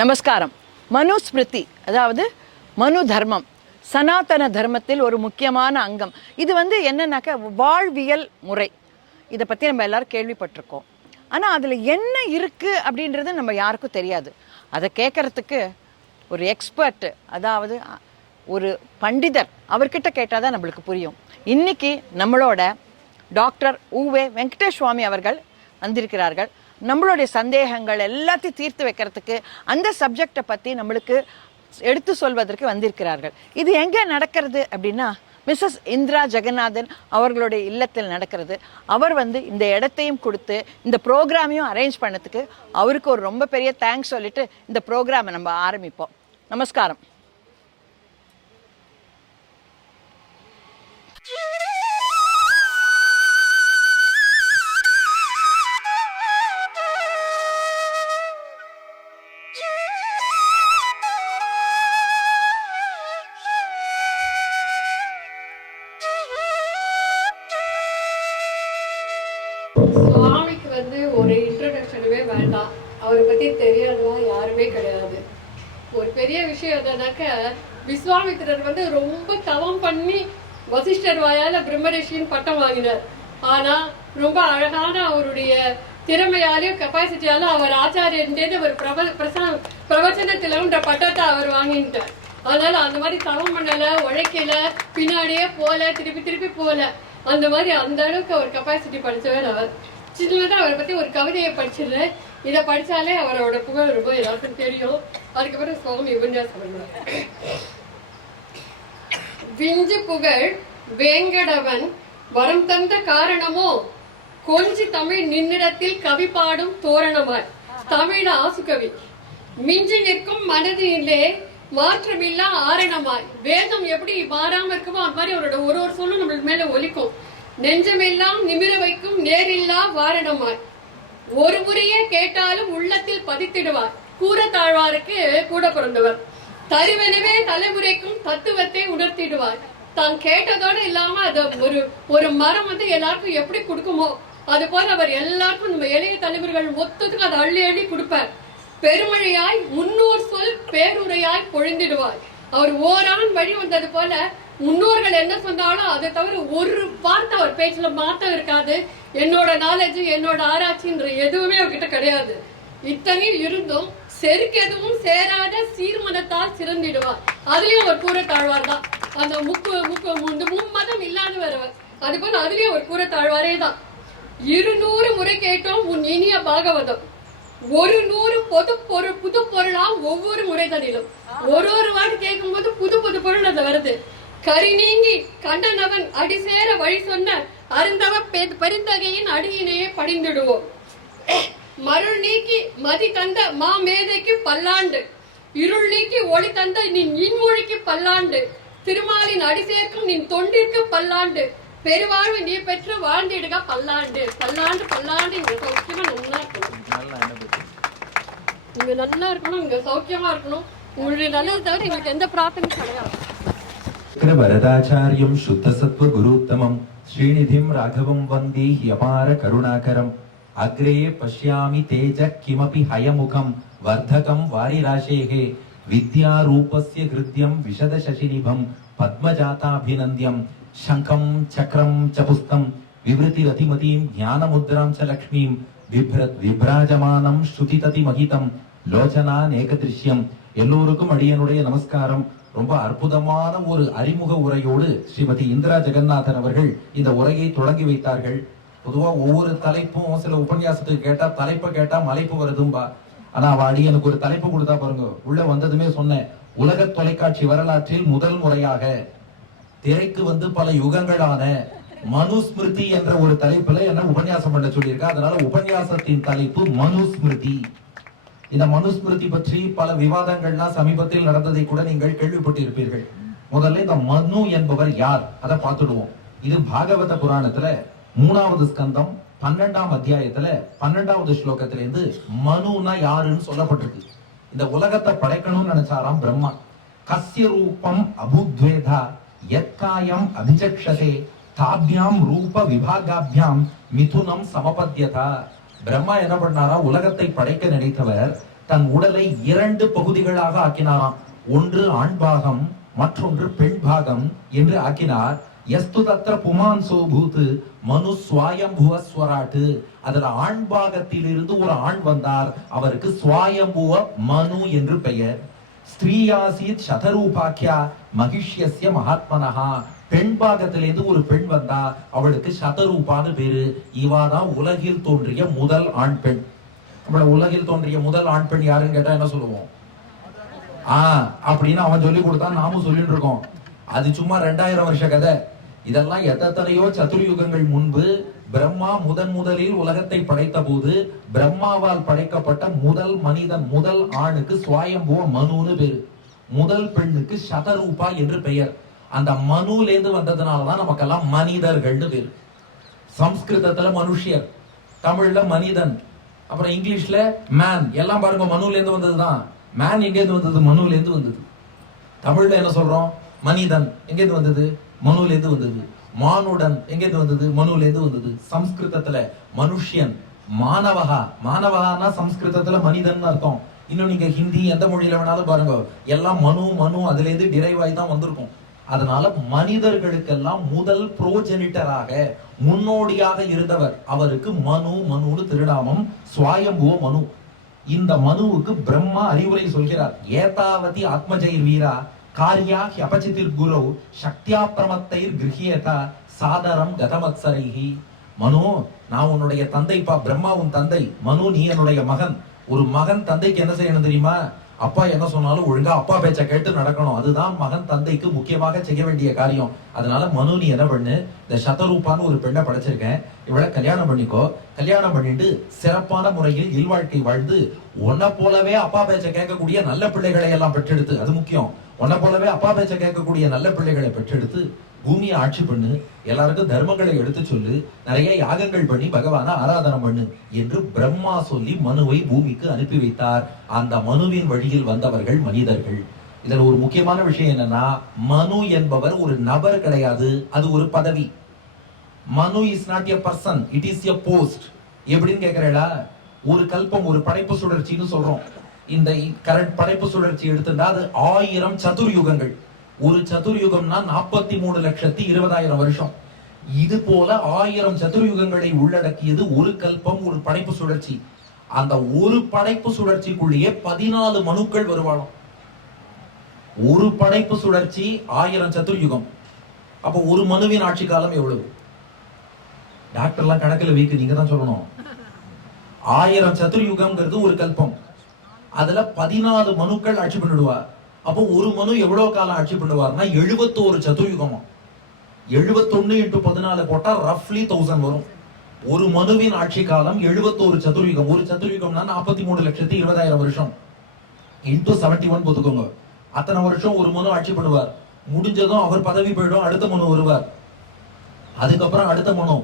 நமஸ்காரம். மனுஸ்மிருதி, அதாவது மனு தர்மம், சனாதன தர்மத்தில் ஒரு முக்கியமான அங்கம். இது என்னன்னாக்க வாழ்வியல் முறை. இதை பற்றி நம்ம எல்லாரும் கேள்விப்பட்டிருக்கோம். ஆனால் அதில் என்ன இருக்குது அப்படின்றது நம்ம யாருக்கும் தெரியாது. அதை கேட்குறதுக்கு ஒரு எக்ஸ்பர்ட், அதாவது ஒரு பண்டிதர், அவர்கிட்ட கேட்டால் தான் நம்மளுக்கு புரியும். இன்னைக்கு நம்மளோட டாக்டர் உவே வெங்கடேஷ் சுவாமி அவர்கள் வந்திருக்கிறார்கள். நம்மளுடைய சந்தேகங்கள் எல்லாத்தையும் தீர்த்து வைக்கிறதுக்கு, அந்த சப்ஜெக்டை பற்றி நம்மளுக்கு எடுத்து சொல்வதற்கு வந்திருக்கிறார்கள். இது எங்கே நடக்கிறது அப்படின்னா, மிஸ்ஸஸ் இந்திரா ஜெகநாதன் அவர்களுடைய இல்லத்தில் நடக்கிறது. அவர் இந்த இடத்தையும் கொடுத்து இந்த ப்ரோக்ராமையும் அரேஞ்ச் பண்ணதுக்கு அவருக்கு ஒரு ரொம்ப பெரிய தேங்க்ஸ் சொல்லிட்டு இந்த ப்ரோக்ராமை நம்ம ஆரம்பிப்போம். நமஸ்காரம். சுவாமிக்கு ஒரு இன்ட்ரோடக்ஷனுமே வேண்டாம். அவரை பத்தி தெரியாதவா யாருமே கிடையாது. ஒரு பெரிய விஷயம் என்னன்னாக்க, விஸ்வாமித்திரர் ரொம்ப தவம் பண்ணி வசிஷ்டர் வாயால பிரம்மரிஷின்னு பட்டம் வாங்கினார். ஆனா ரொம்ப அழகான அவருடைய திறமையாலையும் கெப்பாசிட்டியாலும் அவர் ஆச்சாரியன்டேன்னு ஒரு பிரவச்சனத்திலன்ற பட்டத்தை அவர் வாங்கிட்டார். அதனால அந்த மாதிரி தவம் பண்ணல, உழைக்கல, பின்னாடியே போல, திருப்பி திருப்பி போல, அந்த மாதிரி அந்த அளவுக்கு அவர் கெப்பாசிட்டி படித்தவர். அவர் சின்னதாக அவரை பற்றி ஒரு கவிதையை படிச்சிருந்தேன். இதை படித்தாலே அவரோட புகழ் ரொம்ப எல்லாருக்கும் தெரியும். அதுக்கப்புறம் சுவாமி உபன்யாசம் பண்ணுவார். விஞ்சு புகழ் வேங்கடவன் வரம் தந்த காரணமோ, கொஞ்சி தமிழ் நின்னிடத்தில் கவி பாடும் தோரணமாய். தமிழ் ஆசுகவி மிஞ்சி நிற்கும் மனதிலே மாற்றமில்லா ஆரணமாய். வேதம் எப்படி மாறாம இருக்குமோ அந்த மாதிரி அவரோட ஒரு ஒரு சொல்லும் நம்மளுக்கு மேல ஒலிக்கும். நெஞ்சமெல்லாம் நிமிர வைக்கும் நேரில்லா வாரணமாய். ஒரு முறையே கேட்டாலும் உள்ளத்தில் பதித்திடுவார். கூறத்தாழ்வாருக்கு கூட பிறந்தவர். தருவெனவே தலைமுறைக்கும் தத்துவத்தை உணர்த்திடுவார். தான் கேட்டதோடு இல்லாம அது ஒரு மரம் எல்லாருக்கும் எப்படி கொடுக்குமோ அது போல அவர் எல்லாருக்கும் நம்ம எளிய தலைவர்கள் மொத்தத்துக்கு அதை அள்ளி அள்ளி கொடுப்பார். பெருமழையாய் முன்னோர் சொல் பேருரையாய் பொழிந்திடுவார். அவர் ஓரான் வழி வந்தது போல முன்னோர்கள் என்ன சொன்னாலும் அதை தவிர ஒரு வார்த்தை அவர் பேச்சுல மாற்றம் இருக்காது. என்னோட நாலேஜ், என்னோட ஆராய்ச்சின்ற எதுவுமே அவர்கிட்ட கிடையாது. இத்தனையும் இருந்தும் செருக்கு எதுவும் சேராத சீர்மனத்தால் சிறந்திடுவார். அதுலயும் அவர் கூறத்தாழ்வார் தான். அந்த மும்மதம் இல்லாதவர் அவர். அது போல அதுலயும் அவர் கூறத்தாழ்வாரே தான். 200 முறை கேட்டோம் உன் இனிய பாகவதம், 100 புது பொருளாம் ஒவ்வொரு முறைதனிலும். ஒரு வாட்டி கேட்கும் போது புது புது பொருள் அது வருது. கரி நீங்கி கண்டனவன் அடி சேர வழி சொன்ன அருந்தவ பரிந்தகையின் அடியினையே படிந்துடுவோம். மருள் நீக்கி மதி தந்த மா மேதைக்கு பல்லாண்டு, இருள் நீக்கி ஒளி தந்த நின் இன்மொழிக்கு பல்லாண்டு, திருமாலின் அடி சேர்க்கும் நின் தொண்டிற்கு பல்லாண்டு, பெருவாழ்வு நீ பெற்று வாழ்ந்திடுக பல்லாண்டு. பல்லாண்டு பல்லாண்டு. இங்க சௌக்கியமா நல்லா இருக்கணும், நீங்க நல்லா இருக்கணும், இங்க சௌக்கியமா இருக்கணும். உங்களுடைய நல்லது தவிர எங்களுக்கு எந்த பிரார்த்தனையும் கிடையாது. வரதாச்சாரியம் சுத்த சத்வ குருத்தமம் ஸ்ரீநிதிம் ராகவம் வந்தே யபார கருணாகரம் அக்ரே பஷ்யாமி தேஜ கிமபி ஹயமுகம் வர்தகம் வாரிராசேஹே வித்யாரூபஸ்ய கிருத்யம் விஷத சசிநிபம் பத்மஜாதாபிநந்தியம் சங்கம் சக்கரம் ச புஸ்தம் விவ்ருதி ரதிமதீம் ஞானமுத்ராம் ச லக்ஷ்மீம் விப்ராஜமானம் ஸ்ருதிததி மகிதம் லோச்சனா நேகதிருஷ்யம். எல்லோருக்கும் அடியனுடைய நமஸ்காரம். ரொம்ப அற்புதமான ஒரு அறிமுக உரையோடு ஸ்ரீமதி இந்திரா ஜெகநாதன் அவர்கள் இந்த உரையை தொடங்கி வைத்தார்கள். பொதுவா ஒவ்வொரு தலைப்பும் சில உபன்யாசத்துக்கு கேட்டா தலைப்பை கேட்டா மலைப்பு வருதும்பா. ஆனா அவ அடியனுக்கு ஒரு தலைப்பு கொடுத்தா பாருங்க. உள்ள வந்ததுமே சொன்னேன், உலக தொலைக்காட்சி வரலாற்றில் முதல் முறையாக திரைக்கு பல யுகங்களான மனுஸ்மிருதி என்ற ஒரு தலைப்புல என்ன உபன்யாசம் பண்ண சொல்லியிருக்கா. அதனால உபன்யாசத்தின் தலைப்பு மனுஸ்மிருதி. இந்த மனுஸ்மிருதி பற்றி பல விவாதங்கள்லாம் சமீபத்தில் நடந்ததை கூட நீங்கள் கேள்விப்பட்டிருப்பீர்கள். முதல்ல இந்த மனு என்பவர் யார் அதை பார்த்துடுவோம். இது பாகவத புராணத்துல 3வது ஸ்கந்தம் 12ஆம் அத்தியாயத்துல 12வது ஸ்லோகத்திலிருந்து மனுனா யாருன்னு சொல்லப்பட்டிருக்கு. இந்த உலகத்தை படைக்கணும்னு நினைச்சாராம் பிரம்மா. கஸ்ய ரூபம் அபுத்வேதா யத்காயம் அபிஜக்ஷதே தாப்யாம் ரூப விபாகாப்யாம் மிதுனம் சமபத்யதா. பிரம்மா என்ன பண்ணாரா, உலகத்தை படைக்க நினைத்தவர் தன் உடலை 2 பகுதிகளாக ஆக்கினாராம். ஒன்று ஆண் பாகம், மற்றொன்று பெண் பாகம் என்று ஆக்கினார். எஸ்து தத்ர புமான் சோபூத் மனு ஸ்வயம்புவ ஸ்வராட்டு. அதுல ஆண் பாகத்தில் இருந்து ஒரு ஆண் வந்தார், அவருக்கு ஸ்வயம்புவ மனு என்று பெயர். ஸ்ரீயாசீத் சதரூபாக்கியா மகிஷ்யஸ்ய மகாத்மனஹா. பெண் பாகத்திலிருந்து ஒரு பெண் வந்தா, அவளுக்கு சதரூபான்னு பேரு. இவாதான் உலகில் தோன்றிய முதல் ஆண் பெண். நம்மள உலகில் தோன்றிய முதல் ஆண் பெண் யாருன்னு கேட்டா என்ன சொல்லுவோம்? அப்படின்னு அவன் சொல்லி கொடுத்தா நாமும் சொல்லிட்டு இருக்கோம். அது சும்மா 2000 வருஷ கதை. இதெல்லாம் எத்தனையோ சதுர்யுகங்கள் முன்பு பிரம்மா முதலில் உலகத்தை படைத்த போது பிரம்மாவால் படைக்கப்பட்ட முதல் மனிதன், முதல் ஆணுக்கு ஸ்வயம்புவ மனுன்னு பேரு. முதல் பெண்ணுக்கு சதரூபா என்று பெயர். அந்த மனுல இருந்து வந்ததுனாலதான் நமக்கெல்லாம் மனிதர்கள்னு பேரு. சம்ஸ்கிருதத்துல மனுஷியர், தமிழ்ல மனிதன், அப்புறம் இங்கிலீஷ்ல மேன். எல்லாம் பாருங்க மனுல இருந்து வந்ததுதான். மேன் எங்க இருந்து வந்தது? மனுல இருந்து வந்தது. தமிழ்ல என்ன சொல்றோம்? மனிதன் எங்க இருந்து வந்தது? மனுல இருந்து வந்தது. மானுடன் எங்க இருந்து வந்தது? மனுல இருந்து வந்தது. சம்ஸ்கிருதத்துல மனுஷியன், மானவகா. மானவகானா சம்ஸ்கிருதத்துல மனிதன் அர்த்தம். இன்னும் நீங்க ஹிந்தி எந்த மொழியில வேணாலும் பாருங்க, எல்லாம் மனு அதுல இருந்து டிரைவ் ஆகி தான் வந்திருக்கும். அதனால மனிதர்களுக்கெல்லாம் முதல் புரோஜெனிட்டராக, முன்னோடியாக இருந்தவர் அவருக்கு மனுன்னு திருநாமம். ஸ்வயம்புவ மனு. இந்த மனுவுக்கு பிரம்மா அறிவுரை சொல்கிறார். ஏதாவதி ஆத்மஜைர் வீரா காரியா ஹ்யபசிதிர் குரு சக்தியா பிரமத்தைர் கிரஹியதா சாதரம் கதமத்சரைஹி. மனு, நான் உன்னுடைய தந்தைப்பா. பிரம்மா உன் தந்தை, மனு நீ என்னுடைய மகன். ஒரு மகன் தந்தைக்கு என்ன செய்யணும் தெரியுமா? அப்பா என்ன சொன்னாலும் ஒழுங்கா அப்பா பேச்ச கேட்டு நடக்கணும். அதுதான் மகன் தந்தைக்கு முக்கியமாக செய்ய வேண்டிய காரியம். அதனால மனு நீ என்ன பண்ணு, இந்த சதரூபான்னு ஒரு பெண்ணை படைச்சிருக்கேன், இவளை கல்யாணம் பண்ணிக்கோ. கல்யாணம் பண்ணிட்டு சிறப்பான முறையில் இல்வாழ்க்கை வாழ்ந்து உன்னை போலவே அப்பா பேச்ச கேட்கக்கூடிய நல்ல பிள்ளைகளை எல்லாம் பெற்றெடுத்து, அது முக்கியம், உன்னை போலவே அப்பா பேச்ச கேட்கக்கூடிய நல்ல பிள்ளைகளை பெற்றெடுத்து பூமியை ஆட்சி பண்ணு, எல்லாருக்கும் தர்மங்களை எடுத்து சொல்லு, நிறைய யாகங்கள் பண்ணி பகவான ஆராதனை பண்ணு என்று பிரம்மா சொல்லி மனுவை பூமிக்கு அனுப்பி வைத்தார். அந்த மனுவின் வழியில் வந்தவர்கள் மனிதர்கள். இதுல ஒரு முக்கியமான விஷயம் என்னன்னா, மனு என்பவர் ஒரு நபர் கிடையாது, அது ஒரு பதவி. மனு is not a person, it is a post. எப்படின்னு கேக்குறா? ஒரு கல்பம், ஒரு படைப்பு சுழற்சின்னு சொல்றோம். இந்த கரண்ட் படைப்பு சுழற்சி எடுத்துட்டா அது 1000 சதுர்யுகங்கள். ஒரு சதுர்யுகம்னா 43,20,000 வருஷம். இது போல 1000 சதுர்யுகங்களை உள்ளடக்கியது ஒரு கல்பம், ஒரு படைப்பு சுழற்சி. அந்த ஒரு படைப்பு சுழற்சிக்குள்ளேயே 14 மனுக்கள் வருவாளாம். ஒரு படைப்பு சுழற்சி 1000 சதுர்யுகம். அப்ப ஒரு மனுவின் ஆட்சி காலம் எவ்வளவு? டாக்டர்லாம் கணக்குல வீக்கு, நீங்க தான் சொல்லணும். 1000 சதுர்யுகம்ங்கிறது ஒரு கல்பம். அதுல 14 மனுக்கள் ஆட்சி பண்ணிடுவா. அப்போ ஒரு மனு எவ்வளவு காலம் ஆட்சி பண்ணுவார்னா 71 சதுர்யுகமா. 71 × 14 போட்டா ரஃப்லி 1000 வரும். ஒரு மனுவின் ஆட்சி காலம் 71 சதுர்யுகம். ஒரு சதுர்யுகம்னா 43,20,000 வருஷம். இன்டு 71 போட்டுக்கோங்க. அத்தனை வருஷம் ஒரு மனு ஆட்சி பண்ணுவார். முடிஞ்சதும் அவர் பதவி போயிடும், அடுத்த மனு வருவார். அதுக்கப்புறம் அடுத்த மனு.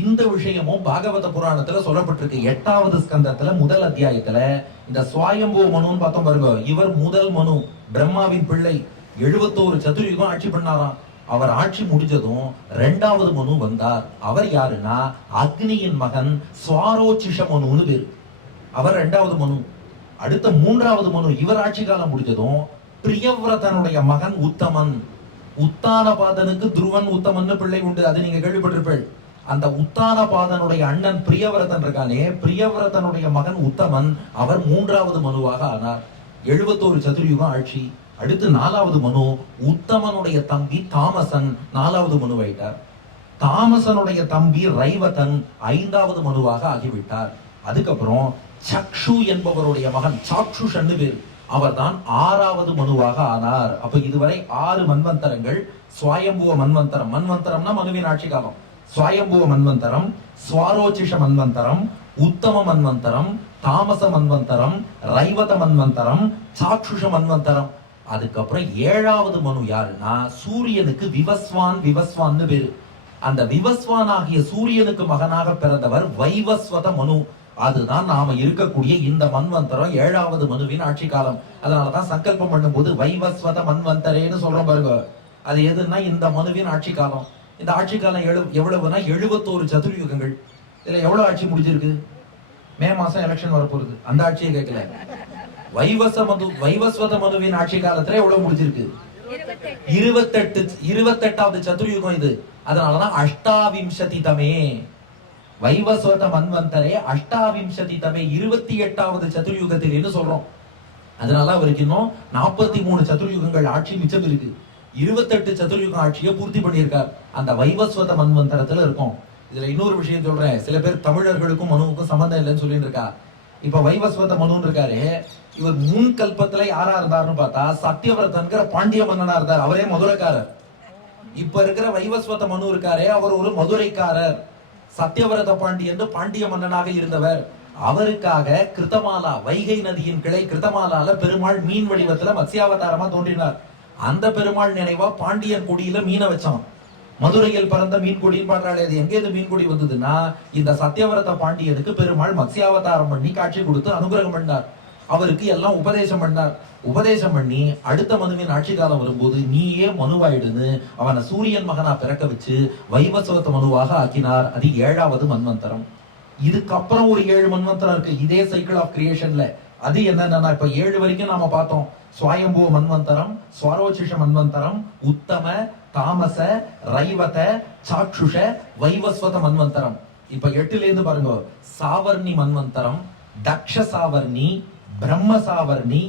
இந்த விஷயமும் பாகவத புராணத்துல சொல்லப்பட்டிருக்கு. 8வது ஸ்கந்தத்துல முதல் அத்தியாயத்துல இந்த ஸ்வயம்புவ மனுன்னு பார்த்தோம் பாருங்க. இவர் முதல் மனு, பிரம்மாவின் பிள்ளை. 71 சதுர்யுகம் ஆட்சி பண்ணாராம். அவர் ஆட்சி முடிஞ்சதும் 2வது மனு வந்தார். அவர் யாருன்னா அக்னியின் மகன் ஸ்வாரோச்சிஷ மனுன்னு பேரு. அவர் 2வது மனு. அடுத்த 3வது மனு, இவர் ஆட்சி காலம் முடிஞ்சதும் பிரியவ்ரதனுடைய மகன் உத்தமன். உத்தானபாதனுக்கு துருவன் உத்தமன் பிள்ளை உண்டு, அது நீங்க கேள்விப்பட்டிருப்பீர்கள். அந்த உத்தானபாதனுடைய அண்ணன் பிரியவ்ரதன் இருக்கானே, பிரியவ்ரதனுடைய மகன் உத்தமன், அவர் 3வது மனுவாக ஆனார். 71 சதுர்யுகம் ஆட்சி. அடுத்து 4வது மனு, உத்தமனுடைய தம்பி தாமசன் 4வது மனுவாயிட்டார். தாமசனுடைய தம்பி ரைவதன் 5வது மனுவாக ஆகிவிட்டார். அதுக்கப்புறம் சக்ஷு என்பவருடைய மகன் சாக்ஷுஷன்னு பேர், அவர்தான் 6வது மனுவாக ஆனார். அப்ப இதுவரை 6 மன்வந்தரங்கள். ஸ்வயம்புவ மன்வந்தரம், மன்வந்தரம்னா மனுவின் ஆட்சி காலம். ஸ்வயம்புவ மன்வந்தரம், ஸ்வாரோச்சிஷ மன்வந்தரம், உத்தம மன்வந்தரம், தாமச மன்வந்தரம், ரைவத மன்வந்தரம், சாக்ஷுஷ மன்வந்தரம். அதுக்கப்புறம் 7வது மனு யாருன்னா சூரியனுக்கு விவஸ்வான்னு பேரு. அந்த விவஸ்வான் ஆகிய சூரியனுக்கு மகனாக பிறந்தவர் வைவஸ்வத மனு. அதுதான் நாம இருக்கக்கூடிய இந்த மன்வந்தரம் 7வது மனுவின் ஆட்சி காலம். அதனாலதான் சங்கல்பம் பண்ணும்போது வைவஸ்வத மன்வந்தரேன்னு சொல்றோம் பாருங்க. அது எதுன்னா இந்த மனுவின் ஆட்சி காலம். இந்த ஆட்சி காலம் எவ்வளவுனா 71 சதுர்யுகங்கள். இதுல எவ்வளவு ஆட்சி முடிஞ்சிருக்கு? மே மாசம் எலெக்ஷன் வரப்போகுது, அந்த ஆட்சியை கேட்கல. வைவஸ்வத மனுவின் ஆட்சி காலத்துல எவ்வளவு முடிஞ்சிருக்கு? 28வது சதுர்யுகம் இது. அதனாலதான் அஷ்டாவிம்சதி தமே வைவஸ்வத மன்வந்தரே அஷ்டாவிம்சதி தமே 28வது சதுர்யுகத்தில் என்று சொல்றோம். அதனால அவருக்கு இன்னும் 43 சதுர்யுகங்கள் ஆட்சி மிச்சம் இருக்கு. 28 சதுர்யுகம் ஆட்சியை பூர்த்தி பண்ணியிருக்கார். அந்த வைவஸ்வத மன்வந்தரத்துல இருக்கும். இதுல இன்னொரு விஷயம் சொல்றேன். சில பேர் தமிழர்களுக்கும் மனுவுக்கும் சம்பந்தம் இல்லைன்னு சொல்லிட்டு இருக்கா. இப்ப வைவஸ்வத மனு இருக்காரு, இவர் முன் கல்பத்துல யாரா இருந்தாருன்னு பார்த்தா சத்தியவிரதன்கிற பாண்டிய மன்னனா இருந்தார். அவரே மதுரைக்காரர். இப்ப இருக்கிற வைவஸ்வத மனு இருக்காரே, அவர் ஒரு மதுரைக்காரர். சத்தியவிரத பாண்டியன் பாண்டிய மன்னனாக இருந்தவர். அவருக்காக கிருத்தமாலா, வைகை நதியின் கிளை கிருத்தமாலால பெருமாள் மீன் வடிவத்துல மத்ஸ்யாவதாரமா தோன்றினார். அந்த பெருமாள் நினைவா பாண்டியன் கொடியில மீனை வச்சான். மதுரையில் பிறந்த மீன் கொடின்னு பாடுறாள். அது எங்க இந்த மீன் கொடி வந்ததுன்னா, இந்த சத்தியவிரத பாண்டியனுக்கு பெருமாள் மத்ஸ்யாவதாரம் பண்ணி காட்சி கொடுத்து அனுகிரகம் பண்ணார். அவருக்கு எல்லாம் உபதேசம் பண்ணார். உபதேசம் பண்ணி அடுத்த மனுவின் ஆட்சி காலம் வரும்போது நீயே மனுவாயிடுன்னு அவனை சூரியன் மகனா பிறக்க வச்சு வைவஸ்வத மனுவாக ஆக்கினார். அது 7வது மன்வந்தரம். இதுக்கப்புறம் ஒரு 7 மன்வந்தரம் இருக்கு இதே சைக்கிள் ஆஃப் கிரியேஷன்ல. அது என்னன்னா, இப்ப 7 வரைக்கும் நாம பார்த்தோம். ஸ்வயம்பூ மன்வந்தரம், ஸ்வரோச்சிஷ மன்வந்தரம், உத்தம, தாமச, ரைவத, சாக்ஷுஷ, வைவஸ்வத மன்வந்தரம். இப்ப 8ல இருந்து பாருங்க. சாவர்ணி மன்வந்தரம், தக்ஷ சாவர்ணி, பிரம்ம சாவர்ணி,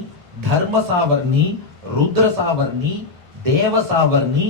தர்ம சாவர்ணி, ருத்ர சாவர்ணி, தேவ சாவர்ணி,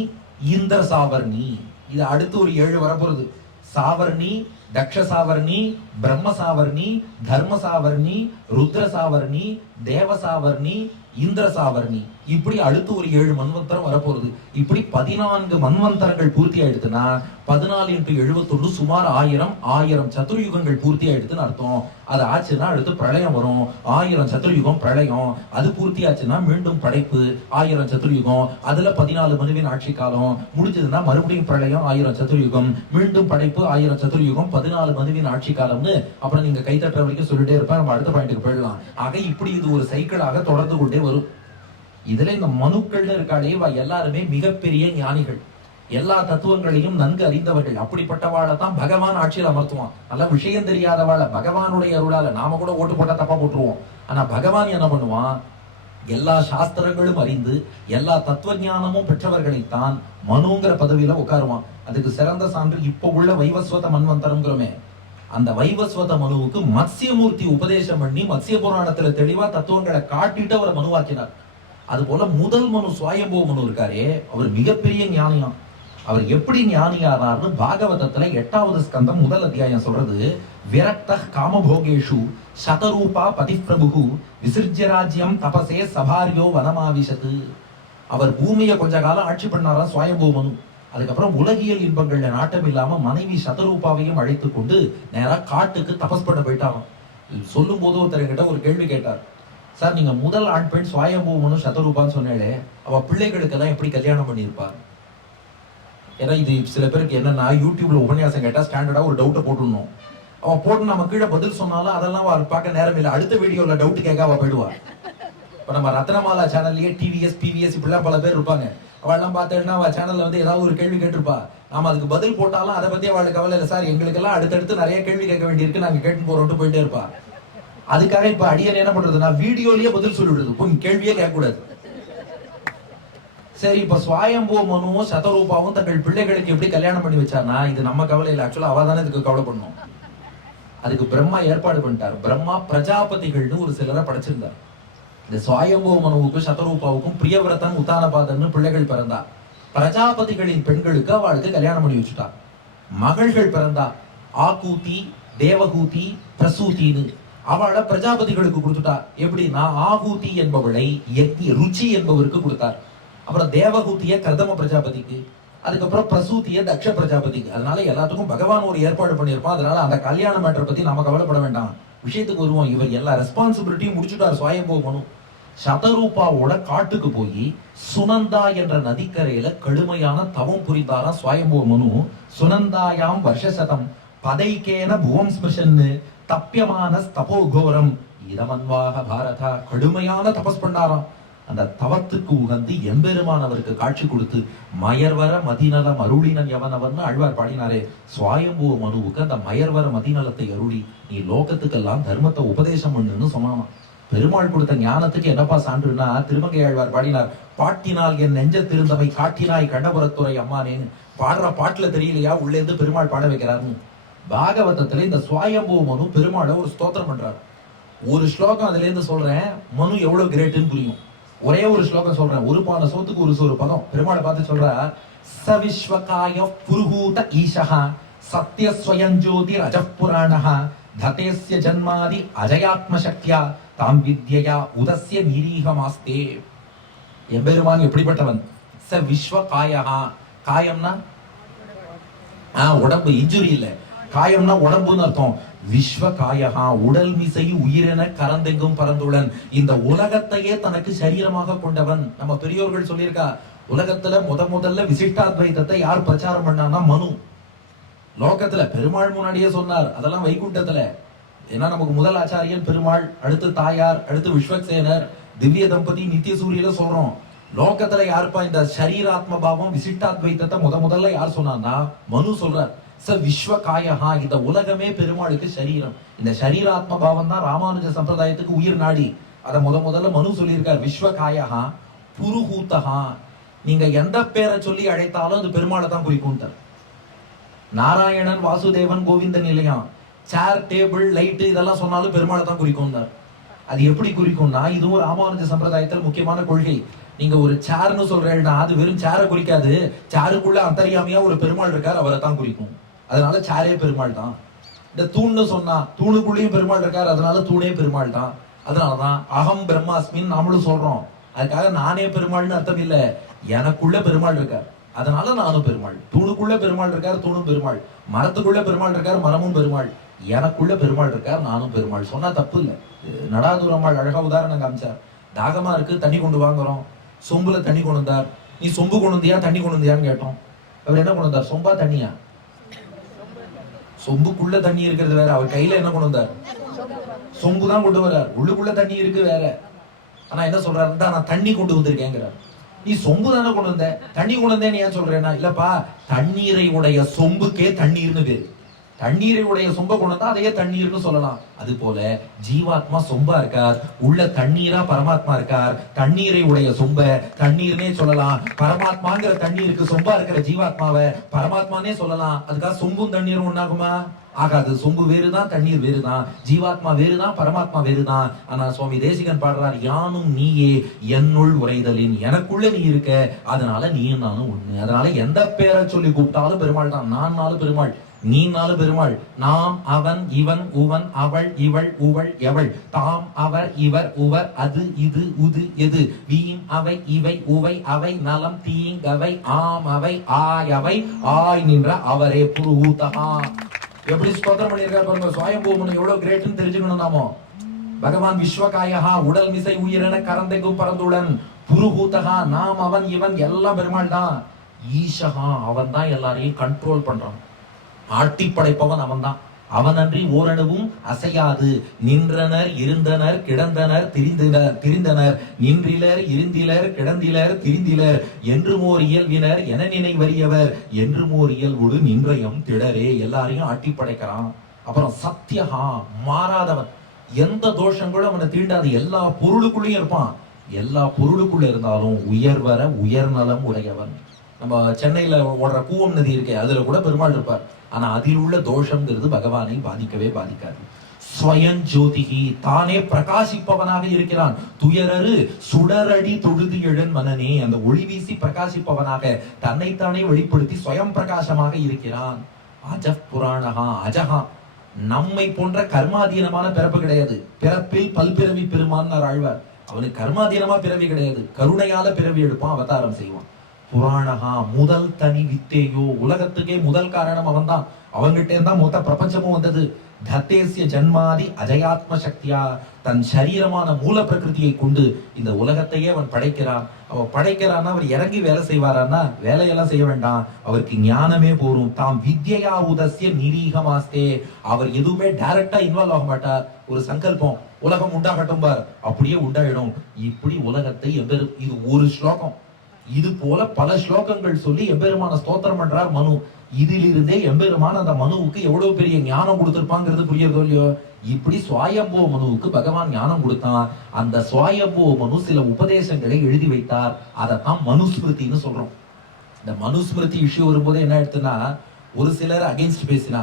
இந்திர சாவர்ணி. இது அடுத்து ஒரு 7 வரப்போறது. சாவர்ணி, தக்ஷ சாவர்ணி, பிரம்ம சாவர்ணி, தர்ம சாவர்ணி, ருத்ர சாவர்ணி, தேவ சாவர்ணி, இந்திர சாவர்ணி. இப்படி அடுத்து ஒரு 7 மன்வந்தரம் வரப்போறது. இப்படி 14 மன்வந்தரங்கள் பூர்த்தி ஆயிடுதுன்னா 14 × 71 சுமார் 1000 சதுர்யுகங்கள் பூர்த்தி ஆயிடுதுன்னு அர்த்தம். அது ஆச்சுன்னா அடுத்து பிரளயம் வரும். 1000 சதுர்யுகம் பிரளயம். அது பூர்த்தி ஆச்சுன்னா மீண்டும் படைப்பு 1000 சதுர்யுகம். அதுல 14 மனுவின் ஆட்சி காலம் முடிஞ்சதுன்னா மறுபடியும் பிரளயம் 1000 சதுர்யுகம், மீண்டும் படைப்பு 1000 சதுர்யுகம், 14 மனுவின் ஆட்சி காலம்னு அப்புறம் நீங்க கைத்தட்டுற வரைக்கும் சொல்லிட்டே இருப்பேன். நம்ம அடுத்த பாயிண்ட்டுக்கு போயிடலாம். ஆக இப்படி இது ஒரு சைக்கிளாக தொடர்ந்து கொண்டே வரும். இதுல இந்த மனுக்கள்னு இருக்காளே எல்லாருமே மிகப்பெரிய ஞானிகள், எல்லா தத்துவங்களையும் நன்கு அறிந்தவர்கள். அப்படிப்பட்டவாளை தான் பகவான் ஆட்சியில் அமர்த்துவான். நல்ல விஷயம் தெரியாதவாளை பகவானுடைய அருளால நாம கூட ஓட்டு போட்டா தப்பா போட்டுருவோம். ஆனா பகவான் என்ன பண்ணுவான், எல்லா சாஸ்திரங்களும் அறிந்து எல்லா தத்துவ ஞானமும் பெற்றவர்களைத்தான் மனுங்கிற பதவியில உட்காருவான். அதுக்கு சிறந்த சான்று இப்ப உள்ள வைவஸ்வத மன்வந்தரம்ங்கிறோமே, அந்த வைவஸ்வத மனுவுக்கு மத்ஸ்யமூர்த்தி உபதேசம் பண்ணி மத்ஸ்ய புராணத்துல தெளிவா தத்துவங்களை காட்டிட்டு அவரை மனுவாக்கினார். அது போல முதல் மனு ஸ்வயம்பூ மனு இருக்காரே, அவர் மிகப்பெரிய ஞானியாம். அவர் எப்படி ஞானியானார்னு பாகவதத்துல 8வது ஸ்கந்தம் 1 அத்தியாயம் சொல்றது. விரக்த காமபோகேஷு சதரூபா பதிப்பிரபு விசிர்ஜ்ய ராஜ்யம் தபசே சபாரியோ வனமாவிஷத்து. அவர் பூமியை கொஞ்ச காலம் ஆட்சி பண்ணாராம் ஸ்வயம்பூ மனு. அதுக்கப்புறம் உலகியல் இன்பங்கள்ல நாட்டம் இல்லாம மனைவி சதரூபாவையும் அழைத்து கொண்டு நேரா காட்டுக்கு தபஸ் பண்ண போயிட்டாராம். சொல்லும் போது ஒருத்தர் கிட்ட ஒரு கேள்வி கேட்டார். சார், நீங்க முதல் ஆண் பெண் ஸ்வயம்பூ மனு சதரூபான்னு சொன்னாலே, அவ பிள்ளைகளுக்கெல்லாம் எப்படி கல்யாணம் பண்ணியிருப்பார்? ஏன்னா இது சில பேருக்கு என்னன்னா, யூடியூப்ல உபன்யாசம் கேட்டா ஸ்டாண்டர்டா ஒரு டவுட்டை போட்டுடணும். அவன் போட்டு நம்ம கீழே பதில் சொன்னாலும் அதெல்லாம் பார்க்க நேரம் இல்லை. அடுத்த வீடியோல டவுட் கேட்க அவ போயிடுவா. இப்ப நம்ம ரத்னமாலா சேனல்லயே டிவிஎஸ், பிவிஎஸ் இப்படிலாம் பல பேர் இருப்பாங்க. அவெல்லாம் பார்த்தேன்னா அவ சேனல்ல வந்து ஏதாவது ஒரு கேள்வி கேட்டிருப்பா. நாம அதுக்கு பதில் போட்டாலும் அதை பத்தி அவளுக்கு கவலை இல்லை. சார், எங்களுக்கெல்லாம் அடுத்தடுத்து நிறைய கேள்வி கேட்க வேண்டியிருக்கு, நாங்க கேட்டு போறோம்ட்டு போயிட்டே இருப்பா. அதுக்காக இப்ப அடியன் என்ன பண்றதுன்னா வீடியோலயே பதில் சொல்லிவிடுது, கொஞ்சம் கேள்வியே கேட்க கூடாது. சரி, இப்ப ஸ்வயம்பூ மனுவும் சதரூபாவும் தங்கள் பிள்ளைகளுக்கு எப்படி கல்யாணம் பண்ணி வச்சானா, இது நம்ம கவலை இல்லை. ஆக்சுவலா அவ தானே இதுக்கு கவலை பண்ணும். அதுக்கு பிரம்மா ஏற்பாடு பண்ணிட்டார். பிரம்மா பிரஜாபதிகள்னு ஒரு சிலரை படைச்சிருந்தார். இந்த ஸ்வயம்பூ மனுவுக்கும் சதரூபாவுக்கும் பிரியவிரதன், உத்தானபாதன் பிள்ளைகள் பிறந்தா. பிரஜாபதிகளின் பெண்களுக்கு அவளுக்கு கல்யாணம் பண்ணி வச்சுட்டா. மகள்கள் பிறந்தா. ஆகூதி, தேவகூதி, பிரசூதின்னு. அவளை பிரஜாபதிகளுக்கு கொடுத்துட்டா. எப்படின்னா, ஆகூதி என்பவளை ருச்சி என்பவருக்கு கொடுத்தார். அப்புறம் தேவகூதிய கர்தம பிரஜாபதிக்கு, அதுக்கப்புறம் பிரசூதிய தக்ஷ பிரஜாபதிக்கு. அதனால எல்லாத்துக்கும் பகவான் ஒரு ஏற்பாடு பண்ணியிருப்பான். அதனால அந்த கல்யாண மேட்டரை பத்தி நாம கவலைப்பட வேண்டாம். விஷயத்துக்கு வருவோம். இவர் எல்லா ரெஸ்பான்சிபிலிட்டியும் முடிச்சுட்டார் ஸ்வயம்பூ மனு. சதரூபாவோட காட்டுக்கு போய் சுனந்தா என்ற நதிக்கரையில கடுமையான தவம் புரிந்தாராம் ஸ்வயம்பூ மனு. சுனந்தாயாம் வருஷசதம் பதைக்கேன புவம் ஸ்மிருஷன்னு தப்பியமான தபோகோரம் இதமன்வாக பாரதா. கடுமையான தபஸ் பண்ணாராம். அந்த தவத்துக்கு உகந்து எம்பெருமான் அவருக்கு காட்சி கொடுத்து மயர்வர மதிநலம் அருளினன் எவனவன் ஆழ்வார் பாடினாரே. ஸ்வயம்பூ மனுவுக்கு அந்த மயர்வர மதிநலத்தை அருளி நீ லோகத்துக்கெல்லாம் தர்மத்தை உபதேசம் பண்ணுன்னு சொன்னாமா. பெருமாள் கொடுத்த ஞானத்துக்கு என்னப்பா சான்றுனா, திருமங்கையாழ்வார் பாடினார், பாட்டினால் என் நெஞ்ச திருந்தமை காட்டினாய் கண்ணபுரத்துறை அம்மானேன்னு. பாடுற பாட்டுல தெரியலையா உள்ளே இருந்து பெருமாள் பாட வைக்கிறாருன்னு. பாகவதத்துல இந்த சுவாயம்பூ மனு பெருமாளை ஒரு ஸ்தோத்திரம் பண்றாரு. ஒரு ஸ்லோகம் அதுல இருந்து சொல்றேன், மனு எவ்வளவு கிரேட்டுன்னு புரியும். ஒரே ஒரு ஸ்லோகம் சொல்றேன், ஒரு பான சோத்துக்கு ஒரு பதம். பெருமாளை பார்த்து சொல்றார், சவிஸ்வகாய புருஹூத ஈஷஹா சத்ய ஸ்வயஞ்சோதி ரஜப்புராணஹா ததேஸ்ய ஜன்மாதி அஜயாத்ம சக்தியா தாம் வித்யா உதஸ்ய நிரீகமாஸ்தே. எம்பெருமான் எப்படிப்பட்டவன்? ச விஸ்வகாயஹா, காயம்னா உடம்பு, இன்ஜுரி இல்ல, காயம்னா உடம்புன்னு அர்த்தம். விஸ்வகாயஹா, உடல் மிசை உயிரென கரந்தெங்கும் பரந்துள்ளன். இந்த உலகத்தையே தனக்கு சரீரமாக கொண்டவன். நம்ம பெரியோர்கள் சொல்லியிருக்கா, உலகத்துல முதல்ல விசிஷ்டாத்வைதத்தை யார் பிரச்சாரம் பண்ணான்னா மனு. லோகத்துல பெருமாள் முன்னாடியே சொன்னார், அதெல்லாம் வைகுண்டத்துல. ஏன்னா நமக்கு முதல் ஆச்சாரியன் பெருமாள், அடுத்து தாயார், அடுத்து விஸ்வக்சேனர், திவ்ய தம்பதி, நித்திய சூரியல சொல்றோம். லோகத்துல யாருப்பா இந்த சரீராத்ம பாவம் விசிஷ்டாத்வைதத்தை முதல்ல யார் சொன்னான்னா மனு சொல்றார். ச விஸ்வகாயஹா, இந்த உலகமே பெருமாளுக்கு சரீரம். இந்த சரீராத்ம பாவம் தான் ராமானுஜ சம்பிரதாயத்துக்கு உயிர் நாடி. அதை முதல்ல மனு சொல்லியிருக்கார். விஸ்வகாயஹா புருஹூதஹா, நீங்க எந்த பேரை சொல்லி அழைத்தாலும் அது பெருமாளை தான் குறிக்கும். நாராயணன், வாசுதேவன், கோவிந்தன் இல்லையா, சேர், டேபிள், லைட் இதெல்லாம் சொன்னாலும் பெருமாளை தான் குறிக்கும். அது எப்படி குறிக்கும்னா, இதுவும் ராமானுஜ சம்பிரதாயத்தில் முக்கியமான கொள்கை. நீங்க ஒரு சேர்னு சொல்றேன்னா அது வெறும் சேரை குறிக்காது, சேருக்குள்ள அந்தரியாமையா ஒரு பெருமாள் இருக்கார், அவரை தான் குறிக்கும். அதனால சேரே பெருமாள் தான். இந்த தூண்னு சொன்னா தூணுக்குள்ளேயும் பெருமாள் இருக்கார், அதனால தூணே பெருமாள் தான். அதனாலதான் அகம் பிரம்மாஸ்மின் நாமளும் சொல்றோம். அதுக்காக நானே பெருமாள்னு அர்த்தம் இல்ல, எனக்குள்ள பெருமாள் இருக்கார், அதனால நானும் பெருமாள். தூணுக்குள்ள பெருமாள் இருக்கார், தூணும் பெருமாள். மரத்துக்குள்ள பெருமாள் இருக்கார், மரமும் பெருமாள். எனக்குள்ள பெருமாள் இருக்கார், நானும் பெருமாள். சொன்னா தப்பு இல்ல. நடாதூர் அம்மாள் அழகா உதாரணம் காமிச்சார். தாகமா இருக்கு, தண்ணி கொண்டு வாங்குறோம். சொம்புல தண்ணி கொண்டு வந்தார். நீ சொம்பு கொண்டு வந்தியா தண்ணி கொண்டு வந்தியான்னு கேட்டோம். அவர் என்ன கொண்டு வந்தார்? சொம்பா தண்ணியா? சொம்புக்குள்ள தண்ணி இருக்கிறது வேற, அவர் கையில என்ன கொண்டு வந்தார்? சொம்பு தான் கொண்டு வர்றார். உள்ளுக்குள்ள தண்ணி இருக்கு வேற. ஆனா என்ன சொல்றாரு? நான் தண்ணி கொண்டு வந்திருக்கேங்கிறார். நீ சொம்பு தானே கொண்டு வந்த, தண்ணி கொண்டு வந்தேன் ஏன் சொல்றேன்னா, இல்லப்பா தண்ணீரை உடைய சொம்புக்கே தண்ணீர்னு பேரு. தண்ணீரை உடைய சொம்ப கொண்டு வந்தா அதையே தண்ணீர்னு சொல்லலாம். அது போல ஜீவாத்மா சொம்பா இருக்கார், உள்ள தண்ணீரா பரமாத்மா இருக்கார். தண்ணீரை உடைய சொம்ப தண்ணீர்னே சொல்லலாம். பரமாத்மாங்கிற தண்ணீருக்கு சொம்பா இருக்கிற ஜீவாத்மாவை பரமாத்மானே சொல்லலாம். அதுக்காக சொம்பும் தண்ணீரும் ஒண்ணாகுமா? ஆகாது. சொம்பு வேறுதான், தண்ணீர் வேறுதான், ஜீவாத்மா வேறுதான், பரமாத்மா வேறுதான். ஆனா சுவாமி தேசிகன் பாடுறார், யானும் நீயே என்னுள் உரைதலின், எனக்குள்ள நீ இருக்க, அதனால நீயும் நானும் ஒண்ணு. அதனால எந்த பேரை சொல்லி கூப்பிட்டாலும் பெருமாள் தான். நானும் பெருமாள், நீனாலும் பெருமாள். நாம், அவன், இவன், உவன், அவள், இவள், உவள், எவள், தாம், அவர், இவர், உவர், அது, இது, உது, எது, வீம், அவை, இவை, உவை, அவை, நலம், தீங்கவை, ஆம், அவை, ஆய், அவை, ஆய் நின்ற அவரே புருஹூதஹா. எப்படி ஸ்தோத்திரம் பண்ணியிருக்காரு பாருங்க. சுவாயம்பூ மனு எவ்வளவு கிரேட்னு தெரிஞ்சுக்கணும் நாமோ. பகவான் விஸ்வகாயஹா, உடல் மிசை உயிரென கரந்தெங்கும் பரந்துடன். புருஹூதஹா, நாம், அவன், இவன் எல்லாம் பெருமாள் தான். ஈஷஹா, அவன் தான் எல்லாரையும் கண்ட்ரோல் பண்றான். ஆட்டி படைப்பவன் அவன் தான். அவனன்றி ஓரணுவும் அசையாது. நின்றனர், இருந்தனர், கிடந்தனர், திரிந்தனர், நின்றிலர், இருந்திலர், கிடந்திலர், திரிந்திலர், என்றுமோர் இயல்வினர் என நினைவறியவர், என்றுமோர் இயல்போடு நின்றயம் திடரே. எல்லாரையும் ஆட்டி படைக்கிறான். அப்புறம் சத்யஹா, மாறாதவன், எந்த தோஷங்களும் அவனை தீண்டாது. எல்லா பொருளுக்குள்ளயும் இருப்பான். எல்லா பொருளுக்குள்ள இருந்தாலும் உயர்வர உயர்நலம் உடையவன். நம்ம சென்னையில ஓடுற கூவம் நதி இருக்கே, அதுல கூட பெருமாள் இருப்பார். ஆனா அதில் உள்ள தோஷம்ங்கிறது பகவானை பாதிக்கவே பாதிக்காது. ஸ்வயம் ஜோதிகி, தானே பிரகாசிப்பவனாக இருக்கிறான். துயரரு சுடரடி தொழுது எழுன் மனனே, அந்த ஒளி வீசி பிரகாசிப்பவனாக தன்னைத்தானே வெளிப்படுத்தி ஸ்வயம் பிரகாசமாக இருக்கிறான். அஜப் புராணஹா, அஜஹா, நம்மை போன்ற கர்மாதீனமான பிறப்பு கிடையாது. பிறப்பில் பல்பிறவி பெருமான் ஆழ்வார். அவனுக்கு கர்மாதீனமா பிறவி கிடையாது, கருணையால பிறவி எடுப்பான், அவதாரம் செய்வான். புராணஹா, முதல் தனி வித்தேயோ, உலகத்துக்கே முதல் காரணம் அவன் தான். அவன்கிட்ட இருந்தா மொத்த பிரபஞ்சமும் வந்தது. தத்தேசிய ஜன்மாதி அஜயாத்ம சக்தியா, தன் சரீரமான மூல பிரகிருதியை கொண்டு இந்த உலகத்தையே அவன் படைக்கிறான். அவன் படைக்கிறான்னா அவர் இறங்கி வேலை செய்வாரான்னா வேலையெல்லாம் செய்ய வேண்டாம், அவருக்கு ஞானமே போரும். தாம் வித்யா உதஸ்ய நிரீகமாஸ்தே, அவர் எதுவுமே டைரக்டா இன்வால்வ் ஆக மாட்டார். ஒரு சங்கல்பம், உலகம் உண்டாகட்டும் பார், அப்படியே உண்டாயிடும். இப்படி உலகத்தை இது ஒரு ஸ்லோகம். இது போல பல ஸ்லோகங்கள் சொல்லி எம்பெருமான ஸ்தோத்திரம் பண்றார் மனு. இதிலிருந்தே எம்பெருமான அந்த மனுவுக்கு எவ்வளவு பெரிய ஞானம் கொடுத்திருப்பாங்கிறது புரியுறதோ இல்லையோ. இப்படி சுவாயம்போ மனுவுக்கு பகவான் ஞானம் கொடுத்தான். அந்த சுவாயம்போ மனு சில உபதேசங்களை எழுதி வைத்தார். அதைத்தான் மனுஸ்மிருதின்னு சொல்றோம். இந்த மனுஸ்மிருதி இஷ்யூ வரும்போது என்ன எடுத்துன்னா, ஒரு சிலர் அகைன்ஸ்ட் பேசினா,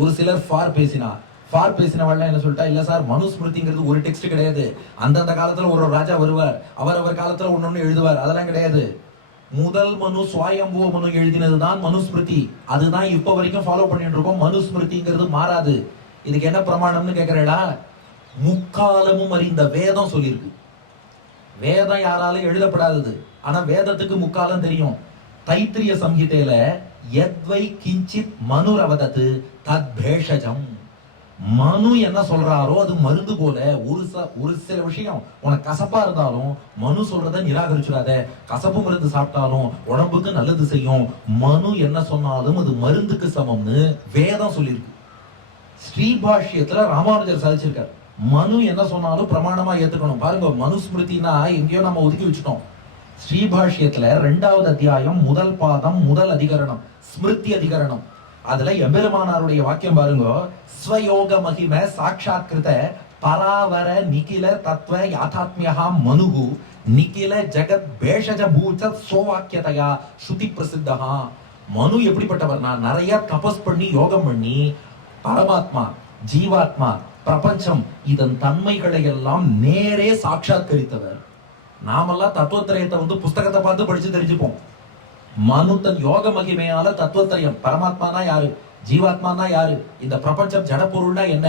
ஒரு சிலர் ஃபார் பேசினா. ஃபார் பேசினவாள் என்ன சொல்லிட்டா, இல்ல சார் மனுஸ்மிருதிங்கிறது ஒரு டெக்ஸ்ட் கிடையாது. அந்தந்த காலத்துல ஒரு ராஜா வருவார், அவர் காலத்துல ஒன்னொன்னு எழுதுவார், அதெல்லாம் கிடையாது. முதல் மனு சுவாயம்புவ மனு எழுதினதுதான் மனுஸ்மிருதி. அதுதான் இப்ப வரைக்கும் ஃபாலோ பண்ணிட்டு இருக்கோம். மனுஸ்மிருதிங்கிறது மாறாது. இதுக்கு என்ன பிரமாணம்னு கேக்குறா, முக்காலமும் அறிந்த வேதம் சொல்லியிருக்கு. வேதம் யாராலும் எழுதப்படாதது, ஆனா வேதத்துக்கு முக்காலம் தெரியும். தைத்திரிய சம்ஹிதையில யத்வை கிஞ்சித் மனுரவதத்து தத் பேஷஜம். மனு என்ன சொல்றாரோ அது மருந்து போல. ஒரு சில விஷயம் உனக்கு கசப்பா இருந்தாலும் மனு சொல்றத நிராகரிச்சுடாத. கசப்பு மருந்து சாப்பிட்டாலும் உடம்புக்கு நல்லது செய்யும். மனு என்ன சொன்னாலும் அது மருந்துக்கு சமம்னு வேதம் சொல்லியிருக்கு. ஸ்ரீபாஷ்யத்துல ராமானுஜர் சாதிச்சிருக்கார், மனு என்ன சொன்னாலும் பிரமாணமா ஏத்துக்கணும். பாருங்க, மனுஸ்மிருதினா எங்கேயோ நம்ம ஒதுக்கி வச்சுட்டோம். ஸ்ரீபாஷ்யத்துல 2வது அத்தியாயம் முதல் பாதம் முதல் அதிகரணம் ஸ்மிருதி அதிகரணம். அதுல எம்பெருமானாருடைய வாக்கியம் பாருங்க, ஸ்வயோக மகிம சாட்சாத்கிருத பராவர நிகில தத்துவ யாதாத்மியா மனுகு நிகில ஜெகத் பேஷஜ பூச்ச சோவாக்கியதையா ஸ்ருதி பிரசித்தஹா. மனு எப்படிப்பட்டவர்னா, நிறைய தபஸ் பண்ணி யோகம் பண்ணி பரமாத்மா ஜீவாத்மா பிரபஞ்சம் இதன் தன்மைகளை எல்லாம் நேரே சாட்சாத்கரித்தவர். நாமெல்லாம் தத்துவத்திரயத்தை புஸ்தகத்தை பார்த்து படிச்சு தெரிஞ்சுப்போம். மனு தன் யோக மகிமையால தத்துவத்திரயம், பரமாத்மானா யாரு, ஜீவாத்மானா யாரு, இந்த பிரபஞ்சம் ஜடப்பொருள்னா என்ன,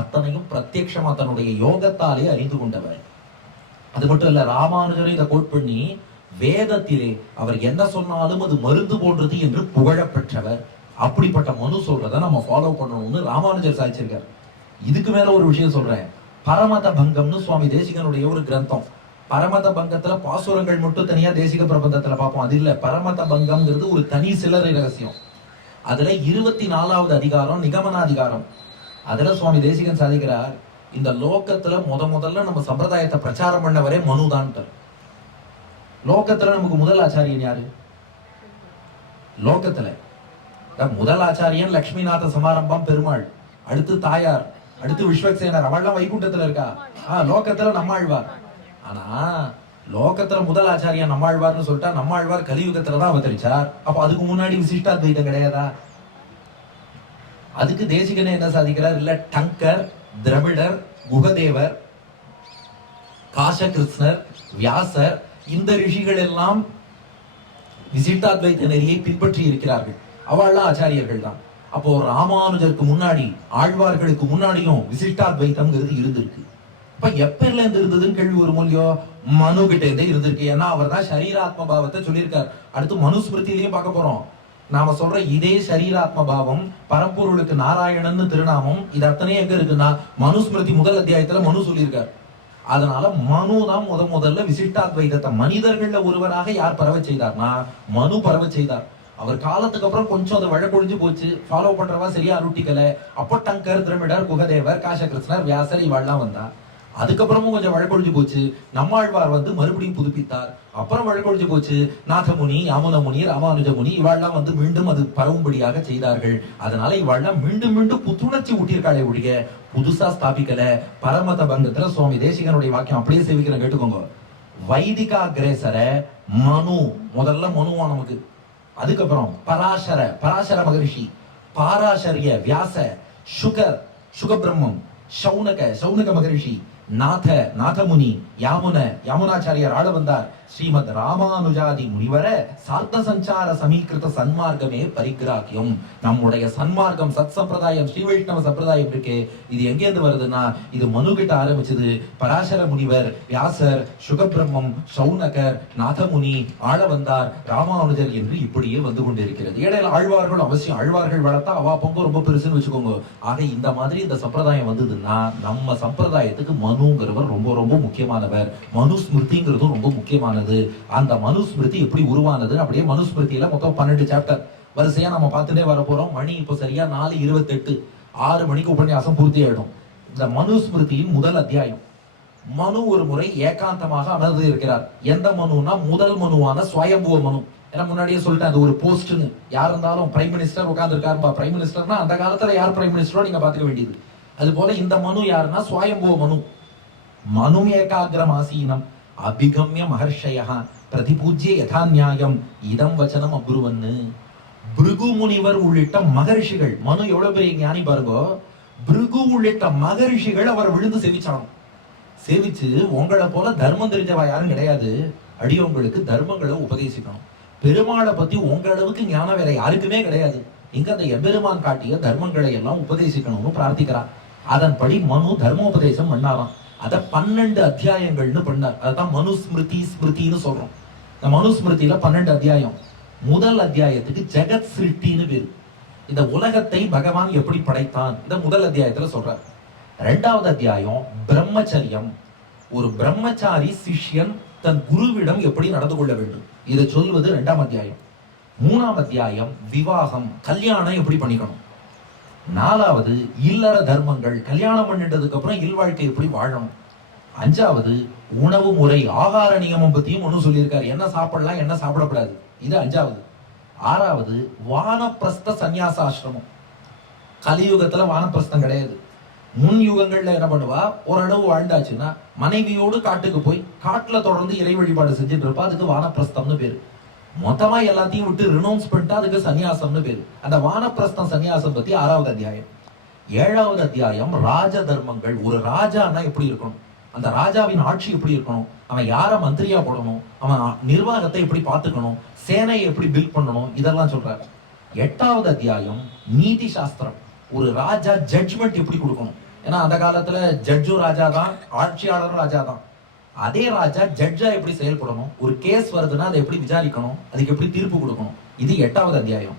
அத்தனையும் பிரத்யட்சமா தன்னுடைய யோகத்தாலே அறிந்து கொண்டவர். அது மட்டும் இல்ல, ராமானுஜரை இதை கோட் பண்ணி வேதத்திலே அவர் என்ன சொன்னாலும் அது மருந்து போன்றது என்று புகழப்பெற்றவர். அப்படிப்பட்ட மனு சொல்றதை நம்ம ஃபாலோ பண்ணணும்னு ராமானுஜர் சாதிச்சிருக்கார். இதுக்கு மேல ஒரு விஷயம் சொல்றேன். பரமத பங்கம்னு சுவாமி தேசிகனுடைய ஒரு கிரந்தம். பரமத பங்கத்துல பாசுரங்கள் மட்டும் தனியா தேசிக பிரபந்தத்துல பார்ப்போம். அது இல்ல, பரமத பங்கம்ங்கிறது ஒரு தனி சிலரை ரகசியம். அதுல 24வது அதிகாரம் நிகமனாதிகாரம். அதுல சுவாமி தேசிகன் சாதிக்கிறார், இந்த லோகத்துல முதல்ல நம்ம சம்பிரதாயத்தை பிரச்சாரம் பண்ணவரே மனுதான். லோகத்துல நமக்கு முதல் ஆச்சாரியன் யாரு? லோகத்துல முதல் ஆச்சாரியன் லட்சுமிநாத சமாரம்பம் பெருமாள், அடுத்து தாயார், அடுத்து விஸ்வக்சேனர். அவள்லாம் வைகுண்டத்துல இருக்கா. லோகத்துல நம்மாழ்வார். ஆனா லோகத்துல முதல் ஆச்சாரியா நம்மாழ்வார்னு சொல்லிட்டா, நம்மாழ்வார் கலியுகத்துலதான் அவதரிச்சார். அப்ப அதுக்கு முன்னாடி விசிஷ்டாத்வைதம் கிடையாதா? அதுக்கு தேசிகனே என்ன சாதிக்கிறார், இல்ல டங்கர், திரவிடர், குகதேவர், காசகிருஷ்ணர், வியாசர், இந்த ரிஷிகள் எல்லாம் விசிஷ்டாத்வைத நெறியை பின்பற்றி இருக்கிறார்கள். அவள்லாம் ஆச்சாரியர்கள் தான். அப்போ ராமானுஜருக்கு முன்னாடி, ஆழ்வார்களுக்கு முன்னாடியும் விசிஷ்டாத்வைதம்ங்கிறது இருந்திருக்கு. இப்ப எப்பல இருந்து இருந்ததுன்னு கேள்வி ஒரு மூலியோ மனு கிட்ட இருந்தே இருந்திருக்கு. ஏன்னா அவர் தான் சரீராத்ம பாவத்தை சொல்லியிருக்கார். அடுத்து மனுஸ்மிருதியிலையும் பார்க்க போறோம். நாம சொல்ற இதே சரீராத்ம பாவம், பரம்பொருளுக்கு நாராயணன்னு திருநாமம், இது அத்தனை எங்க இருக்குன்னா மனுஸ்மிருதி முதல் அத்தியாயத்துல மனு சொல்லியிருக்கார். அதனால மனு தான் முதல்ல விசிஷ்டாத்வைதத்தை மனிதர்கள்ல ஒருவராக யார் பரவ செய்தார்னா மனு பரவ செய்தார். அவர் காலத்துக்கு அப்புறம் கொஞ்சம் அது வழக்கொழிஞ்சு போச்சு, ஃபாலோ பண்றவா சரியா அருட்டிக்கல. அப்போ டங்கர், திரமிடர், குகதேவர், காசகிருஷ்ணர், வியாசர் இவாள்லாம் வந்தா. அதுக்கப்புறமும் கொஞ்சம் வழக்கொழிஞ்சு போச்சு. நம்மாழ்வார் மறுபடியும் புதுப்பித்தார். அப்புறம் வழக்கொழிஞ்சு போச்சு. நாதமுனி, யாமுனமுனி, ராமானுஜமுனி இவாள்லாம் மீண்டும் அது பரவும்படியாக செய்தார்கள். அதனால இவாள்லாம் மீண்டும் புத்துணர்ச்சி ஊட்டியிருக்காளே ஒழிய புதுசா ஸ்தாபிக்கல. பரமத பங்கத்துல சுவாமி தேசிகனுடைய வாக்கியம் அப்படியே சேவிக்கிறேன், கேட்டுக்கோங்க. வைதிகாகிரேசர மனு, முதல்ல மனுவா நமக்கு. அதுக்கப்புறம் பராசர மகரிஷி, பாராசரிய வியாச, சுகர் சுகபிரம்மம், சௌனக மகரிஷி, நாதமுனி, யாமுனாச்சாரியர் ஆள வந்தார். ஸ்ரீமத் ராமானுஜாதி முனிவர சார்த்த சஞ்சார சமீகிருத சன்மார்க்கமே பரிகிராக்கியம். நம்முடைய சன்மார்க்கம், சத் சம்பிரதாயம், ஸ்ரீ வைஷ்ணவ சம்பிரதாயம் இருக்கே, இது எங்கேருந்து வருதுன்னா இது மனு கிட்ட ஆரம்பிச்சது. பராசர முனிவர், வியாசர், சுகபிரம்மம், சௌனகர், நாதமுனி, ஆள வந்தார், ராமானுஜர் என்று இப்படியே வந்து கொண்டிருக்கிறது. இடையில ஆழ்வார்கள் அவசியம். ஆழ்வார்கள் வளர்த்தா அவா பங்கு ரொம்ப பெருசுன்னு வச்சுக்கோங்க. ஆக இந்த மாதிரி இந்த சம்பிரதாயம் வந்ததுன்னா நம்ம சம்பிரதாயத்துக்கு மனுங்கிறவர் ரொம்ப முக்கியமானவர். மனுஸ்மிருதிங்கிறதும் ரொம்ப முக்கியமானது. அந்த மனுஸ்மிருதி எப்படி உருவானது, அப்படியே மனுஸ்மிருதியில மொத்தம் 12 சாப்டர் வரிசையா நம்ம பார்த்துட்டே வர போறோம். மணி இப்போ சரியா 4:28, 6 மணிக்கு உபன்யாசம் பூர்த்தி ஆயிடும். இந்த மனுஸ்மிருதியின் முதல் அத்தியாயம் மனு ஒரு முறை ஏகாந்தமாக அமர்ந்து இருக்கிறார். எந்த மனுனா முதல் மனுவான ஸ்வயம்புவ மனு. ஏன்னா முன்னாடியே சொல்லிட்டேன், அது ஒரு போஸ்ட்னு. யார் இருந்தாலும் பிரைம் மினிஸ்டர் உட்கார்ந்து இருக்காருப்பா. பிரைம் மினிஸ்டர்னா அந்த காலத்துல யார் பிரைம் மினிஸ்டரோ நீங்க பாத்துக்க வேண்டியது. அது போல இந்த மனு யாருன்னா ஸ்வயம்புவ மனு. மனு ஏகாகிரமாசீனம் அபிகம்ய மகர்ஷய பிரதிபூஜ்ய யதா நியாயம் இதம் வச்சனம் அப்ருவன்னு. பிருகு முனிவர் உள்ளிட்ட மகர்ஷிகள், மனு எவ்வளவு பெரிய ஞானி பாருங்கோ, பிருகு உள்ளிட்ட மகர்ஷிகள் அவர் விழுந்து செவிச்சானோம். சேவிச்சு உங்களை போல தர்மம் தெரிஞ்சவா யாரும் கிடையாது, அடியவங்களுக்கு தர்மங்களை உபதேசிக்கணும். பெருமாளை பத்தி உங்க அளவுக்கு ஞானம் வேற யாருக்குமே கிடையாது, இங்க அந்த எம்பெருமான் காட்டிய தர்மங்களை எல்லாம் உபதேசிக்கணும்னு பிரார்த்திக்கிறார். அதன்படி மனு தர்மோபதேசம் பண்ணாராம். அத 12 அத்தியாயங்கள்னு பண்ணார். அதான் மனுஸ்மிருதி ஸ்மிருதின்னு சொல்றோம். இந்த மனுஸ்மிருதியில 12 அத்தியாயம். முதல் அத்தியாயத்துக்கு ஜெகத் சிருஷ்டின்னு பேரு. இந்த உலகத்தை பகவான் எப்படி படைத்தான் இந்த முதல் அத்தியாயத்துல சொல்றார். 2வது அத்தியாயம் பிரம்மச்சரியம். ஒரு பிரம்மச்சாரி சிஷ்யன் தன் குருவிடம் எப்படி நடந்து கொள்ள வேண்டும் இதை சொல்வது 2ஆம் அத்தியாயம். 3ஆம் அத்தியாயம் விவாகம், கல்யாணம் எப்படி பண்ணிக்கணும். 4வது இல்லற தர்மங்கள், கல்யாணம் பண்ணிட்டதுக்கு அப்புறம் இல்வாழ்க்கை எப்படி வாழணும். 5வது உணவு முறை, ஆகார நியமம் பத்தியும் ஒன்னும் சொல்லியிருக்காரு, என்ன சாப்பிடலாம் என்ன சாப்பிடக்கூடாது, இது 5வது. 6வது வானப்பிரஸ்த சந்நியாசாசிரமம். கலியுகத்துல வானப்பிரஸ்தம் கிடையாது. முன் யுகங்கள்ல என்ன பண்ணுவா, ஓரளவு வாழ்ந்தாச்சுன்னா மனைவியோடு காட்டுக்கு போய் காட்டுல தொடர்ந்து இறை வழிபாடு செஞ்சுட்டு இருப்பா. அதுக்கு வானப்பிரஸ்தம்னு பேரு. மொத்தமா எல்லாத்தையும் விட்டு ரினௌன்ஸ் பண்ணிட்டா அதுக்கு சன்னியாசம்னு பேரு. அந்த வானப்பிரஸ்தம் சன்னியாசம் பத்தி 6வது அத்தியாயம். 7வது அத்தியாயம் ராஜ தர்மங்கள். ஒரு ராஜானா எப்படி இருக்கணும், அந்த ராஜாவின் ஆட்சி எப்படி இருக்கணும், அவன் யார மந்திரியா போடணும், அவன் நிர்வாகத்தை எப்படி பார்த்துக்கணும், சேனையை எப்படி பில்ட் பண்ணணும், இதெல்லாம் சொல்றாரு. 8வது அத்தியாயம் நீதி சாஸ்திரம். ஒரு ராஜா ஜட்ஜ்மெண்ட் எப்படி கொடுக்கணும். ஏன்னா அந்த காலத்துல ஜட்ஜும் ராஜா தான், ஆட்சியாளரும் ராஜா தான். அதே ராஜா ஜட்ஜா எப்படி செயல்படணும், ஒரு கேஸ் வருதுன்னா அதை எப்படி விசாரிக்கணும், அதுக்கு எப்படி தீர்ப்பு கொடுக்கணும், இது 8வது அத்தியாயம்.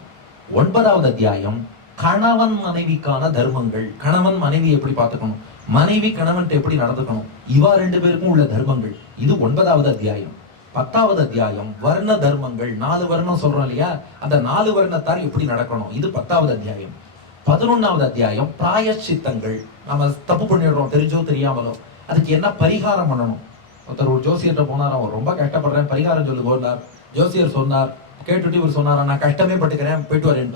9வது அத்தியாயம் கணவன் மனைவிக்கான தர்மங்கள். கணவன் மனைவி எப்படி பார்த்துக்கணும், மனைவி கணவன் எப்படி நடந்துக்கணும், இவா 2 பேருக்கும் உள்ள தர்மங்கள், இது 9வது அத்தியாயம். 10வது அத்தியாயம் வர்ண தர்மங்கள். 4 வர்ணம் சொல்றோம் இல்லையா, அந்த 4 வர்ணத்தார் எப்படி நடக்கணும், இது 10வது அத்தியாயம். 11வது அத்தியாயம் பிராயச்சித்தங்கள். நம்ம தப்பு பண்ணிடுறோம் தெரிஞ்சோ தெரியாமலோ, அதுக்கு என்ன பரிகாரம் பண்ணணும். ஒருத்தர் ஒரு ஜோசியர்கிட்ட போனார், அவர் ரொம்ப கஷ்டப்படுறேன் பரிகாரம் சொல்லு போனார். ஜோசியர் சொன்னார், கேட்டுட்டு இவர் சொன்னாரா, நான் கஷ்டமே பட்டுக்கிறேன் போயிட்டு வரேன்.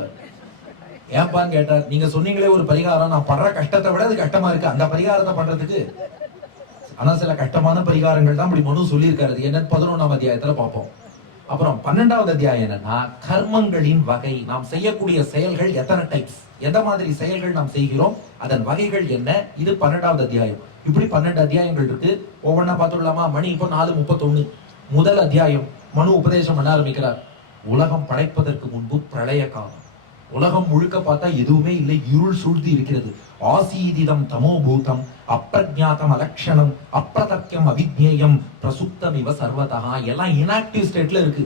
ஏன்பான்னு கேட்டார், நீங்க சொன்னீங்களே ஒரு பரிகாரம், நான் படுற கஷ்டத்தை விட அது கஷ்டமா இருக்கு, அந்த பரிகாரத்தை பண்றதுக்கு. ஆனா சில கஷ்டமான பரிகாரங்கள் தான் இப்படி மனு சொல்லியிருக்காரு. என்னன்னு 11ஆம் அத்தியாயத்துல பார்ப்போம். அப்புறம் 12வது அத்தியாயம் என்னன்னா கர்மங்களின் வகை. நாம் செய்யக்கூடிய செயல்கள் எத்தனை டைப்ஸ், எந்த மாதிரி செயல்கள் நாம் செய்கிறோம், அதன் வகைகள் என்ன, இது 12வது அத்தியாயம். இப்படி 12 அத்தியாயங்கள் இருக்கு. ஒவ்வொன்னா பார்த்துடலாமா. மணி இப்போ 4:31. முதல் அத்தியாயம் மனு உபதேசம் பண்ண ஆரம்பிக்கிறார். உலகம் படைப்பதற்கு முன்பு பிரளய காலம். உலகம் முழுக்க பார்த்தா எதுவுமே இல்லை, இருள் சூழ்ந்து இருக்கிறது. ஆசீதிதம் தமோபூதம் அப்பிரஜாதம் அலட்சணம் அப்பிரதக்கியம் அவிஜ்ஞேயம் பிரசுப்தம் இவ சர்வதா. எல்லாம் இன்ஆக்டிவ் ஸ்டேட்ல இருக்கு.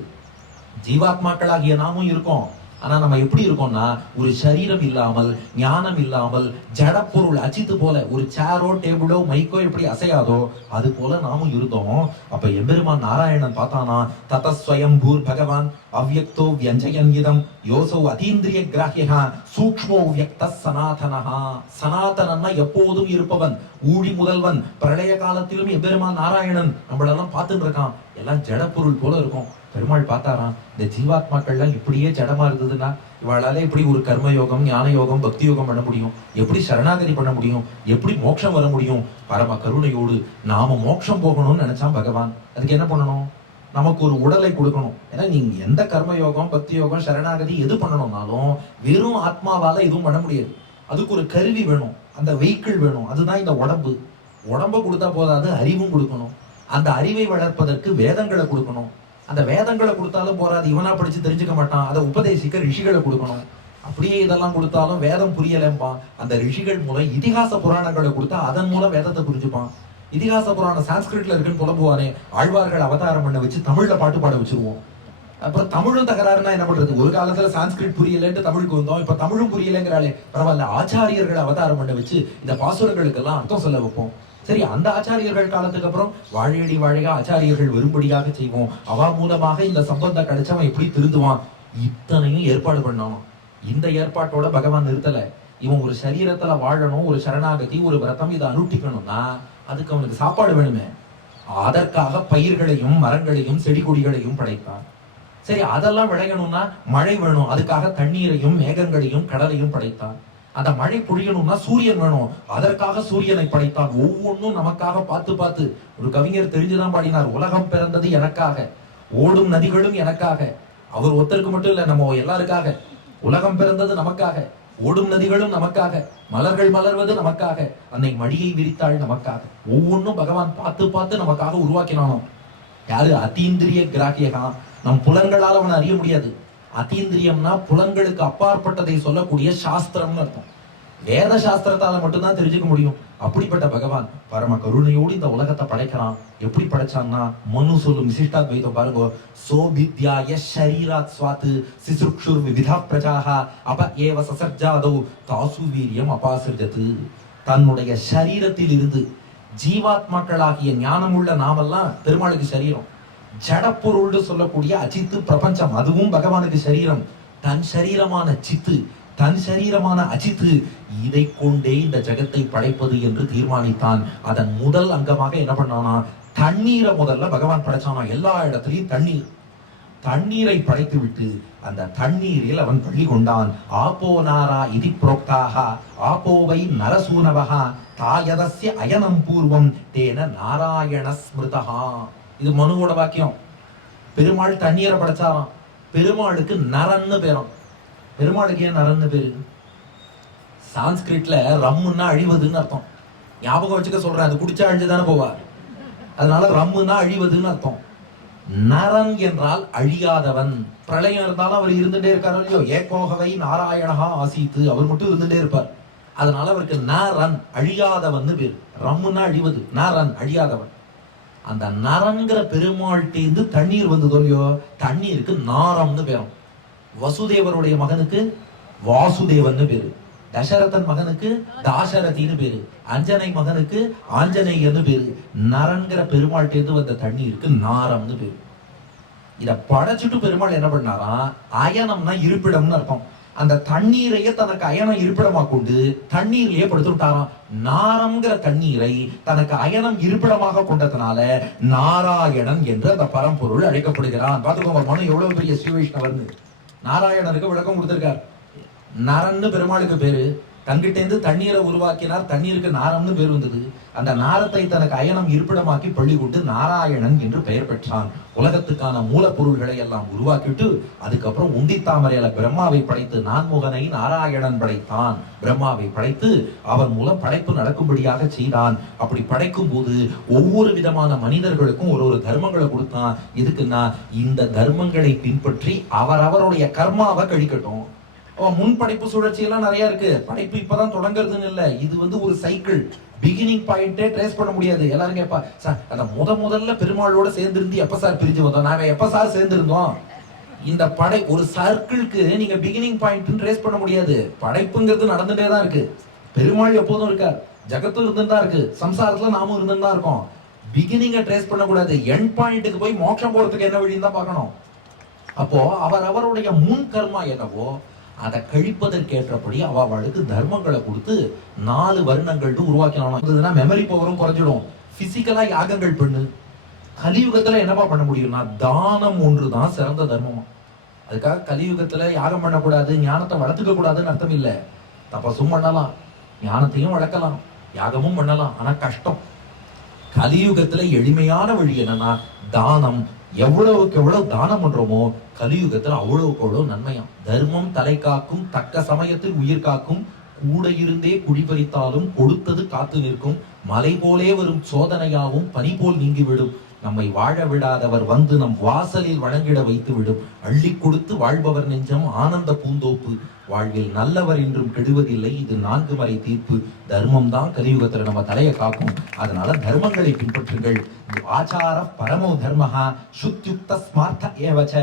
ஜீவாத்மாக்களாகிய நாமும் இருக்கோம். ஆனா நம்ம எப்படி இருக்கோம்னா, ஒரு சரீரம் இல்லாமல், ஞானம் இல்லாமல், ஜடப்பொருள் அஜித்து போல, ஒரு சேரோ டேபிளோ மைக்கோ எப்படி அசையாதோ அது போல நாமும் இருந்தோம். அப்ப எம்பெருமான் நாராயணன் பார்த்தானா, ததஸ்வயம்பூர் பகவான் அவ்யக்தோ வியஞ்சயன் இதம் யோசோ அதீந்திரிய கிராஹ்யா சூக்ஷ்மோ வியக்த சனாதனஹா. சனாதனன்னா எப்போதும் இருப்பவன், ஊழி முதல்வன். பிரளய காலத்திலும் எம்பெருமான் நாராயணன் நம்மளெல்லாம் பார்த்துட்டு இருக்கான். எல்லாம் ஜடப்பொருள் போல இருக்கும். பெருமாள் பார்த்தாராம், இந்த ஜீவாத்மாக்கள்லாம் இப்படியே ஜடமா இருந்ததுன்னா இவளால எப்படி ஒரு கர்மயோகம், ஞான யோகம், பக்தி யோகம் பண்ண முடியும், எப்படி சரணாகதி பண்ண முடியும், எப்படி மோட்சம் வர முடியும். பரம கருணையோடு நாம மோட்சம் போகணும்னு நினைச்சான் பகவான். அதுக்கு என்ன பண்ணணும், நமக்கு ஒரு உடலை கொடுக்கணும். ஏன்னா நீங்க எந்த கர்மயோகம், பக்தி யோகம், சரணாகதி எது பண்ணணும்னாலும் வெறும் ஆத்மாவால எதுவும் பண்ண முடியாது. அதுக்கு ஒரு கருவி வேணும், அந்த வெஹிக்கிள் வேணும். அதுதான் இந்த உடம்பு. உடம்ப கொடுத்தா போதாது, அறிவும் கொடுக்கணும். அந்த அறிவை வளர்ப்பதற்கு வேதங்களை கொடுக்கணும். அந்த வேதங்களை கொடுத்தாலும் போறாது, இவனா படிச்சு தெரிஞ்சுக்க மாட்டான், அதை உபதேசிக்க ரிஷிகளை கொடுக்கணும். அப்படியே இதெல்லாம் கொடுத்தாலும் வேதம் புரியலம்பான். அந்த ரிஷிகள் மூலம் இதிகாச புராணங்களை கொடுத்தா அதன் மூலம் வேதத்தை புரிஞ்சுப்பான். இதிகாச புராணம் சான்ஸ்கிரிட்ல இருக்குன்னு புலம்புவானே, ஆழ்வார்கள் அவதாரம் பண்ண வச்சு தமிழ்ல பாட்டு பாட வச்சிருவோம். அப்புறம் தமிழும் தகராறுனா என்ன பண்றது. ஒரு காலத்துல சான்ஸ்கிரிட் புரியலன்ட்டு தமிழுக்கு வந்தோம், இப்ப தமிழும் புரியலங்கிறாளே பரவாயில்ல, ஆச்சாரியர்கள் அவதாரம் பண்ண வச்சு இந்த பாசுரங்களுக்கு எல்லாம் அர்த்தம் சொல்ல வைப்போம். சரி, அந்த ஆச்சாரியர்கள் காலத்துக்கு அப்புறம் வாழையடி வாழையா ஆச்சாரியர்கள் வரும்படியாக செய்வோம். அவா மூலமாக இந்த சம்பந்தம் கிடைச்சவன் எப்படி திருந்துவான். இத்தனையும் ஏற்பாடு பண்ணணும். இந்த ஏற்பாட்டோட பகவான் நிறுத்தல. இவன் ஒரு சரீரத்துல வாழணும், ஒரு சரணாகதி, ஒரு விரதம் இதை அனுஷ்டிக்கணும்னா அதுக்கு அவனுக்கு சாப்பாடு வேணுமே. அதற்காக பயிர்களையும் மரங்களையும் செடி கொடிகளையும் படைத்தான். சரி, அதெல்லாம் விளையணும்னா மழை வேணும், அதுக்காக தண்ணீரையும் மேகங்களையும் கடலையும் படைத்தான். அந்த மழை பொழியணும்னா சூரியன் வேணும், அதற்காக சூரியனை படைத்தான். ஒவ்வொன்றும் நமக்காக பார்த்து பார்த்து. ஒரு கவிஞர் தெரிஞ்சுதான் பாடினார், உலகம் பிறந்தது எனக்காக, ஓடும் நதிகளும் எனக்காக. அவர் ஒருத்தருக்கு மட்டும் இல்ல, நம்ம எல்லாருக்காக. உலகம் பிறந்தது நமக்காக, ஓடும் நதிகளும் நமக்காக, மலர்கள் மலர்வது நமக்காக, அன்னை மடியை விரித்தாள் நமக்காக. ஒவ்வொன்றும் பகவான் பார்த்து பார்த்து நமக்காக உருவாக்கினானோ. யாரு? அதீந்திரிய கிராகியகா. நம் புலன்களால் அவனை அறிய முடியாது. அதீந்திரியம்னா புலன்களுக்கு அப்பாற்பட்டதை சொல்லக்கூடிய சாஸ்திரம்னு அர்த்தம். வேத சாஸ்திரத்தால மட்டும்தான் தெரிஞ்சுக்க முடியும். அப்படிப்பட்ட பகவான் பரம கருணையோடு இந்த உலகத்தை படைக்கிறான். எப்படி படைச்சான்னா, மனு சொல்லும் விசிஷ்டாத்வைதம் பாருங்க. சோபித்யாய ஷரீராத் ஸ்வாத் சிசுக்ஷுர் விவிதா பிரஜாஹ அப ஏவ சசர்ஜாதௌ தாசு வீரியம் அபாசிர்ஜது. தன்னுடைய சரீரத்தில் இருந்து ஜீவாத்மாக்களாகிய ஞானமுள்ள நாமெல்லாம் பெருமாளுக்கு சரீரம். ஜடப்பொருள்னு சொல்லக்கூடிய அஜித்து பிரபஞ்சம், அதுவும் பகவானுக்கு சரீரம். தன் சரீரமான சித்து, தன் சரீரமான அஜித்து, இதை கொண்டே இந்த ஜகத்தை படைப்பது என்று தீர்மானித்தான். அதன் முதல் அங்கமாக என்ன பண்ணானா, தண்ணீரை முதல்ல பகவான் படைச்சானா. எல்லா இடத்துலயும் தண்ணீர். தண்ணீரை படைத்து விட்டு அந்த தண்ணீரில் அவன் பள்ளி கொண்டான். ஆப்போ நாரா இதி புரோக்தாக ஆப்போவை நரசூனவஹா தாயதஸ்ய அயனம் பூர்வம் தேன நாராயண ஸ்மிருதஹா. இது மனுவோட வாக்கியம். பெருமாள் தண்ணீரை படைச்சாராம். பெருமாளுக்கு நரன்னு பேரும். பெருமாளுக்கு ஏன் நரன்னு பேரு? சான்ஸ்கிரிட்ல ரம்முன்னா அழிவதுன்னு அர்த்தம். ஞாபகம் வச்சுக்க சொல்றேன், அது குடிச்சா அழிஞ்சுதானே போவார். அதனால ரம்முன்னா அழிவதுன்னு அர்த்தம். நரன் என்றால் அழியாதவன். பிரளயம் இருந்தாலும் அவர் இருந்துட்டே இருக்காரு இல்லையோ. ஏகோகவை நாராயணஹா ஆசீத்து, அவர் மட்டும் இருந்துட்டே இருப்பார். அதனால அவருக்கு நரன், அழியாதவன் பேரு. ரம்முன்னா அழிவது, நரன் அழியாதவன். அந்த நரன்கிற பெருமாள்கிட்ட தண்ணீர் வந்ததோ இல்லையோ, தண்ணீருக்கு நாரம்னு பேரும். வசுதேவருடைய மகனுக்கு வாசுதேவன் பேரு, தசரதன் மகனுக்கு தாசரதின்னு பேரு, அஞ்சனை மகனுக்கு ஆஞ்சநேயர்னு பேரு. நரன்கிற பெருமாள்கிட்ட வந்த தண்ணீருக்கு நாரம்னு பேரு. இத படைச்சிட்டு பெருமாள் என்ன பண்ணாரா, அயனம்னா இருப்பிடம்னு அர்த்தம். அந்த தண்ணீரையே தனக்கு அயனம் இருப்பிடமா கொண்டு தண்ணீர்லயே படுத்து விட்டாராம். நாரம்ங்கிற தண்ணீரை தனக்கு அயனம் இருப்பிடமாக கொண்டதுனால நாராயணன் என்று அந்த பரம்பொருள் அழைக்கப்படுகிறான். பாத்துக்கோங்க, மனு எவ்வளவு பெரிய ஸ்ரீவைஷ்ணவர்னு. நாராயணனுக்கு விளக்கம் கொடுத்திருக்கார். நரன்னு பெருமாளுக்கு பேரு. தங்கிட்ட இருந்து தண்ணீரை உருவாக்கினார், தண்ணீருக்கு நாரம்னு பேர் வந்தது. அந்த நாரத்தை தனக்கு அயனம் இருப்பிடமாக்கி பள்ளி கொண்டு நாராயணன் என்று பெயர் பெற்றான். உலகத்துக்கான மூலப்பொருள்களை எல்லாம் உருவாக்கிட்டு அதுக்கப்புறம் உண்டித்தாமரையில பிரம்மாவை படைத்து நான்முகனை நாராயணன் படைத்தான். பிரம்மாவை படைத்து அவன் மூலம் படைப்பு நடக்கும்படியாக செய்தான். அப்படி படைக்கும் போது ஒவ்வொரு விதமான மனிதர்களுக்கும் ஒரு தர்மங்களை கொடுத்தான். எதுக்குன்னா, இந்த தர்மங்களை பின்பற்றி அவரவருடைய கர்மாவை கழிக்கட்டும். முன்படைப்பு சுழற்சி எல்லாம் நிறைய இருக்கு. படைப்பு இப்பதான் தொடங்குறதுன்னு இல்ல, இது ஒரு சைக்கிள். பிகினிங் பாயிண்டே ட்ரேஸ் பண்ண முடியாது. எல்லாரும் கேட்பா, சார் அந்த முதல்ல பெருமாளோட சேர்ந்து இருந்து எப்ப சார் பிரிஞ்சு வந்தோம், நாம எப்ப சார் சேர்ந்து இருந்தோம்? இந்த படை ஒரு சர்க்கிள்க்கு நீங்க பிகினிங் பாயிண்ட் ட்ரேஸ் பண்ண முடியாது. படைப்புங்கிறது நடந்துட்டே தான் இருக்கு. பெருமாள் எப்போதும் இருக்கார், ஜகத்தும் இருந்துதான் இருக்கு, சம்சாரத்துல நாமும் இருந்துதான் இருக்கோம். பிகினிங்க ட்ரேஸ் பண்ண கூடாது. எண்ட் பாயிண்ட்டுக்கு போய் மோட்சம் போறதுக்கு என்ன வழின்னு தான் பார்க்கணும். அப்போ அவருடைய முன் கர்மா என்னவோ அதை கழிப்பதற்கேற்றபடி அவளுக்கு தர்மங்களை கொடுத்து 4 வருணங்கள் உருவாக்கினா மெமரி பவரும் குறைஞ்சிடும். பிசிக்கலா யாகங்கள் பண்ணு. கலியுகத்துல என்னப்பா பண்ண முடியும்னா, தானம் ஒன்றுதான் சிறந்த தர்மமா. அதுக்காக கலியுகத்துல யாகம் பண்ணக்கூடாது, ஞானத்தை வளர்த்துக்க கூடாதுன்னு அர்த்தம் இல்ல. தபசும் பண்ணலாம், ஞானத்தையும் வளர்க்கலாம், யாகமும் பண்ணலாம். ஆனா கஷ்டம். கலியுகத்துல எளிமையான வழி என்னன்னா தானம். எவ்வளவுக்கு எவ்வளவு தானம் பண்றோமோ கலியுகத்துல அவ்வளவுக்கு அவ்வளவு நன்மையாம். தர்மம் தலை காக்கும், தக்க சமயத்தில் உயிர் காக்கும், கூட இருந்தே குடிபறித்தாலும் கொடுத்தது காத்து நிற்கும், மலை போலே வரும் சோதனையாவும் பனி போல் நீங்கிவிடும், நம்மை வாழ விடாதவர் வந்து நம் வாசலில் வழங்கிட வைத்து விடும், அள்ளி கொடுத்து வாழ்பவர் நெஞ்சம் ஆனந்த பூந்தோப்பு, வாழ்வில் நல்லவர் என்றும் கெடுவதில்லை, இது 4 மறை தீர்ப்பு. தர்மம் தான் கலியுகத்துல நம்ம தலையை காக்கும். அதனால தர்மங்களை பின்பற்றுங்கள். ஆச்சார பரமோ தர்மஹா சுத்யுக்த ஸ்மார்த்த ஏவச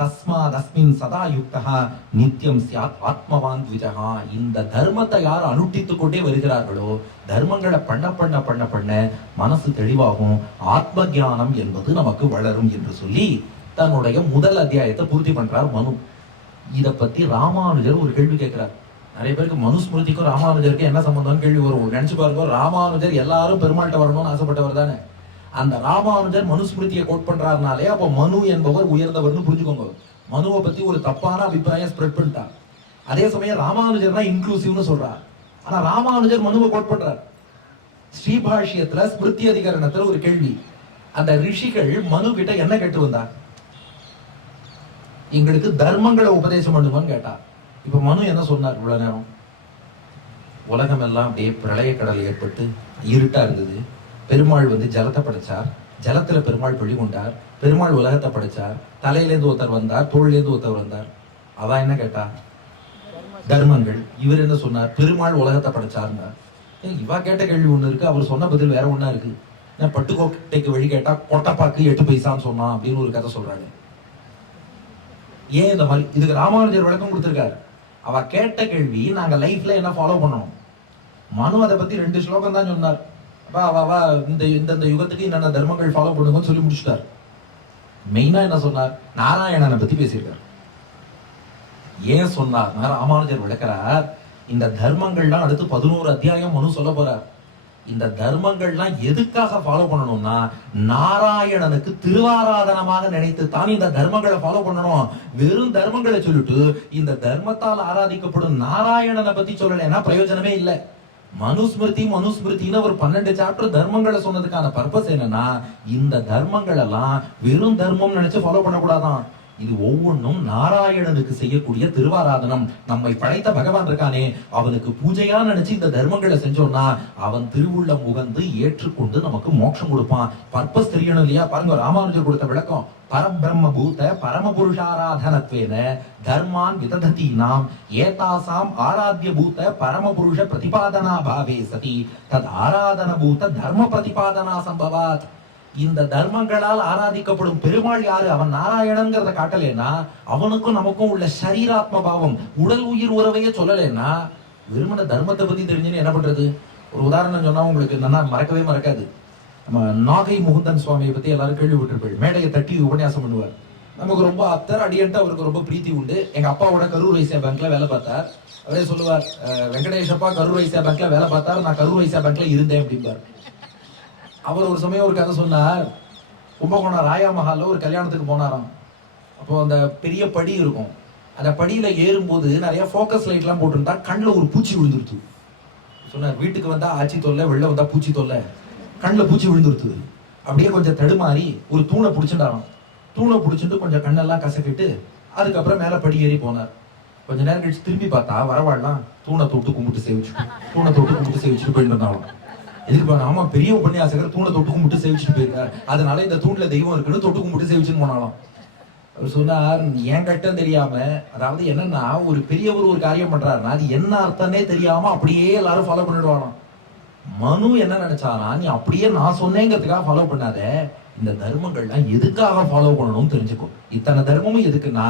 தஸ்மாத் அஸ்மின் சதா யுக்தஹா நித்யம் ஸ்யாத் ஆத்மவான் த்விஜஹா. இந்த தர்மத்தை யார் அனுஷ்டித்துக் கொண்டே வருகிறார்களோ, தர்மங்களை பண்ண மனசு தெளிவாகும், ஆத்ம ஞானம் என்பது நமக்கு வளரும் என்று சொல்லி தன்னுடைய முதல் அத்தியாயத்தை பூர்த்தி பண்றார் மனு. இத பத்தி ராமானுஜர் ஒரு கேள்வி கேட்கிறார். நிறைய பேருக்கு மனுஸ்மிருதிக்கும் ராமானுஜருக்கும் என்ன சம்பந்தம்னு கேள்வி வரும். நினைச்சு பாருங்க, ராமானுஜர் எல்லாரும் பெருமாள்கிட்ட வரணும்னு ஆசைப்பட்டவர் தானே. அந்த ராமானுஜர் மனுஸ்மிருதியை கோட் பண்றாருனாலே அப்ப மனு என்பவர் உயர்ந்தவர்னு புரிஞ்சுக்கோங்க. மனுவை பத்தி ஒரு தப்பான அபிப்பிராயம் ஸ்ப்ரெட் பண்ணிட்டார். அதே சமயம் ராமானுஜர் தான் இன்க்ளூசிவ்னு சொல்றார். ஆனா ராமானுஜர் மனுவை கோட் பண்றார். ஸ்ரீபாஷ்யத்துல ஸ்மிருதி அதிகரணத்துல ஒரு கேள்வி, அந்த ரிஷிகள் மனு கிட்ட என்ன கேட்டு வந்தார்? எங்களுக்கு தர்மங்களை உபதேசம் பண்ணுவான்னு கேட்டா. இப்ப மனு என்ன சொன்னார்? இவ்வளவு நேரம் உலகம் எல்லாம் அப்படியே பிரளய கடல் ஏற்பட்டு இருட்டா இருந்தது. பெருமாள் வந்து ஜலத்தை படைச்சார், ஜலத்துல பெருமாள் பள்ளி கொண்டார், பெருமாள் உலகத்தை படைச்சார், தலையிலேருந்து ஒருத்தர் வந்தார், தோளிலேருந்து ஒருத்தர் வந்தார். அதான் என்ன கேட்டா? தர்மங்கள். இவர் என்ன சொன்னார்? பெருமாள் உலகத்தை படைச்சார்னார். இவா கேட்ட கேள்வி ஒண்ணு இருக்கு, அவர் சொன்ன பதில் வேற ஒண்ணா இருக்கு. பட்டுக்கோட்டைக்கு வழி கேட்டா கொட்டைப்பாக்கு 8 பைசான்னு சொன்னான் அப்படின்னு ஒரு கதை சொல்றாங்க. ஏன் இந்த மாதிரி? இதுக்கு ராமானுஜர் விளக்கம் கொடுத்திருக்காரு. அவ கேட்ட கேள்வி நாங்க லைஃப்ல என்ன ஃபாலோ பண்ணணும். மனு அதை பத்தி 2 ஸ்லோகம் தான் சொன்னார். இந்த யுகத்துக்கு என்னென்ன தர்மங்கள் ஃபாலோ பண்ணுங்கன்னு சொல்லி முடிச்சுட்டார். மெயினா என்ன சொன்னார்? நாராயணனை பத்தி பேசியிருக்கார். ஏன் சொன்னார்? ராமானுஜர் விளக்கிறார். இந்த தர்மங்கள்லாம் அடுத்து 11 அத்தியாயம் மனு சொல்ல போறார். இந்த தர்மங்கள்லாம் எதுக்காக ஃபாலோ பண்ணணும்னா நாராயணனுக்கு திருவாராதனமாக நினைத்து தான் இந்த தர்மங்களை ஃபாலோ பண்ணணும். வெறும் தர்மங்களை சொல்லிட்டு இந்த தர்மத்தால் ஆராதிக்கப்படும் நாராயணனை பத்தி சொல்லலைன்னா பிரயோஜனமே இல்லை. மனுஸ்மிருதினு ஒரு 12 சாப்டர் தர்மங்களை சொன்னதுக்கான பர்பஸ் என்னன்னா, இந்த தர்மங்கள் எல்லாம் வெறும் தர்மம் நினைச்சு ஃபாலோ பண்ணக்கூடாதான். இது ஒவ்வொன்றும் நாராயணனுக்கு செய்யக்கூடிய திருவாராதனம். நம்மை படைத்த பகவான் இருக்கானே, அவனுக்கு பூஜையா நினைச்சு இந்த தர்மங்களை செஞ்சோம்னா அவன் திருவுள்ள முகந்து ஏற்றுக்கொண்டு நமக்கு மோட்சம் கொடுப்பான். பர்பஸ் தெரியணும் இல்லையா? பாருங்க, ராமானுஜர் கொடுத்த விளக்கம். பரபிரம்ம பூத பரமபுருஷாராதனத்வேன தர்மான் விதததி நாம் ஏதாசாம் ஆராத்ய பூத பரமபுருஷ பிரதிபாதனா பாவே சதி தத் ஆராதன பூத தர்ம பிரதிபாதனா சம்பவாத். இந்த தர்மங்களால் ஆராதிக்கப்படும் பெருமாள் யாரு? அவன் நாராயணன்கிறத காட்டலேன்னா அவனுக்கும் நமக்கும் உள்ள சரீராத்ம பாவம், உடல் உயிர் உறவையே சொல்லலேன்னா வெறுமன தர்மத்தை பத்தி தெரிஞ்சுன்னு என்ன பண்றது? ஒரு உதாரணம் சொன்னா உங்களுக்கு நல்லா மறக்கவே மறக்காது. நம்ம நாகை முகுந்தன் சுவாமியை பத்தி எல்லாரும் கேள்விப்பட்டிருப்பீங்க. மேடையை தட்டி உபன்யாசம் பண்ணுவார். நமக்கு ரொம்ப அத்தர் அடியன்ட்டு அவருக்கு ரொம்ப பிரீத்தி உண்டு. எங்க அப்பாவோட கரூர் வைசியா பேங்க்ல வேலை பார்த்தார். அவரே சொல்லுவார், வெங்கடேஷப்பா கரூர் வைசியா பேங்க்ல வேலை பார்த்தார், நான் கரூர் வைசியா பேங்க்ல இருந்தேன் அப்படிம்பார். அவர் ஒரு சமயம் ஒரு கதை சொன்னார். கும்பகோணம் ராயா மஹால்ல ஒரு கல்யாணத்துக்கு போனாராம். அப்போ அந்த பெரிய படி இருக்கும். அந்த படியில ஏறும்போது நிறைய ஃபோக்கஸ் லைட் எல்லாம் போட்டுருந்தா கண்ணில் ஒரு பூச்சி விழுந்துருச்சு. சொன்னார், வீட்டுக்கு வந்தா ஆச்சி தொல்லை, வெளில வந்தா பூச்சி தொல்லை, கண்ணில் பூச்சி விழுந்துருச்சு. அப்படியே கொஞ்சம் தடுமாறி ஒரு தூணை பிடிச்சிட்டாராம். தூணை பிடிச்சிட்டு கொஞ்சம் கண்ணெல்லாம் கசக்கிட்டு அதுக்கப்புறம் மேல படி ஏறி போனார். கொஞ்ச நேரம் கழிச்சு திரும்பி பார்த்தா வரவாடலாம் தூணை தொட்டு கும்பிட்டு சேவிச்சுட்டு போயிட்டு இருந்தாலும். எதுக்கு? ஆமா, பெரிய உபன்யாசகர் தூணை தொட்டு கும்பிட்டு சேவிச்சுட்டு போயிருக்காரு, அதனால இந்த தூண்ல தெய்வம் இருக்குன்னு தொட்டு கும்பிட்டு சேவிச்சுன்னு போனாலும். அவர் சொன்னார், ஏன் கட்டம் தெரியாம, அதாவது என்னன்னா ஒரு பெரியவர் ஒரு காரியம் பண்றாருன்னா அது என்ன அர்த்தமே தெரியாம அப்படியே எல்லாரும் ஃபாலோ பண்ணிடுவானாம். மனு என்ன நினைச்சானா, நீ அப்படியே நான் சொன்னேங்கிறதுக்காக ஃபாலோ பண்ணாத, இந்த தர்மங்கள்லாம் எதுக்காக ஃபாலோ பண்ணணும்னு தெரிஞ்சுக்கோ. இத்தனை தர்மமும் எதுக்குன்னா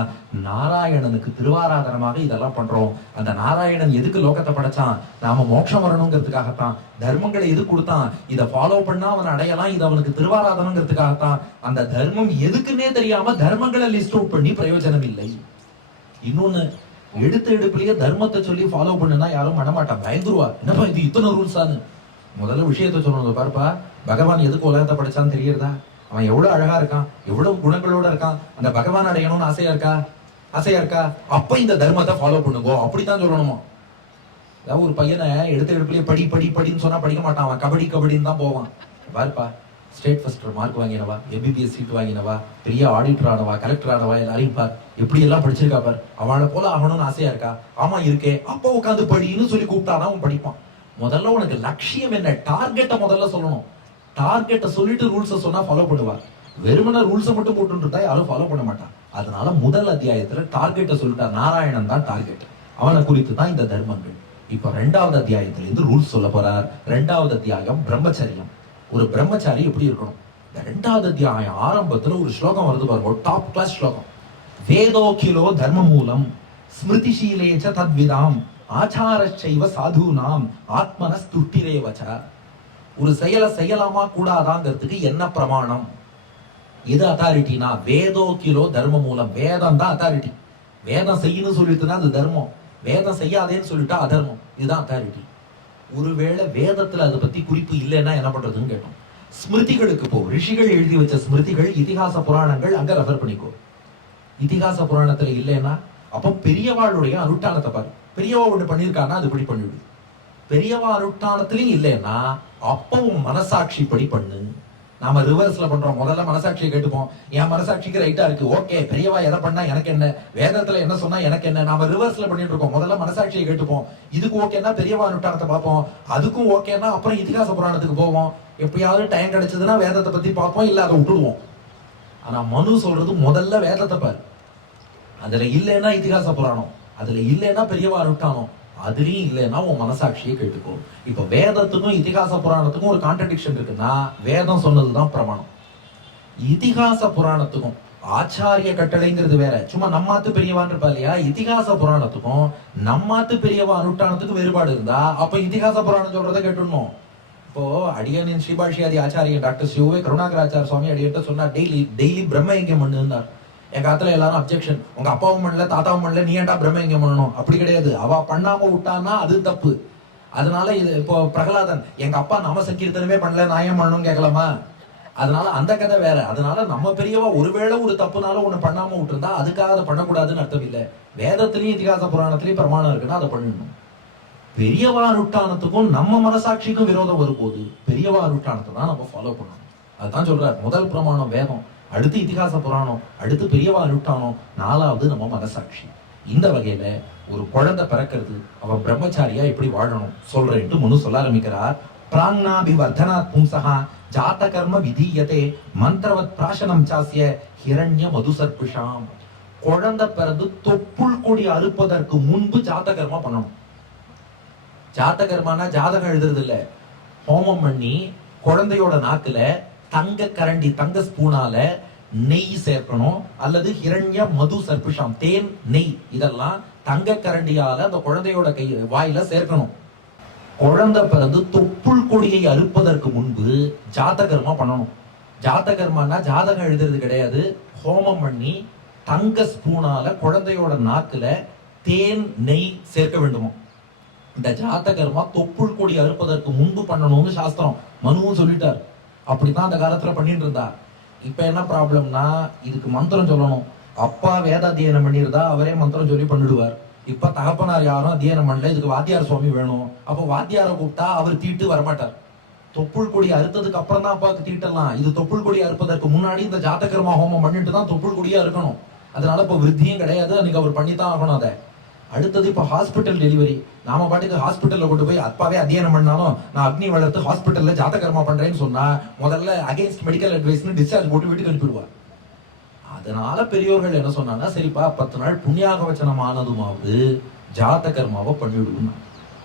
நாராயணனுக்கு திருவாராதனமாக இதெல்லாம் பண்றோம். அந்த நாராயணன் எதுக்கு லோகத்தை படைச்சான்? நாம மோட்சம் வரணுங்கிறதுக்காகத்தான். தர்மங்களை எது கொடுத்தான்? இதை ஃபாலோ பண்ணா அவன் அடையலாம், இது அவனுக்கு திருவாராதனங்கிறதுக்காகத்தான். அந்த தர்மம் எதுக்குன்னே தெரியாம தர்மங்களை லிஸ்ட் அவுட் பண்ணி பிரயோஜனம் இல்லை. இன்னொன்னு, எடுப்பிலேயே தர்மத்தை சொல்லி ஃபாலோ பண்ணுனா யாரும் பண்ணமாட்டான், பயந்துருவா. என்னப்பா இது இத்தனை ரூல்ஸான்னு. முதல்ல விஷயத்த சொல்லணும். பாருப்பா, பகவான் எதுக்கு உலகத்தை படைச்சான்னு தெரியறதா? அவன் எவ்வளவு அழகா இருக்கான், எவ்வளவு குணங்களோட இருக்கான். அந்த பகவான் அடையணும்னு ஆசையா இருக்கா? அப்ப இந்த தர்மத்தை ஃபாலோ பண்ணுங்க, அப்படித்தான் சொல்லணுமா? அதாவது ஒரு பையனை எடுப்பிலேயே படின்னு சொன்னா படிக்க மாட்டான். அவன் கபடின்னு தான் போவான். பாருப்பா, ஸ்டேட் ஃபர்ஸ்ட் மார்க் வாங்கினவா, MBBS சீட் வாங்கினவா, பெரிய ஆடிட்டர் ஆனவா, கலெக்டர் ஆனவா, எல்லாரையும் பார், எப்படி எல்லாம் படிச்சிருக்கா பார். அவனை போல ஆகணும்னு ஆசையா இருக்கா? ஆமா இருக்கே. அப்ப உட்காந்து படின்னு சொல்லி கூப்பிட்டானா அவன் படிப்பான். முதல்ல உனக்கு லட்சியம் என்ன, டார்கெட்டை முதல்ல சொல்லணும். டார்கெட்டை சொல்லிட்டு ரூல்ஸை சொன்னா ஃபாலோ பண்ணுவா. வெறுமன ரூல்ஸை மட்டும் போட்டுருந்தா யாரும் ஃபாலோ பண்ண மாட்டான். அதனால முதல் அத்தியாயத்துல டார்கெட்டை சொல்லிட்டா. நாராயணன் தான் டார்கெட், அவனை குறித்து தான் இந்த தர்மங்கள். இப்ப 2வது அத்தியாயத்துல இருந்து ரூல்ஸ் சொல்ல போறார். 2வது அத்தியாயம் பிரம்மச்சரியம். ஒரு பிரம்மச்சாரி எப்படி இருக்கணும்? இந்த 2வது அத்தியாயம் ஆரம்பத்துல ஒரு ஸ்லோகம் வருது பாருங்க, ஒரு டாப் கிளாஸ் ஸ்லோகம். வேதோகிலோ தர்ம மூலம் ஸ்மிருதிஷீலேச்ச தத்விதாம் ஆச்சாரச்சைவ சாதுனாம் ஆத்மனஸ்துஷ்டிரேவச. ஒரு செயலை செய்யலாமா கூடாதாங்கிறதுக்கு என்ன பிரமாணம், எது அத்தாரிட்டினா வேதோகிலோ தர்ம மூலம். வேதம் தான் அத்தாரிட்டி. வேதம் செய்யணும்னு சொல்லிட்டுனா அது தர்மம். வேதம் செய்யாதேன்னு சொல்லிட்டா அதர்மம். இதுதான் அத்தாரிட்டி. ஒருவேளை வேதத்துல அதை பத்தி குறிப்பு இல்லைன்னா என்ன பண்றதுன்னு கேட்டோம். ஸ்மிருதிகளுக்கு போ. ரிஷிகள் எழுதி வச்ச ஸ்மிருதிகள், இதிகாச புராணங்கள் அங்க ரெஃபர் பண்ணிக்கோ. இதிகாச புராணத்துல இல்லைன்னா அப்போ பெரியவாளுடைய அனுஷ்டானத்தை பாரு. பெரியவா ஒண்ணு பண்ணியிருக்கான்னா அது இப்படி பண்ணிவிடு. பெரியவா அனுஷ்டானத்திலையும் இல்லைன்னா அப்பவும் மனசாட்சி படி பண்ணு. நாம ரிவர்ஸ்ல பண்றோம். முதல்ல மனசாட்சியை கேட்டுப்போம். என் மனசாட்சிக்கு ரைட்டா இருக்கு, ஓகே. பெரியவா எதை பண்ணா எனக்கு என்ன, வேதத்துல என்ன சொன்னா எனக்கு என்ன. நாம ரிவர்ஸ்ல பண்ணிட்டு இருக்கோம். முதல்ல மனசாட்சியை கேட்டுப்போம். இதுக்கு ஓகேன்னா பெரியவா அனுஷ்டானத்தை பார்ப்போம். அதுக்கும் ஓகேன்னா அப்புறம் இதிகாச புராணத்துக்கு போவோம். எப்பயாவது டைம் கிடைச்சதுன்னா வேதத்தை பத்தி பார்ப்போம், இல்ல அதை விட்டுடுவோம். ஆனா மனு சொல்றது முதல்ல வேதத்தை பாரு. அதுல இல்லைன்னா இதிகாச புராணம், அதுல இல்லைன்னா பெரியவா அனுஷ்டானம், அதுலயும் இல்லைன்னா உன் மனசாட்சியை கேட்டுக்கோ. இப்ப வேதத்துக்கும் இதிகாச புராணத்துக்கும் ஒரு கான்ட்ரடிக்ஷன் இருக்குன்னா வேதம் சொன்னதுதான் பிரமாணம். இதிகாச புராணத்துக்கும் ஆச்சாரிய கட்டளைங்கிறது வேற. சும்மா நம்மாத்து பெரியவான்னு இருப்பா இல்லையா, இதிகாச புராணத்துக்கும் நம்மாத்து பெரியவா அனுஷ்டானத்துக்கும் வேறுபாடு இருந்தா அப்ப இதிகாச புராணம் சொல்றதை கேட்டுடணும். இப்போ அடியனின் ஸ்ரீபாஷியாதி ஆச்சாரியன் டாக்டர் சிவவே கருணாகராச்சார சுவாமி அடியன்ட்ட சொன்னா, டெய்லி பிரம்ம யஜ்ஞம் பண்ணுந்தார். எங்க காலத்துல எல்லாரும் அப்செக்ஷன், உங்க அப்பாவும் பண்ணல தாத்தாவும் பண்ணல, நீ ஏன்டா பிரம்ம யஜ்ஞம் பண்ணணும். அப்படி கிடையாது. அவ பண்ணாம விட்டான்னா அது தப்பு. அதனால இது இப்போ பிரகலாதன், எங்க அப்பா நாம சங்கீர்த்தனமே பண்ணல, நான் ஏன் பண்ணணும் கேட்கலாமா? அதனால அந்த கதை வேற. அதனால நம்ம பெரியவா ஒருவேளை ஒரு தப்புனால ஒண்ணு பண்ணாம விட்டுருந்தா அதுக்காக அதை பண்ணக்கூடாதுன்னு அர்த்தம் இல்லை. வேதத்திலையும் இதிகாச புராணத்திலையும் பிரமாணம் இருக்குன்னா அதை பண்ணணும். பெரியவா அனுஷ்டானத்துக்கும் நம்ம மனசாட்சிக்கும் விரோதம் வரும்போது பெரியவா அனுஷ்டானத்தை தான் நம்ம ஃபாலோ பண்ணணும். அதுதான் சொல்றார். முதல் பிரமாணம் வேதம், அடுத்து இதிகாச புராணம், அடுத்து பெரியவா அனுஷ்டானம், நாலாவது நம்ம மனசாட்சி. இந்த வகையில ஒரு குழந்தை பிறக்கிறது, அவன் பிரம்மச்சாரியா எப்படி வாழணும் சொல்றேன்ட்டு மனு சொல்ல ஆரம்பிக்கிறார். பிராங்னாபிவர்தனாத் பும்சஹா ஜாத கர்ம விதீயதே மந்திரவத் பிராசனம் சாஸ்ய ஹிரண்ய மதுசர்பிஷாம். குழந்தை பிறந்து தொப்புள் கொடி அறுப்பதற்கு முன்பு ஜாத கர்மா பண்ணணும். ஜாத கர்மானா ஜாதகம் எழுதுறது இல்ல. ஹோமம் பண்ணி குழந்தையோட நாக்குல தங்க கரண்டி, தங்க ஸ்பூனால நெய் சேர்க்கணும். அல்லது ஹிரண்ய மது சர்பிஷாம், தேன் நெய், இதெல்லாம் தங்க கரண்டியால அந்த குழந்தையோட கை வாயில சேர்க்கணும். குழந்தை பிறந்து தொப்புள் கொடியை அறுப்பதற்கு முன்பு ஜாத கர்மா பண்ணணும். ஜாத கர்மானா ஜாதகம் எழுதுறது கிடையாது. ஹோமம் பண்ணி தங்க ஸ்பூனால குழந்தையோட நாக்குல தேன் நெய் சேர்க்க வேண்டுமோ. இந்த ஜாத கர்மா தொப்புள் கொடி அறுப்பதற்கு முன்பு பண்ணணும்னு சாஸ்திரம். மனுவும் சொல்லிட்டார். அப்படித்தான் அந்த காலத்துல பண்ணிட்டு இருந்தா. இப்ப என்ன ப்ராப்ளம்னா, இதுக்கு மந்திரம் சொல்லணும். அப்பா வேத அத்தியனம் பண்ணிருந்தா அவரே மந்திரம் சொல்லி பண்ணிடுவார். இப்ப தகப்பனார் யாரும் அத்தியனம் பண்ணல, இதுக்கு வாத்தியார் சுவாமி வேணும். அப்ப வாத்தியாரை கூப்பிட்டா அவர் தீட்டு வரமாட்டார். தொப்புள் கொடி அறுத்ததுக்கு அப்புறம் தான் அப்பாவுக்கு தீட்டலாம். இது தொப்புள் கொடி அறுப்பதற்கு முன்னாடி இந்த ஜாத கர்மா ஹோமம் பண்ணிட்டு தான் தொப்புள் கொடியா இருக்கணும். அதனால இப்ப விருத்தியும் கிடையாது, அன்னைக்கு அவர் பண்ணித்தான் ஆகணும். அதை அடுத்தது இப்ப ஹாஸ்பிட்டல் டெலிவரி. நாம பாட்டுக்கு ஹாஸ்பிட்டல்ல கொண்டு போய் அப்பாவே அத்தியனம் பண்ணாலும் நான் அக்னி வளர்த்து ஹாஸ்பிட்டல்ல ஜாத கர்மா பண்றேன்னு சொன்னா முதல்ல அகைன்ஸ்ட் மெடிக்கல் அட்வைஸ்னு டிஸ்சார்ஜ் போட்டு வீட்டுக்கு அனுப்பிடுவார். அதனால பெரியோர்கள் என்ன சொன்னாங்கன்னா, சரிப்பா 10 நாள் புண்ணியாக வச்சனம் ஆனதுமாவது ஜாத கர்மாவை பண்ணிவிடுவோம்.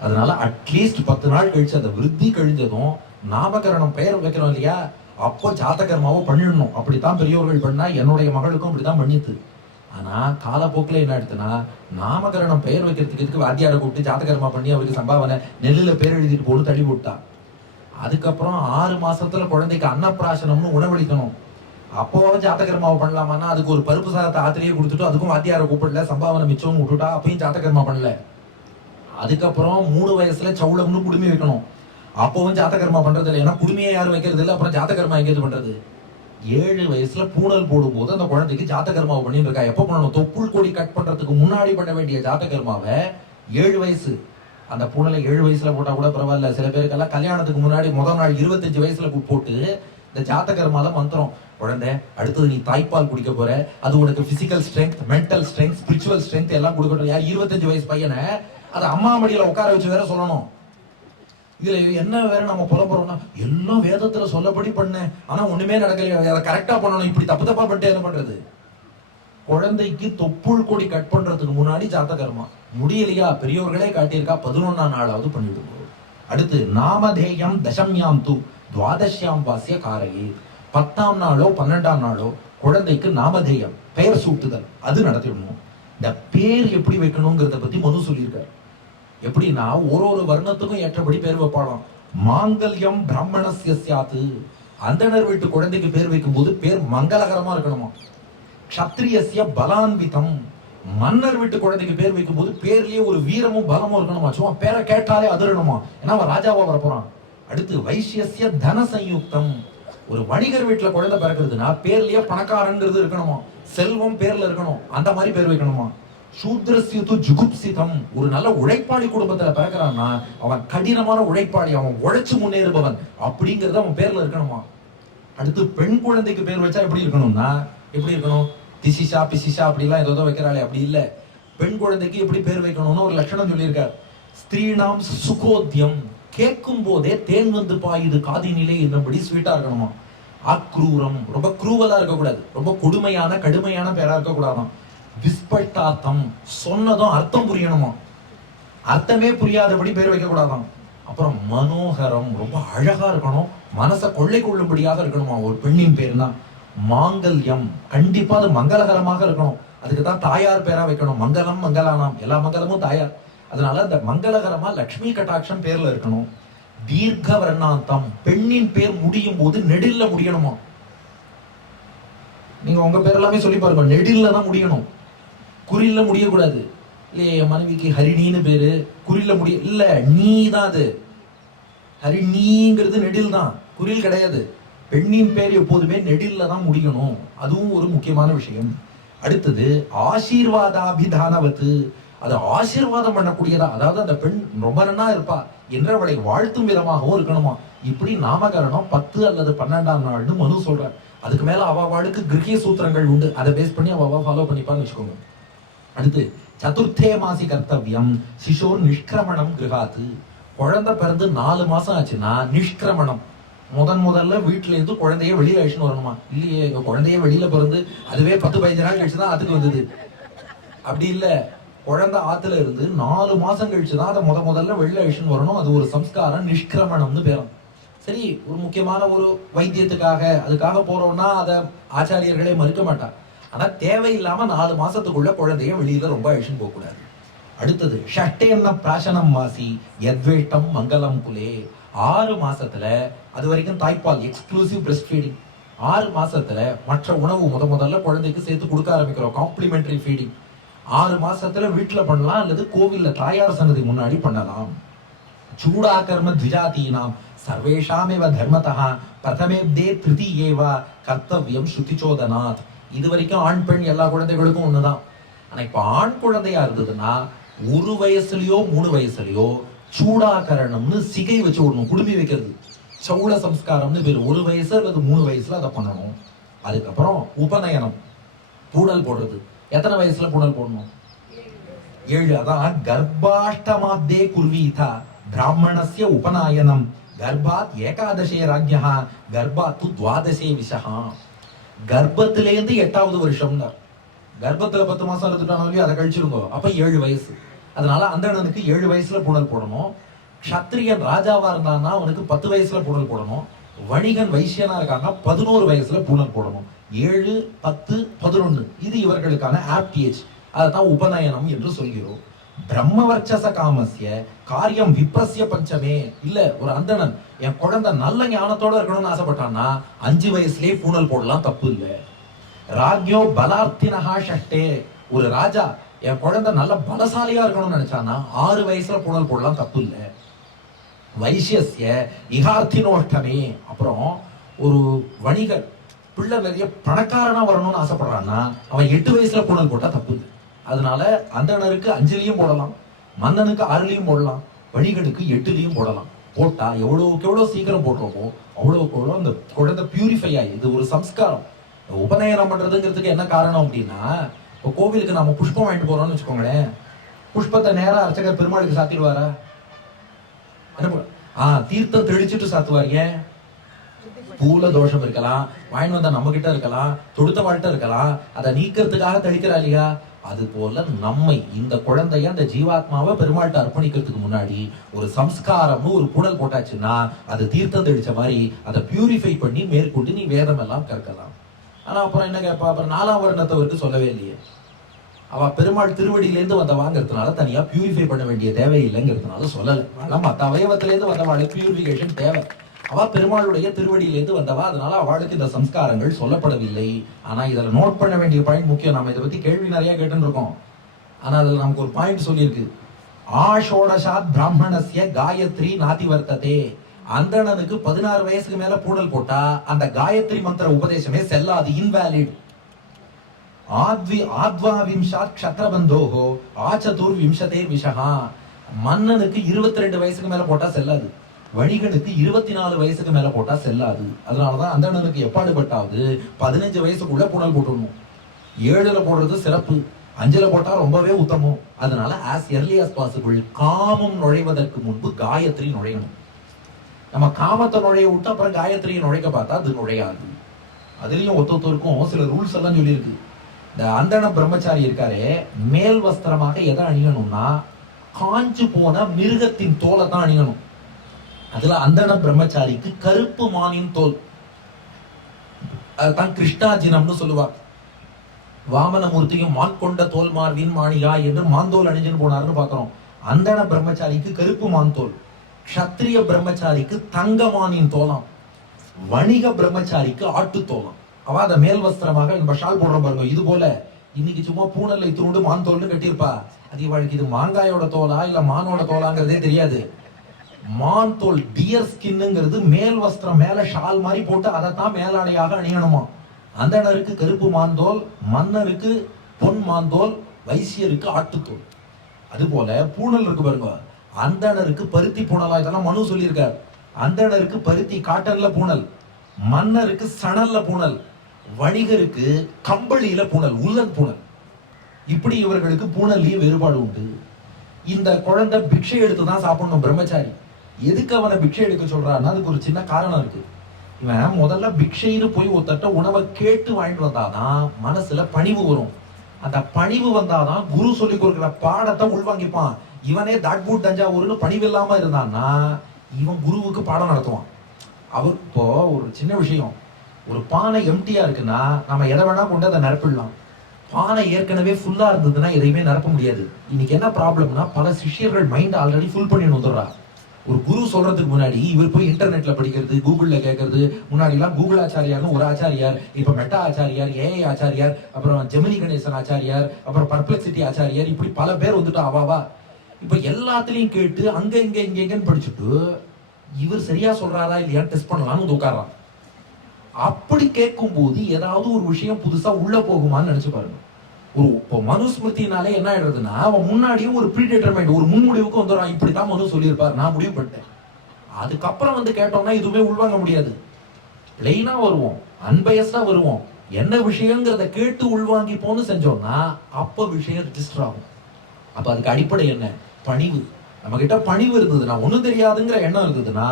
அதனால அட்லீஸ்ட் 10 நாள் கழிச்சு அந்த விருத்தி கழிஞ்சதும் நாமகரணம் பெயர் வைக்கிறோம் இல்லையா, அப்போ ஜாத கர்மாவை பண்ணிடணும். அப்படித்தான் பெரியோர்கள் பண்ணா. என்னுடைய மகளுக்கும் அப்படித்தான் பண்ணித்து. ஆனா காலப்போக்கில் என்ன எடுத்துனா, நாமகரணம் பெயர் வைக்கிறதுக்கு வாத்தியாரை கூப்பிட்டு ஜாதகர்மா பண்ணி அவருக்கு சம்பாவனை நெல்லுல பேர் எழுதிட்டு போட்டு தள்ளி போட்டா. அதுக்கப்புறம் 6 மாசத்துல குழந்தைக்கு அன்னப்பிராசனம்னு உணவளிக்கணும். அப்போ ஜாதகர்மாவை பண்ணலாமான்னா அதுக்கு ஒரு பருப்பு சாதத்தை ஆத்திரையே கொடுத்துட்டு அதுக்கும் வாத்தியாரை கூப்பிடல, சம்பாவனை மிச்சமும் விட்டுட்டா, அப்பயும் ஜாதகர்மா பண்ணல. அதுக்கப்புறம் 3 வயசுல சவுளம்னு குடுமி வைக்கணும். அப்பவும் ஜாதகர்மா பண்றது இல்லை. ஏன்னா குடுமையை யாரும் வைக்கிறது இல்லை. அப்புறம் ஜாதகர்மா எங்கேது பண்றது? 7 வயசுல பூணல் போடும்போது அந்த குழந்தைக்கு ஜாத கர்மாவை பண்ணிட்டு இருக்கா. எப்ப பண்ணணும்? தொப்புள் கொடி கட் பண்றதுக்கு முன்னாடி பண்ண வேண்டிய ஜாத கர்மாவை 7 வயசு. அந்த பூணலை 7 வயசுல போட்டா கூட பரவாயில்ல. சில பேருக்கெல்லாம் கல்யாணத்துக்கு முன்னாடி முதல் நாள் 25 வயசுல போட்டு இந்த ஜாத கர்மால மந்திரம், குழந்தை அடுத்தது நீ தாய்ப்பால் குடிக்க போற, அது உனக்கு physical strength, mental strength, spiritual strength எல்லாம் கொடுக்கட்டும். யார் 25 வயசு பையனை அதை அம்மா மடியில உட்கார வச்சு வேற சொல்லணும். இதுல என்ன வேற நம்ம புலம்புறோம்னா, எல்லாம் வேதத்துல சொல்லபடி பண்ண, ஆனா ஒண்ணுமே நடக்கலையா, அதை கரெக்டா பண்ணணும். இப்படி தப்பு தப்பா பண்ணிட்டு என்ன பண்றது? குழந்தைக்கு தொப்புள் கொடி கட் பண்றதுக்கு முன்னாடி ஜாத கர்மா முடியலையா, பெரியோர்களே காட்டியிருக்கா, 11ஆம் நாளாவது பண்ணிடுவோம். அடுத்து நாமதேயம் தசம்யாம் து துவாதஷ்யாம் வாசிய காரையே. 10ஆம் நாளோ 12ஆம் நாளோ குழந்தைக்கு நாமதேயம் பெயர் சூட்டுதல் அது நடத்திடணும். இந்த பேர் எப்படி வைக்கணுங்கிறத பத்தி மனு சொல்லியிருக்காரு. எப்படின்னா ஒரு வர்ணத்துக்கும் ஏற்றபடி பேர் வைப்பாளாம். மாங்கல்யம் பிராமணஸ்ய ஸ்யாத். அந்தனர் வீட்டு குழந்தைக்கு பேர் வைக்கும் போது பேர் மங்களகரமா இருக்கணுமா. க்ஷத்ரியஸ்ய பலான்விதம். மன்னர் வீட்டு குழந்தைக்கு பேர் வைக்கும் போது பேர்லயே ஒரு வீரமும் பலமும் இருக்கணுமா, சும்மா பேரை கேட்டாலே அதிரணுமா, ஏன்னா அவன் ராஜாவா வரப்போறான். அடுத்து வைசியஸ்ய தன சயுக்தம், ஒரு வணிகர் வீட்டுல குழந்தை பிறக்கிறதுனா பேர்லயே பணக்காரங்கிறது இருக்கணுமா, செல்வம் பேர்ல இருக்கணும், அந்த மாதிரி பேர் வைக்கணுமா. சூத்ரஸ்யது ஜுகுப்சிதம், ஒரு நல்ல உழைப்பாளி குடும்பத்துல பிறக்கிறான்னா அவன் கடினமான உழைப்பாளி, அவன் உழைச்சு முன்னேறுபவன் அப்படிங்கறது அவன் பேர்ல இருக்கணுமா. அடுத்து பெண் குழந்தைக்கு பேர் வச்சா எப்படி இருக்கணும்னா, எப்படி இருக்கணும், திசிஷா பிசிஷா அப்படிலாம் ஏதோ வைக்கிறாளே அப்படி இல்ல. பெண் குழந்தைக்கு எப்படி பேர் வைக்கணும்னு ஒரு லட்சணம் சொல்லியிருக்கார். ஸ்திரீனாம் சுகோத்தியம், கேட்கும் போதே தேன் வந்து பாயுது காதினிலே என்னபடி ஸ்வீட்டா இருக்கணுமா. அக்ரூரம், ரொம்ப குரூவலா இருக்கக்கூடாது, ரொம்ப கொடுமையான கடுமையான பேரா இருக்கக்கூடாதாம். விஸ்பட்டார்த்தம், சொன்னதும் அர்த்தம் புரியணுமா, அர்த்தமே புரியாதபடி பேர் வைக்க கூடாதாம். அப்புறம் மனோகரம், ரொம்ப அழகா இருக்கணும், மனசை கொள்ளை கொள்ளும்படியாக இருக்கணுமா ஒரு பெண்ணின் பேர்னா. மாங்கல்யம், கண்டிப்பா அது மங்களகரமாக இருக்கணும், அதுக்குதான் தாயார் பேரா வைக்கணும். மங்களம் மங்களானாம், எல்லா மங்களமும் தாயார், அதனால அந்த மங்களகரமா லட்சுமி கட்டாட்சம் பேர்ல இருக்கணும். தீர்க்க வர்ணாந்தம், பெண்ணின் பேர் முடியும் போது நெடில்ல முடியணுமா. நீங்க உங்க பேர் எல்லாமே சொல்லி பாருங்க, நெடில்ல தான் முடியணும், குறில்ல முடியக்கூடாது. இல்லையே என் மனைவிக்கு ஹரிணின்னு பேரு, குறில்ல முடிய இல்ல, நீ தான் அது, ஹரிணிங்கிறது நெடில் தான், குறில் கிடையாது. பெண்ணின் பேர் எப்போதுமே நெடில்ல தான் முடியணும், அதுவும் ஒரு முக்கியமான விஷயம். அடுத்தது ஆசீர்வாதாபிதானவத்து, அதை ஆசீர்வாதம் பண்ணக்கூடியதா, அதாவது அந்த பெண் ரொம்ப நன்னா இருப்பா என்று அவளை வாழ்த்தும் விதமாகவும் இருக்கணுமா. இப்படி நாமகரணம் 10 அல்லது 12ஆம் நாள்னு மனு சொல்ற. அதுக்கு மேல அவளுக்கு கிரகிய சூத்திரங்கள் உண்டு, அதை பேஸ் பண்ணி அவ ஃபாலோ பண்ணிப்பான்னு வச்சுக்கோங்க. அடுத்து சதுர்த்தே மாசி கர்த்தவியம் சிசோர் நிஷ்கிரமணம் கிரகாத்து, குழந்தை பிறந்து 4 மாசம் ஆச்சுன்னா நிஷ்கிரமணம், முதல்ல வீட்டுல இருந்து குழந்தைய வெளியில அழிச்சுன்னு வரணுமா. இல்லையே, எங்க குழந்தைய வெளியில பிறந்து அதுவே 10-15 நாள் கழிச்சுதான் அதுக்கு வந்தது, அப்படி இல்ல. குழந்தை ஆத்துல இருந்து 4 மாசம் கழிச்சுதான் அதை முதல்ல வெளியில அழிச்சுன்னு வரணும், அது ஒரு சம்ஸ்காரம், நிஷ்கிரமணம்னு பேரும். சரி, ஒரு முக்கியமான ஒரு வைத்தியத்துக்காக அதுக்காக போறோம்னா அதை ஆச்சாரியர்களே மறுக்க மாட்டார். ஆனா தேவையில்லாம 4 மாசத்துக்குள்ள குழந்தைய வெளியில ரொம்ப அழிச்சுன்னு போக கூடாது. அடுத்தது ஷஷ்டேன்ன பிராசனம் மாசி யத்வேஷ்டம் மங்களம் குலே, 6 மாசத்துல அது வரைக்கும் தாய்ப்பால் எக்ஸ்க்ளூசிவ் பிரஸ்ட் ஃபீடிங். 6 மாசத்துல மற்ற உணவு முதல்ல குழந்தைக்கு சேர்த்து கொடுக்க ஆரம்பிக்கிறோம், காம்ப்ளிமெண்டரி ஃபீடிங். 6 மாசத்துல வீட்டுல பண்ணலாம் அல்லது கோவில்ல தாயார் சன்னதி முன்னாடி பண்ணலாம். சூடாகர்ம த்விஜாதீனாம் சர்வேஷாமேவ தர்மதः பிரதமேப்தே திருதியேவ கர்த்தவ்யம் ஸ்ருதிச்சோதனாத். இது வரைக்கும் ஆண் பெண் எல்லா குழந்தைகளுக்கும் ஒண்ணுதான். ஆனா இப்ப ஆண் குழந்தையா இருந்ததுன்னா 1 வயசுலயோ 3 வயசுலயோ சூடாகரணம்னு சிகை வச்சு விடணும், குடுமி வைக்கிறது, சௌள சம்ஸ்காரம்னு பேரு. 1 வயசு அல்லது 3 வயசுல அதை பண்ணணும். அதுக்கப்புறம் உபநயனம், பூடல் போடுறது. எத்தனை வயசுல பூடல் போடணும்? 7. அதான் கர்ப்பாஷ்டமாத்தே குர்வீதா பிராமணஸ்ய உபநாயனம் கர்ப்பாத் ஏகாதசே ராஜ்யா கர்ப்பாத் 12 விஷஹா. கர்ப்பத்திலேருந்து 8வது வருஷம் தான். கர்ப்பத்துல 10 மாசம் இருந்துட்டானோ அதை கழிச்சிருங்கோ, அப்ப 7 வயசு. அதனால அந்தணனுக்கு 7 வயசுல பூணல் போடணும். க்ஷத்ரியன் ராஜாவா இருந்தான்னா அவனுக்கு 10 வயசுல பூணல் போடணும். வணிகன் வைசியனா இருக்காங்க 11 வயசுல பூணல் போடணும். 7, 10, 11 இது இவர்களுக்கான ஆப்ட் ஏஜ், அதான் உபநயனம் என்று சொல்கிறோம். பிரம்மவர்ச்சச காமஸ்ய காரியம் விப்ரஸ்ய பஞ்சமே. இல்ல, ஒரு அந்தணன் என் குழந்தை நல்ல ஞானத்தோட இருக்கணும்னு ஆசைப்பட்டான்னா 5 வயசுலயே பூணல் போடலாம், தப்பு இல்ல. ராஜ்யோ பலார்த்தினஹா ஷஷ்டே, ஒரு ராஜா என் குழந்தை நல்ல பலசாலியா இருக்கணும்னு நினைச்சானா 6 வயசுல பூணல் போடலாம், தப்பு இல்ல. வைசியஸ்ய இகார்த்தினோஷ்டமே, அப்புறம் ஒரு வணிகர் பிள்ளை நிறைய பணக்காரனா வரணும்னு ஆசைப்படுறான்னா அவன் 8 வயசுல பூணல் போட்டா தப்பு இல்லை. அதனால அந்தணருக்கு 5லயும் போடலாம், மன்னனுக்கு 6லயும் போடலாம், வணிகனுக்கு 8லயும் போடலாம். போட்டா எவ்வளவுக்கு எவ்வளவு சீக்கிரம் போடுறோமோ அவ்வளவுக்கு எவ்வளவு அந்த குழந்தை பியூரிஃபை ஆகி, இது ஒரு சம்ஸ்காரம். உபநயனம் பண்றதுங்கிறதுக்கு என்ன காரணம் அப்படின்னா, இப்போ கோவிலுக்கு நாம புஷ்பம் வாங்கிட்டு போறோம்னு வச்சுக்கோங்களேன், புஷ்பத்தை நேரா அர்ச்சகர் பெருமாளுக்கு சாத்திடுவாரா? தீர்த்தம் தெளிச்சுட்டு சாத்துவார். ஏன்? பூல தோஷம் இருக்கலாம், வாங்கி வந்தா நம்ம கிட்ட இருக்கலாம், தொடுத்த வாழ்கிட்ட இருக்கலாம், அதை நீக்கிறதுக்காக தெளிக்கிறா இல்லையா? அது போல நம்மை, இந்த குழந்தைய, அந்த ஜீவாத்மாவை பெருமாள்கிட்ட அர்ப்பணிக்கிறதுக்கு முன்னாடி ஒரு சம்ஸ்காரம்னு ஒரு புடல் போட்டாச்சுன்னா அது தீர்த்தம் தெளிச்ச மாதிரி அதை பியூரிஃபை பண்ணி மேற்கொண்டு நீ வேதம் எல்லாம் கற்கலாம். ஆனா அப்புறம் என்ன கேட்பா, அப்புறம் 4ஆம் வருணத்தவருக்கு சொல்லவே இல்லையே, அவ பெருமாள் திருவடியிலேருந்து வந்த வாங்கிறதுனால தனியா பியூரிஃபை பண்ண வேண்டிய தேவையில்லைங்கிறதுனால சொல்லலை. மற்ற அவயவத்திலேருந்து வந்தவாளுக்கு பியூரிஃபிகேஷன் தேவை. அவ பெருமாளுடைய திருவடியிலேருந்து வந்தவா, அதனால அவளுக்கு இந்த சம்ஸ்காரங்கள் சொல்லப்படவில்லை. ஆனா இதுல நோட் பண்ண வேண்டிய பாயிண்ட் முக்கியம். நம்ம இதை பத்தி கேள்வி நிறைய கேட்டு இருக்கோம். ஆனா அதுல நமக்கு ஒரு பாயிண்ட் சொல்லியிருக்கு, ஆஷோடசாத் பிராமணஸ்ய காயத்ரி நாதி வர்த்ததே. அந்தணனுக்கு 16 வயசுக்கு மேல பூணல் போட்டா அந்த காயத்ரி மந்திர உபதேசமே செல்லாது, இன்வாலிட். ஆத்வா விம்சாத் க்ஷத்ரபந்தோஹோ ஆச்சதுர் விம்சதே விஷஹா. மன்னனுக்கு 22 வயசுக்கு மேல போட்டா செல்லாது, வணிகனுக்கு 24 வயசுக்கு மேல போட்டா செல்லாது. அதனாலதான் அந்தணனுக்கு எப்பாடுபட்டாவது 15 வயசுக்குள்ள பூணல் போட்டுடணும். 7ல போடுறது சிறப்பு, 5ல போட்டா ரொம்பவே உத்தமம். அதனால ஆஸ் எர்லி as பாசிபிள் காமம் நுழைவதற்கு முன்பு காயத்ரி நுழையணும். நம்ம காமத்தை நுழைய விட்டு அப்புறம் காயத்ரியை நுழைக்க பார்த்தா அது நுழையாது. அதுலயும் ஒருத்தருக்கும் சில ரூல்ஸ் எல்லாம் சொல்லியிருக்கு. இந்த அந்தண பிரம்மச்சாரி இருக்காரே, மேல் வஸ்திரமாக எதை அணியணும்னா காஞ்சு போன மிருகத்தின் தோலை தான் அணியணும். அதுல அந்தண பிரம்மச்சாரிக்கு கருப்பு மானின் தோல், அதுதான் கிருஷ்ணாஜினம்னு சொல்லுவார். வாமனமூர்த்தியும் மான் கொண்ட தோல் மார்வின் மாணியா என்று மாந்தோல் அணிஞ்சுன்னு போனாருன்னு பாக்குறோம். அந்தண பிரம்மச்சாரிக்கு கருப்பு மான் தோல், க்ஷத்ரிய பிரம்மச்சாரிக்கு தங்கமானின் தோலாம், வணிக பிரம்மச்சாரிக்கு ஆட்டு தோலாம். அவ அத மேல் வஸ்திரமாக நம்ம ஷால் போடுறோம் பாருங்க, இது போல இன்னைக்கு சும்மா பூனல்ல இத்துண்டு மான் தோல்னு கட்டியிருப்பா. அது இவளுக்கு இது மாங்காயோட தோலா இல்ல மானோட தோலாங்கிறதே தெரியாது. மான் தோல் டியர் ஸ்கின்னுங்கிறது மேல் வஸ்திரம் மேல ஷால் மாதிரி போட்டு அதைத்தான் மேலாடையாக அணியணுமா. அந்தணருக்கு கருப்பு மாந்தோல், மன்னருக்கு பொன் மாந்தோல், வைசியருக்கு ஆட்டுத்தோல். அது போல பூணல் இருக்கு பாருங்க, அந்தணருக்கு பருத்தி பூணலா, இதெல்லாம் மனு சொல்லியிருக்கார். அந்தணருக்கு பருத்தி காட்டன்ல பூணல், மன்னருக்கு சணல்ல பூணல், வணிகருக்கு கம்பளியில பூணல், உள்ளன் பூணல். இப்படி இவர்களுக்கு பூணல்லையே வேறுபாடு உண்டு. இந்த குழந்தை பிக்ஷை எடுத்து தான் சாப்பிடணும் பிரம்மச்சாரி. எதுக்கு அவனை பிக்ஷை எடுக்க சொல்றாருன்னா அதுக்கு ஒரு சின்ன காரணம் இருக்கு. இவன் முதல்ல பிக்ஷைன்னு போய் ஒருத்தட்ட உணவை கேட்டு வாங்கிட்டு வந்தாதான் மனசுல பணிவு வரும். அந்த பணிவு வந்தாதான் குரு சொல்லி கொடுக்கிற பாடத்தை உள்வாங்கிப்பான். இவனே தாட்பூட் தஞ்சாவூர்னு பணிவு இல்லாம இருந்தான்னா இவன் குருவுக்கு பாடம் நடத்துவான். அவர் இப்போ ஒரு சின்ன விஷயம், ஒரு பானை எம்டியா இருக்குன்னா நம்ம எதை வேணா கொண்டு அதை நிரப்பிடலாம். பானை ஏற்கனவே ஃபுல்லா இருந்ததுன்னா எதையுமே நிரப்ப முடியாது. இன்னைக்கு என்ன ப்ராப்ளம்னா பல சிஷ்யர்கள் மைண்ட் ஆல்ரெடி ஃபுல் பண்ணி வந்துடுறா. ஒரு குரு சொல்றதுக்கு முன்னாடி இவர் போய் இன்டர்நெட்ல படிக்கிறது, கூகுள்ல கேட்கறது. முன்னாடி எல்லாம் கூகுள் ஆச்சாரியார்னு ஒரு ஆச்சாரியார், இப்ப மெட்டா ஆச்சாரியார், ஏஐ ஆச்சாரியார், அப்புறம் ஜெமினி கணேசன் ஆச்சாரியார், அப்புறம் பர்ப்ளெக்சிட்டி ஆச்சாரியார், இப்படி பல பேர் வந்துட்டு அவாவா. இப்ப எல்லாத்துலயும் கேட்டு அங்க இங்க இங்க எங்கன்னு படிச்சுட்டு இவர் சரியா சொல்றாரா இல்லையான்னு டெஸ்ட் பண்ணலாம்னு உட்கார்றான். அப்படி கேட்கும் போது ஏதாவது ஒரு விஷயம் புதுசா உள்ள போகுமான்னு நினைச்சு பாருங்க. ஒரு இப்போ மனுஸ்மிருதினாலே என்ன ஆயிடுறதுன்னா அவன் முன்னாடியும் ஒரு ப்ரீடிட்டர்மைண்ட் ஒரு முன்முடிவுக்கு வந்துடுறான். இப்படித்தான் மனு சொல்லியிருப்பார், நான் முடிவு பண்ணிட்டேன். அதுக்கப்புறம் வந்து கேட்டோம்னா இதுவுமே உள்வாங்க முடியாது. பிளைனா வருவோம், அன்பயஸ்டா வருவோம். என்ன விஷயங்கிறத கேட்டு உள்வாங்கி போன்னு செஞ்சோம்னா அப்ப விஷயம் ரிஜிஸ்டர் ஆகும். அப்ப அதுக்கு அடிப்படை என்ன? பணிவு. நம்ம கிட்ட பணிவு இருந்ததுன்னா, ஒண்ணும் தெரியாதுங்கிற எண்ணம் இருந்ததுன்னா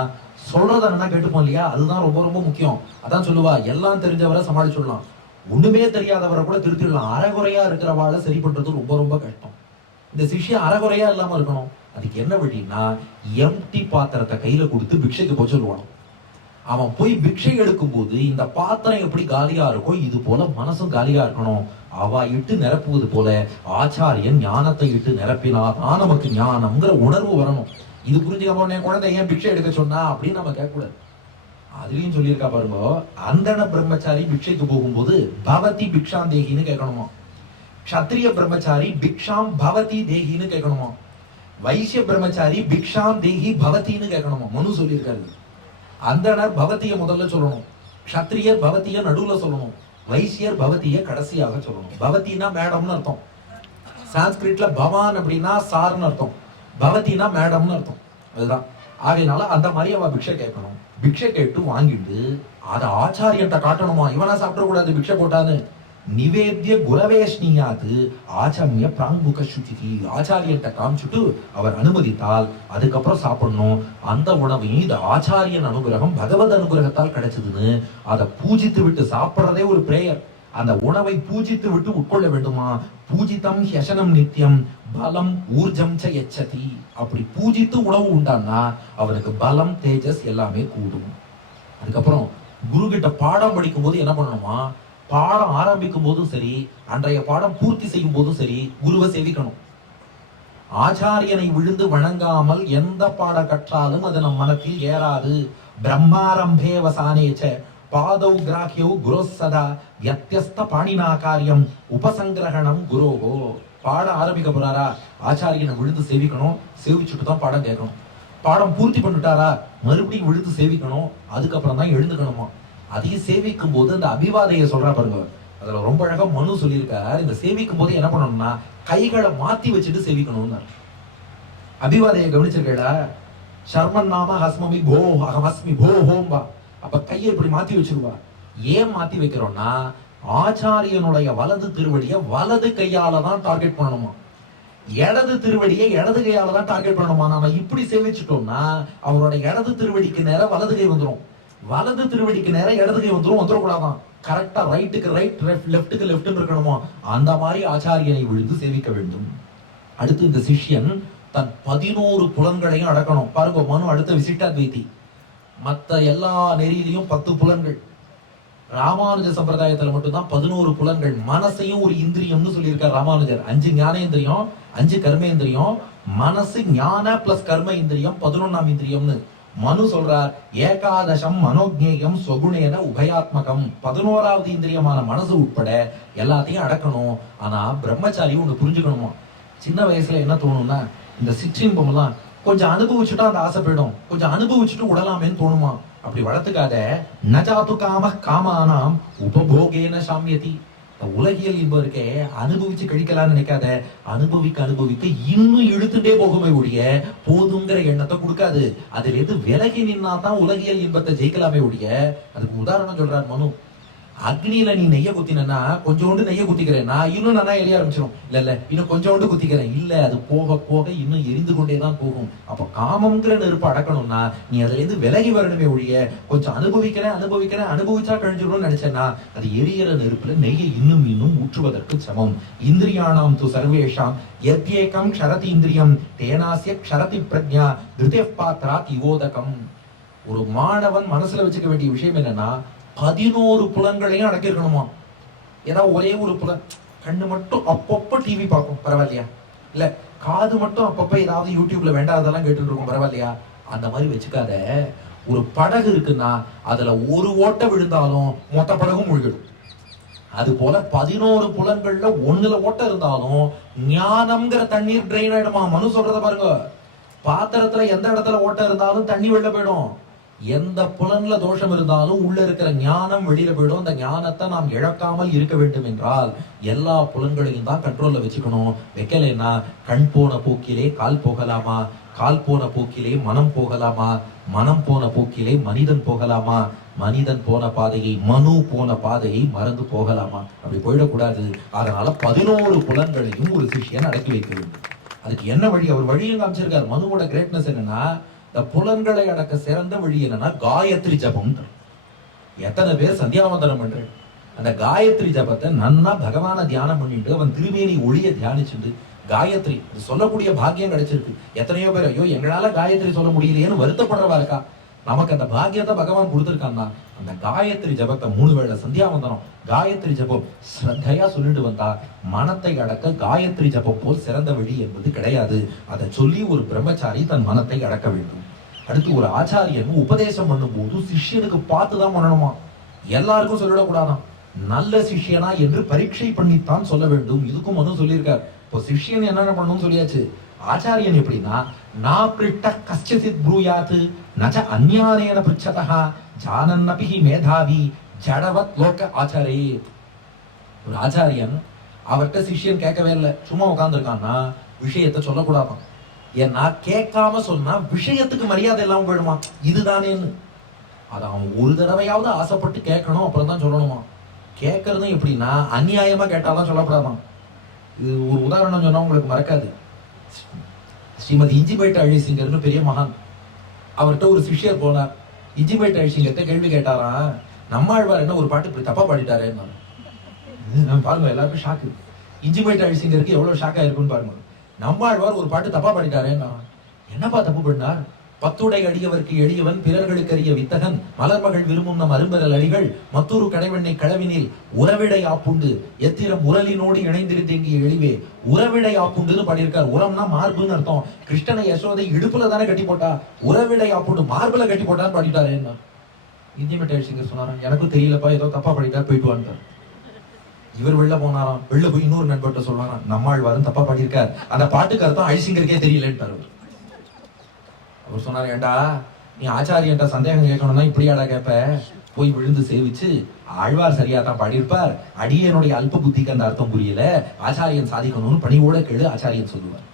சொல்றத என்ன கேட்டுப்போம் இல்லையா, அதுதான் ரொம்ப ரொம்ப முக்கியம். அதான் சொல்லுவா, எல்லாம் தெரிஞ்சவரை சமாளிச்சுடலாம், ஒண்ணுமே தெரியாதவரை கூட திருத்திடலாம். அறகுறையா இருக்கிறவாளை சரி பண்றது ரொம்ப ரொம்ப கஷ்டம். இந்த சிஷ்யம் அறகுறையா இல்லாம இருக்கணும். அதுக்கு என்ன வழின்னா எம்டி பாத்திரத்தை கையில கொடுத்து பிக்ஷைக்கு போய் சொல்லுவான். அவன் போய் பிக்ஷை எடுக்கும் போது இந்த பாத்திரம் எப்படி காலியா இருக்கோ இது போல மனசும் காலியா இருக்கணும். அவ இட்டு நிரப்புவது போல ஆச்சாரியன் ஞானத்தை இட்டு நிரப்பினாதான் நமக்கு ஞானம்ங்கிற உணர்வு வரணும். இது புரிஞ்சுக்காம என் குழந்தை ஏன் பிக்ஷை எடுக்க சொன்னா அப்படின்னு நம்ம கேட்கக்கூடாது. அதுலயும் சொல்லியிருக்கா பாருங்க, அந்தண பிரம்மச்சாரி பிக்ஷைக்கு போகும்போது பவதி பிக்ஷாம் தேகின்னு கேட்கணுமா, க்ஷத்ரிய பிரம்மச்சாரி பிக்ஷாம் பவதி தேகின்னு கேட்கணுமா, வைசிய பிரம்மச்சாரி பிக்ஷாம் தேகி பவதின்னு கேட்கணுமா. மனு சொல்லியிருக்காரு. அந்தணர் பவதிய முதல்ல சொல்லணும், க்ஷத்ரியர் பவதிய நடுவுல சொல்லணும், வைசியர் பவதிய கடைசியாக சொல்லணும். பவதினா மேடம்னு அர்த்தம். சான்ஸ்கிரிட்ல பவான் அப்படின்னா சார்னு அர்த்தம், பவதினா மேடம்னு அர்த்தம். அதுதான். ஆகையினால அந்த மாதிரி அவ பிக்ஷை கேட்கணும். பிக்ஷை கேட்டு வாங்கிட்டு அதை ஆச்சாரியன்ட்ட காட்டணுமா. இவனா சாப்பிட கூடாது பிக்ஷை போட்டான்னு. நிவேத்திய குரவேஷ்ணியாது ஆச்சமிய பிராங்முக சுச்சி, ஆச்சாரியன்ட்ட காமிச்சுட்டு அவர் அனுமதித்தால் அதுக்கப்புறம் சாப்பிடணும். அந்த உணவையும் இந்த ஆச்சாரியன் அனுகிரகம் பகவத் அனுகிரகத்தால் கிடைச்சதுன்னு அதை பூஜித்து விட்டு சாப்பிட்றதே ஒரு பிரேயர். அந்த உணவை பூஜித்து விட்டு உட்கொள்ள வேண்டுமா. பூஜிதம் ஹ்யசனம் நித்தியம் பலம் ஊர்ஜம் ச யச்சதி. அப்படி பூஜித்து உணவு உண்டான்னா அவனுக்கு பலம் தேஜஸ் எல்லாமே கூடும். அதுக்கப்புறம் குரு கிட்ட பாடம் படிக்கும் போது என்ன பண்ணணுமா, பாடம் ஆரம்பிக்கும் போதும் சரி அன்றைய பாடம் பூர்த்தி செய்யும் போதும் சரி குருவை சேவிக்கணும். ஆச்சாரியனை விழுந்து வணங்காமல் எந்த பாட கற்றாலும் அது நம் மனத்தில் ஏறாது. பிரம்மாரம்பே வசானேச்ச பாதௌ கிராஹ்யௌ குரோஸ் சதா யத்யஸ்த பாணினா காரியம் உபசங்கிரகணம் குரோகோ. பாடம் ஆரம்பிக்க போறாரா, ஆச்சாரியனை விழுந்து சேவிக்கணும், சேவிச்சுட்டு தான் பாடம் கேட்கணும். பாடம் பூர்த்தி பண்ணிட்டாரா, மறுபடியும் விழுந்து சேவிக்கணும், அதுக்கப்புறம் தான் எழுந்துக்கணுமா. அதையும் சேவிக்கும் போது அந்த அபிவாதைய சொல்றா பாருங்க, அதுல ரொம்ப அழகா மனு சொல்லியிருக்கார். இந்த சேவிக்கும் போது என்ன பண்ணணும்னா கைகளை மாத்தி வச்சுட்டு சேவிக்கணும்னு. அபிவாதையை கவனிச்சிருக்கா, சர்மன் நாம ஹஸ்மமி போ அகமஸ்மி போ ஹோம்பா. அப்ப கையை இப்படி மாத்தி வச்சிருவா. ஏன் மாத்தி வைக்கிறோம்னா, ஆச்சாரியனுடைய வலது திருவடியை வலது கையால தான் டார்கெட் பண்ணணுமா, இடது திருவடியை இடது கையால தான் டார்கெட் பண்ணணுமா. நாம இப்படி சேவிச்சுட்டோம்னா அவரோட இடது திருவடிக்கு நேரம் வலது கை வந்துடும், வலது திருவடிக்கு நேரம் இடது கை வந்துடக்கூடாதான். கரெக்டா ரைட்டுக்கு ரைட், லெப்டுக்கு லெப்ட் இருக்கணுமா. அந்த மாதிரி ஆச்சாரியனை விழுந்து சேவிக்க வேண்டும். அடுத்து இந்த சிஷ்யன் தன் 11 புலன்களையும் அடக்கணும். பாருங்க, மனு அடுத்த விசிட்டாத்வைதி. மத்த எல்லா நெறியிலையும் 10 புலன்கள், ராமானுஜ சம்பிரதாயத்துல மட்டும்தான் 11 புலன்கள். மனசையும் ஒரு இந்திரியம்னு சொல்லியிருக்கார் ராமானுஜர். 5 ஞானேந்திரியம், 5 கர்மேந்திரியம், மனசு ஞான பிளஸ் கர்ம இந்திரியம் 11ஆம் இந்திரியம்னு. மனு சொல்றார், ஏகாதசம் மனோஜ்ஞேயம் சொகுணேன உபயாத்மகம். 11வது இந்திரியமான மனசு உட்பட எல்லாத்தையும் அடக்கணும். ஆனா பிரம்மச்சாரி ஒண்ணு புரிஞ்சுக்கணுமா, சின்ன வயசுல என்ன தோணும்னா, இந்த சிற்றின்பம் எல்லாம் கொஞ்சம் அனுபவிச்சுட்டா அந்த ஆசை போயிடும், கொஞ்சம் அனுபவிச்சுட்டு விடலாமேன்னு தோணுமா. அப்படி வளர்த்துக்காத. நஜாத்து காம காமானாம் உபபோகேன சாமியதி. உலகியல் இன்பம் இருக்கே, அனுபவிச்சு கழிக்கலாம்னு நினைக்காத. அனுபவிக்க அனுபவிக்க இன்னும் இழுத்துட்டே போகுமே ஒழிய போதுங்கிற எண்ணத்தை கொடுக்காது. அதுல எது விலகி நின்னா தான் உலகியல் இன்பத்தை ஜெயிக்கலாமே ஒழிய. அதுக்கு உதாரணம் சொல்றார் மனு. அக்னியில நீ நெய்ய குத்தினா, கொஞ்சோண்டு நெய்ய குத்திக்கிறேன், நான் இன்னும் நல்லா எரிய ஆரம்பிச்சிடும். இல்ல இன்னும் கொஞ்சோண்டு குத்திக்கிறேன், இல்ல அது போக போக இன்னும் எரிந்து கொண்டேதான் போகும். அப்ப காமம்ங்கிற நெருப்பு அடக்கணும்னா நீ அதுல இருந்து விலகி வரணுமே ஒழிய, கொஞ்சம் அனுபவிக்கிறேன் அனுபவிக்கிறேன் அனுபவிச்சா கழிஞ்சிடணும்னு நினைச்சேன்னா அது எரியற நெருப்புல நெய்யை இன்னும் இன்னும் ஊற்றுவதற்கு சமம். இந்திரியானாம் து சர்வேஷாம் யத்யேகம் க்ஷரதி இந்திரியம் தேனாஸ்ய க்ஷரதி பிரஜ்ஞா திருதே பாத்ராத் யுவோதகம். ஒரு மாணவன் மனசுல வச்சுக்க வேண்டிய விஷயம் என்னன்னா, 11 புலன்களையும் அடக்கிருக்கணுமா. ஏதாவது ஒரே ஒரு புலன், கண்ணு மட்டும் அப்பப்போ டிவி பார்க்கும், பரவாயில்லையா. இல்ல காது மட்டும் அப்பப்ப ஏதாவது யூடியூப்ல வேண்டாததெல்லாம் கேட்டுட்டு இருக்கும், பரவாயில்லையா. அந்த மாதிரி வச்சுக்காத. ஒரு படகு இருக்குன்னா அதுல ஒரு ஓட்டை விழுந்தாலும் மொத்த படகும் முழுகிடும். அது போல 11 புலன்கள்ல ஒண்ணுல ஓட்டை இருந்தாலும் ஞானம்ங்கிற தண்ணீர் ட்ரெயின் ஆயிடுமா. மனு சொல்றத பாருங்க, பாத்திரத்துல எந்த இடத்துல ஓட்டை இருந்தாலும் தண்ணி வெளில போயிடும். எந்த புலன்ல தோஷம் இருந்தாலும் உள்ள இருக்கிற ஞானம் வெளியில போயிடும். அந்த ஞானத்தை நாம் இழக்காமல் இருக்க வேண்டும் என்றால் எல்லா புலன்களையும் தான் கண்ட்ரோல்ல வச்சுக்கணும். வைக்கலைன்னா கண் போன போக்கிலே கால் போகலாமா, கால் போன போக்கிலே மனம் போகலாமா, மனம் போன போக்கிலே மனிதன் போகலாமா, மனிதன் போன பாதையை மனு போன பாதையை மறந்து போகலாமா. அப்படி போயிடக்கூடாது. அதனால 11 புலன்களையும் ஒரு சிஷ்யன் அடக்கி வைக்க வேண்டும். அதுக்கு என்ன வழி, அவர் வழியும் காமிச்சிருக்காரு. மனுவோட கிரேட்னஸ் என்னன்னா, இந்த புலன்களை அடக்க சிறந்த வழி என்னன்னா காயத்ரி ஜபம். எத்தனை பேர் சந்தியாவந்தனம் பண்றேன், அந்த காயத்ரி ஜபத்தை நன்னா பகவான தியானம் பண்ணிட்டு அவன் திருமேனி ஒளிய தியானிச்சுட்டு காயத்ரி சொல்லக்கூடிய பாக்கியம் கிடைச்சிருக்கு. எத்தனையோ பேர் ஐயோ எங்களால காயத்ரி சொல்ல முடியலையேன்னு வருத்தப்படுறவா இருக்கா. நமக்கு அந்த பாக்கியத்தை பகவான் கொடுத்திருக்கான்னா அந்த காயத்ரி ஜபத்தை 3 வேளை சந்தியாவந்தனம் காயத்ரி ஜபம் ஸ்ரத்தையா சொல்லிட்டு வந்தா மனத்தை அடக்க காயத்ரி ஜபம் போல் சிறந்த வழி என்பது கிடையாது. அதை சொல்லி ஒரு பிரம்மச்சாரி தன் மனத்தை அடக்க வேண்டும். அடுத்து ஒரு ஆச்சாரியன் உபதேசம் பண்ணும் போது சிஷ்யனுக்கு பார்த்துதான் பண்ணணுமா, எல்லாருக்கும் சொல்லிடக்கூடாதான். நல்ல சிஷ்யனா என்று பரீட்சை பண்ணித்தான் சொல்ல வேண்டும். இதுக்கும் மனு சொல்லியிருக்கார். இப்போ சிஷ்யன் என்னென்ன பண்ணணும்னு சொல்லியாச்சு. ஆச்சாரியன் எப்படின்னா, நா பிரிட்ட கஷ்டித் ப்ரூயாத் நச அந்யானேன பிருச்சதா ஜானன்னபி மேதாவி ஜடவத் லோக ஆச்சாரே. ஒரு ஆச்சாரியன் அவர்கிட்ட சிஷ்யன் கேட்கவே இல்லை, சும்மா உட்கார்ந்துருக்கான்னா விஷயத்தை சொல்லக்கூடாதான். ஏன்னா கேட்காம சொன்னா விஷயத்துக்கு மரியாதை இல்லாம போயிடுமா, இதுதானேன்னு. அதை அவன் ஒரு தடவையாவது ஆசைப்பட்டு கேட்கணும், அப்புறம் தான் சொல்லணுமா. கேட்கறதும் எப்படின்னா அநியாயமா கேட்டாலும் சொல்லப்படாதான். இது ஒரு உதாரணம் சொன்னா உங்களுக்கு மறக்காது. ஸ்ரீமதி இஞ்சிபேட்ட அழிசிங்கர்னு பெரிய மகான், அவர்கிட்ட ஒரு சிஷ்யர் போனார். இஞ்சிபேட்ட அழிசிங்கர்கிட்ட கேள்வி கேட்டாராம், நம்மாழ்வார் என்ன ஒரு பாட்டு இப்படி தப்பா பாடிட்டாரு. பாருங்க எல்லாருக்கும் ஷாக்கு. இஞ்சிபேட்ட அழிசிங்கருக்கு எவ்வளவு ஷாக்கா இருக்குன்னு பாருங்க. நம்மாழ்வார் ஒரு பாட்டு தப்பா பாடிட்டாரேன்னா, என்னப்பா தப்பு பண்ணார்? பத்துடை அடியவர்க்கு எளியவன் பிறர்களுக்கு அறிய வித்தகன் மலர்மகள் விரும்பும் நம் அரும்பெறல் அடிகள் மத்தூரு கடைவெண்ணை களவினில் உறவிடை ஆப்புண்டு எத்திரம் உரலினோடு இணைந்திருந்தேங்கிய எளிவே. உறவிடை ஆப்புண்டுன்னு பாடியிருக்கார். உரம்னா மார்புன்னு அர்த்தம். கிருஷ்ணனை யசோதை இடுப்புல தானே கட்டி போட்டா, உறவிடை ஆப்புண்டு மார்புல கட்டி போட்டான்னு பாடிட்டாரேன்னா. இந்தியமேட்ட சிங்கர் சொன்னாராம், எனக்கும் தெரியலப்பா, ஏதோ தப்பா பாடிட்டா, போயிட்டு வான்ட்டார். இவர் வெளில போனாராம். வெளில போய் இன்னொரு நண்பர்கிட்ட சொல்றாராம், நம்மாழ்வாரும் தப்பா பாடியிருக்கார், அந்த பாட்டுக்கு அர்த்தம் அழிசிங்கருக்கே தெரியலன்ட்டார். அவர் சொன்னார், ஏண்டா நீ ஆச்சாரியன்ட்ட சந்தேகம் கேட்கணும்னா இப்படியாடா கேட்ப, போய் விழுந்து சேவிச்சு ஆழ்வார் சரியா தான் பாடியிருப்பார், அடியனுடைய அல்ப புத்திக்கு அந்த அர்த்தம் புரியல, ஆச்சாரியன் சாதிக்கணும்னு பணிவோட கேளு, ஆச்சாரியன் சொல்லுவார்.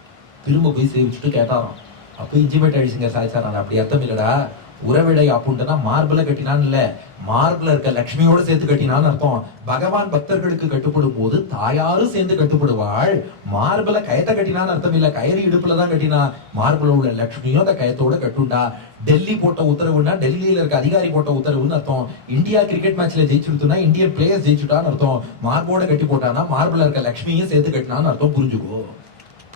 திரும்ப போய் சேவிச்சுட்டு கேட்டாராம். அப்ப இஞ்சிபேட்டை அழிசிங்க சாதிச்சாராம், அப்படி அர்த்தம் இல்லடா, உறவிடை அப்புண்டுனா மார்பிள கட்டினான்னு இல்ல, மார்பிள இருக்க லட்சுமியோட சேர்த்து கட்டினான்னு அர்த்தம். பகவான் பக்தர்களுக்கு கட்டுப்படும் போது தாயாரும் சேர்ந்து கட்டுப்படுவாள். மார்பிள கயத்தை கட்டினான்னு அர்த்தம் இல்ல, கயிறு இடுப்புல தான் கட்டினா. மார்பிள உள்ள லட்சுமியும் அந்த கயத்தோட கட்டுண்டா. டெல்லி போட்ட உத்தரவுன்னா டெல்லியில இருக்க அதிகாரி போட்ட உத்தரவுன்னு அர்த்தம். இந்தியா கிரிக்கெட் மேட்ச்ல ஜெயிச்சுடுத்துனா இந்தியன் பிளேயர்ஸ் ஜெயிச்சுட்டான்னு அர்த்தம். மார்போட கட்டி போட்டானா மார்பிள இருக்க லட்சுமியும் சேர்த்து கட்டினான்னு அர்த்தம். புரிஞ்சுக்கோ.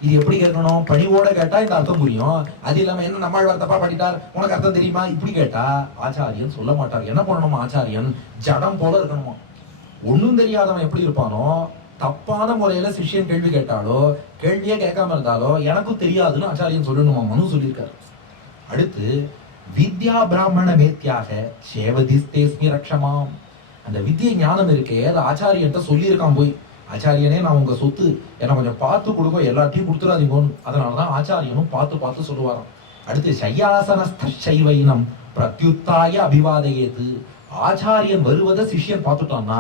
இது எப்படி கேட்கணும்? பணிவோட கேட்டா இந்த அர்த்தம் புரியும். அது இல்லாம என்ன நம்மாழ்வார் தப்பா பாடிட்டார், உனக்கு அர்த்தம் தெரியுமா, இப்படி கேட்டா ஆச்சாரியன் சொல்ல மாட்டார். என்ன பண்ணணுமா? ஆச்சாரியன் ஜடம் போல இருக்கணுமா. ஒண்ணும் தெரியாதவன் எப்படி இருப்பானோ, தப்பான முறையில சிஷ்யன் கேள்வி கேட்டாலோ கேள்வியே கேட்காம இருந்தாலோ எனக்கும் தெரியாதுன்னு ஆச்சாரியன் சொல்லணுமா. மனு சொல்லியிருக்காரு. அடுத்து வித்யா பிராமண மேத்தியாக சேவதிஸ்தேஸ்மி ரக்ஷமாம். அந்த வித்யை ஞானம் இருக்கே, அது ஆச்சாரியன்ட்ட சொல்லியிருக்கான் போய், ஆச்சாரியனே நான் உங்க சொத்து, என்ன கொஞ்சம் பார்த்து கொடுங்க, எல்லாத்தையும் கொடுத்துடாதீங்கன்னு. அதனாலதான் ஆச்சாரியனும் பார்த்து பார்த்து சொல்லுவாராம். அடுத்து சையாசனஸ்தைவைனம் பிரத்யுத்தாய அபிவாதையேது. ஆச்சாரியன் வருவதை சிஷ்யன் பார்த்துட்டான்னா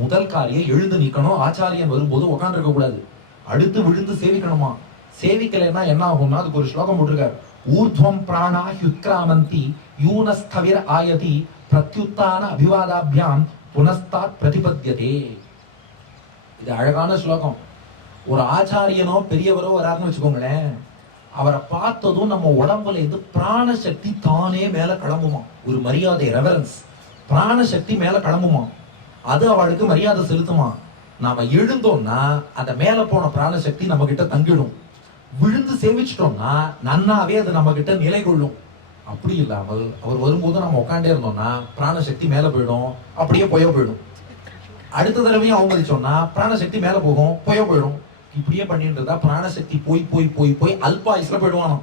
முதல் காரியம் எழுந்து நிக்கணும். ஆச்சாரியன் வரும்போது உட்காந்து இருக்க கூடாது. அடுத்து விழுந்து சேவிக்கணுமா. சேவிக்கலைன்னா என்ன ஆகும்னா அதுக்கு ஒரு ஸ்லோகம் போட்டிருக்காரு. ஊர்த்வம் பிராணா ஹுத்கிராமந்தி யூனஸ்தவிர ஆயதி பிரத்யுத்தான அபிவாதாபியாம் புனஸ்தாத் பிரதிபத்தியதே. இது அழகான ஸ்லோகம். ஒரு ஆச்சாரியனோ பெரியவரோ வராருன்னு வச்சுக்கோங்களேன், அவரை பார்த்ததும் நம்ம உடம்புல இருந்து பிராண சக்தி தானே மேல கிளம்புமா. ஒரு மரியாதை, ரெவரன்ஸ், பிராண சக்தி மேல கிளம்புமா. அது அவளுக்கு மரியாதை செலுத்துமா. நாம எழுந்தோம்னா அந்த மேல போன பிராண சக்தி நம்ம கிட்ட தங்கிடும். விழுந்து சேவிச்சிட்டோம்னா நன்னாவே அது நம்ம கிட்ட நிலை கொள்ளும். அப்படி இல்லாமல் அவர் வரும்போது நம்ம உட்காண்டே இருந்தோம்னா பிராண சக்தி மேல போயிடும், அப்படியே போயிடும். அடுத்த தடவையும் அவமதிச்சோம்னா பிராணசக்தி மேல போகும், போயிடும். இப்படியே பண்ணிட்டு இருந்தா பிராணசக்தி போய் போய் போய் போய் அல்பாயுஸ்ல போயிடுவானோ.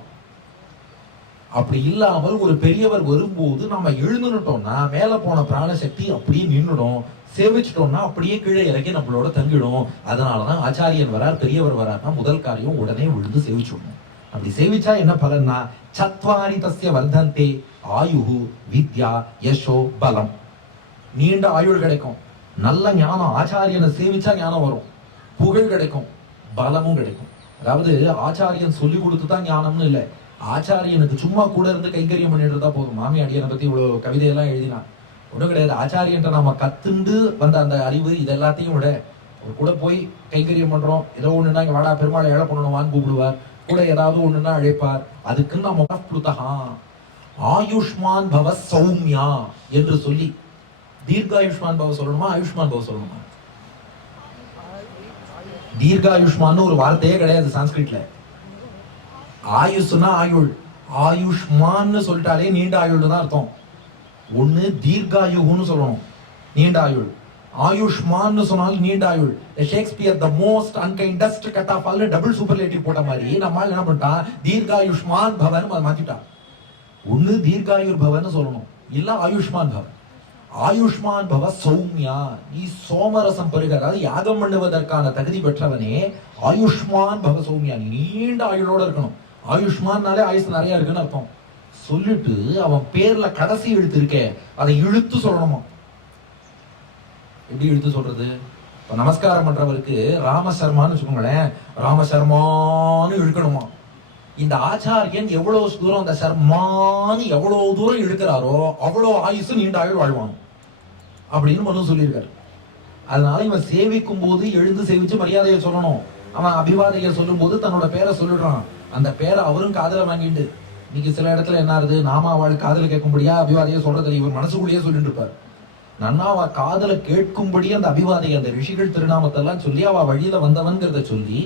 அப்படி இல்லாமல் ஒரு பெரியவர் வரும்போது நம்ம எழுந்துட்டோம்னா மேல போன பிராணசக்தி அப்படியே நின்றுடும். சேவிச்சிட்டோம்னா அப்படியே கீழே இறக்கி நம்மளோட தங்கிடும். அதனாலதான் ஆச்சாரியன் வரார், பெரியவர் வரார்னா முதல் காரியம் உடனே விழுந்து சேவிச்சிடணும். அப்படி சேவிச்சா என்ன பலன்னா சத்வாரி தஸ்ய வர்தந்தே ஆயுஹு வித்யா யசோ பலம். நீண்ட ஆயுள் கிடைக்கும், நல்ல ஞானம். ஆச்சாரியனை சேவிச்சா ஞானம் வரும், புகழ் கிடைக்கும், பலமும் கிடைக்கும். அதாவது ஆச்சாரியன் சொல்லி கொடுத்து தான் ஞானம்னு இல்லை, ஆச்சாரியனுக்கு சும்மா கூட இருந்து கைங்கரியம் பண்ணிட்டு இருந்தா போதும். மாமி அடியனை பத்தி இவ்வளவு கவிதையெல்லாம் எழுதினான், ஒன்றும் கிடையாது. ஆச்சாரியன்ட்ட நாம கத்துண்டு வந்த அந்த அறிவு இது எல்லாத்தையும் விட ஒரு கூட போய் கைங்கரியம் பண்றோம், ஏதோ ஒண்ணுன்னா இங்க வாடா பெருமாளை ஏழை பண்ணணுமான்னு கூப்பிடுவார், கூட ஏதாவது ஒண்ணுன்னா அழைப்பார். அதுக்கு நம்ம ஆயுஷ்மான் பவ சௌமியா என்று சொல்லி தீர்காயுஷ்மான் பவ சொல்லணுமா, ஆயுஷ்மான் பவ சொல்லணுமா? தீர்காயுஷ்மான் ஒரு வார்த்தையே கிடையாது சான்ஸ்கிரிட்ல. ஆயுஷ்னா ஆயுள், ஆயுஷ்மான்னு சொல்லிட்டாலே நீண்ட ஆயுள் தான் அர்த்தம். ஒண்ணு தீர்காயுன்னு சொல்லணும், நீண்ட ஆயுள். ஆயுஷ்மான்னு சொன்னாலும் நீண்ட ஆயுள். Shakespeare the most unkindest cut off all double superlative போட்ட மாதிரி நம்ம என்ன பண்ணிட்டான், தீர்காயுஷ்மான் பவன் மாத்திட்டான். ஒண்ணு தீர்காயுர் பவன் சொல்லணும், இல்ல ஆயுஷ்மான் பவன். ஆயுஷ்மான் பவ சௌமியா, நீ சோமரசம் பெறுகிற, அதாவது யாகம் பண்ணுவதற்கான தகுதி பெற்றவனே ஆயுஷ்மான் பவ சௌமியா, நீண்ட ஆயுளோட இருக்கணும். ஆயுஷ்மான்னாலே ஆயுஷ் நிறைய இருக்குன்னு அர்த்தம். சொல்லிட்டு அவன் பேர்ல கடைசி எழுத்து இருக்கே அதை இழுத்து சொல்லணுமா. எப்படி இழுத்து சொல்றது? நமஸ்காரம் பண்றவருக்கு ராமசர்மான்னு வச்சுக்கோங்களேன், ராமசர்மான்னு இழுக்கணுமா. இந்த ஆச்சாரியன் எவ்வளவு தூரம் அந்த சர்மான்னு எவ்வளவு தூரம் இழுக்கிறாரோ அவ்வளவு ஆயுசு நீண்ட ஆயுள் வாழ்வான் அப்படின்னு மனு சொல்லியிருக்காரு. அதனால இவன் சேவிக்கும் போது எழுந்து சேவிச்சு மரியாதையை சொல்லணும். அவன் அபிவாதையை சொல்லும் போது தன்னோட பேரை சொல்லிடுறான். அந்த பேரை அவரும் காதல வாங்கிட்டு, இன்னைக்கு சில இடத்துல என்ன ஆகுது, நாம அவள் காதல கேட்கும்படியா அபிவாதையை சொல்றது, இவர் மனசுக்குள்ளேயே சொல்லிட்டு இருப்பார். நன்னா அவ காதல கேட்கும்படி அந்த அபிவாதையை, அந்த ரிஷிகள் திருநாமத்தெல்லாம் சொல்லி அவ வழியில வந்தவன்கிறத சொல்லி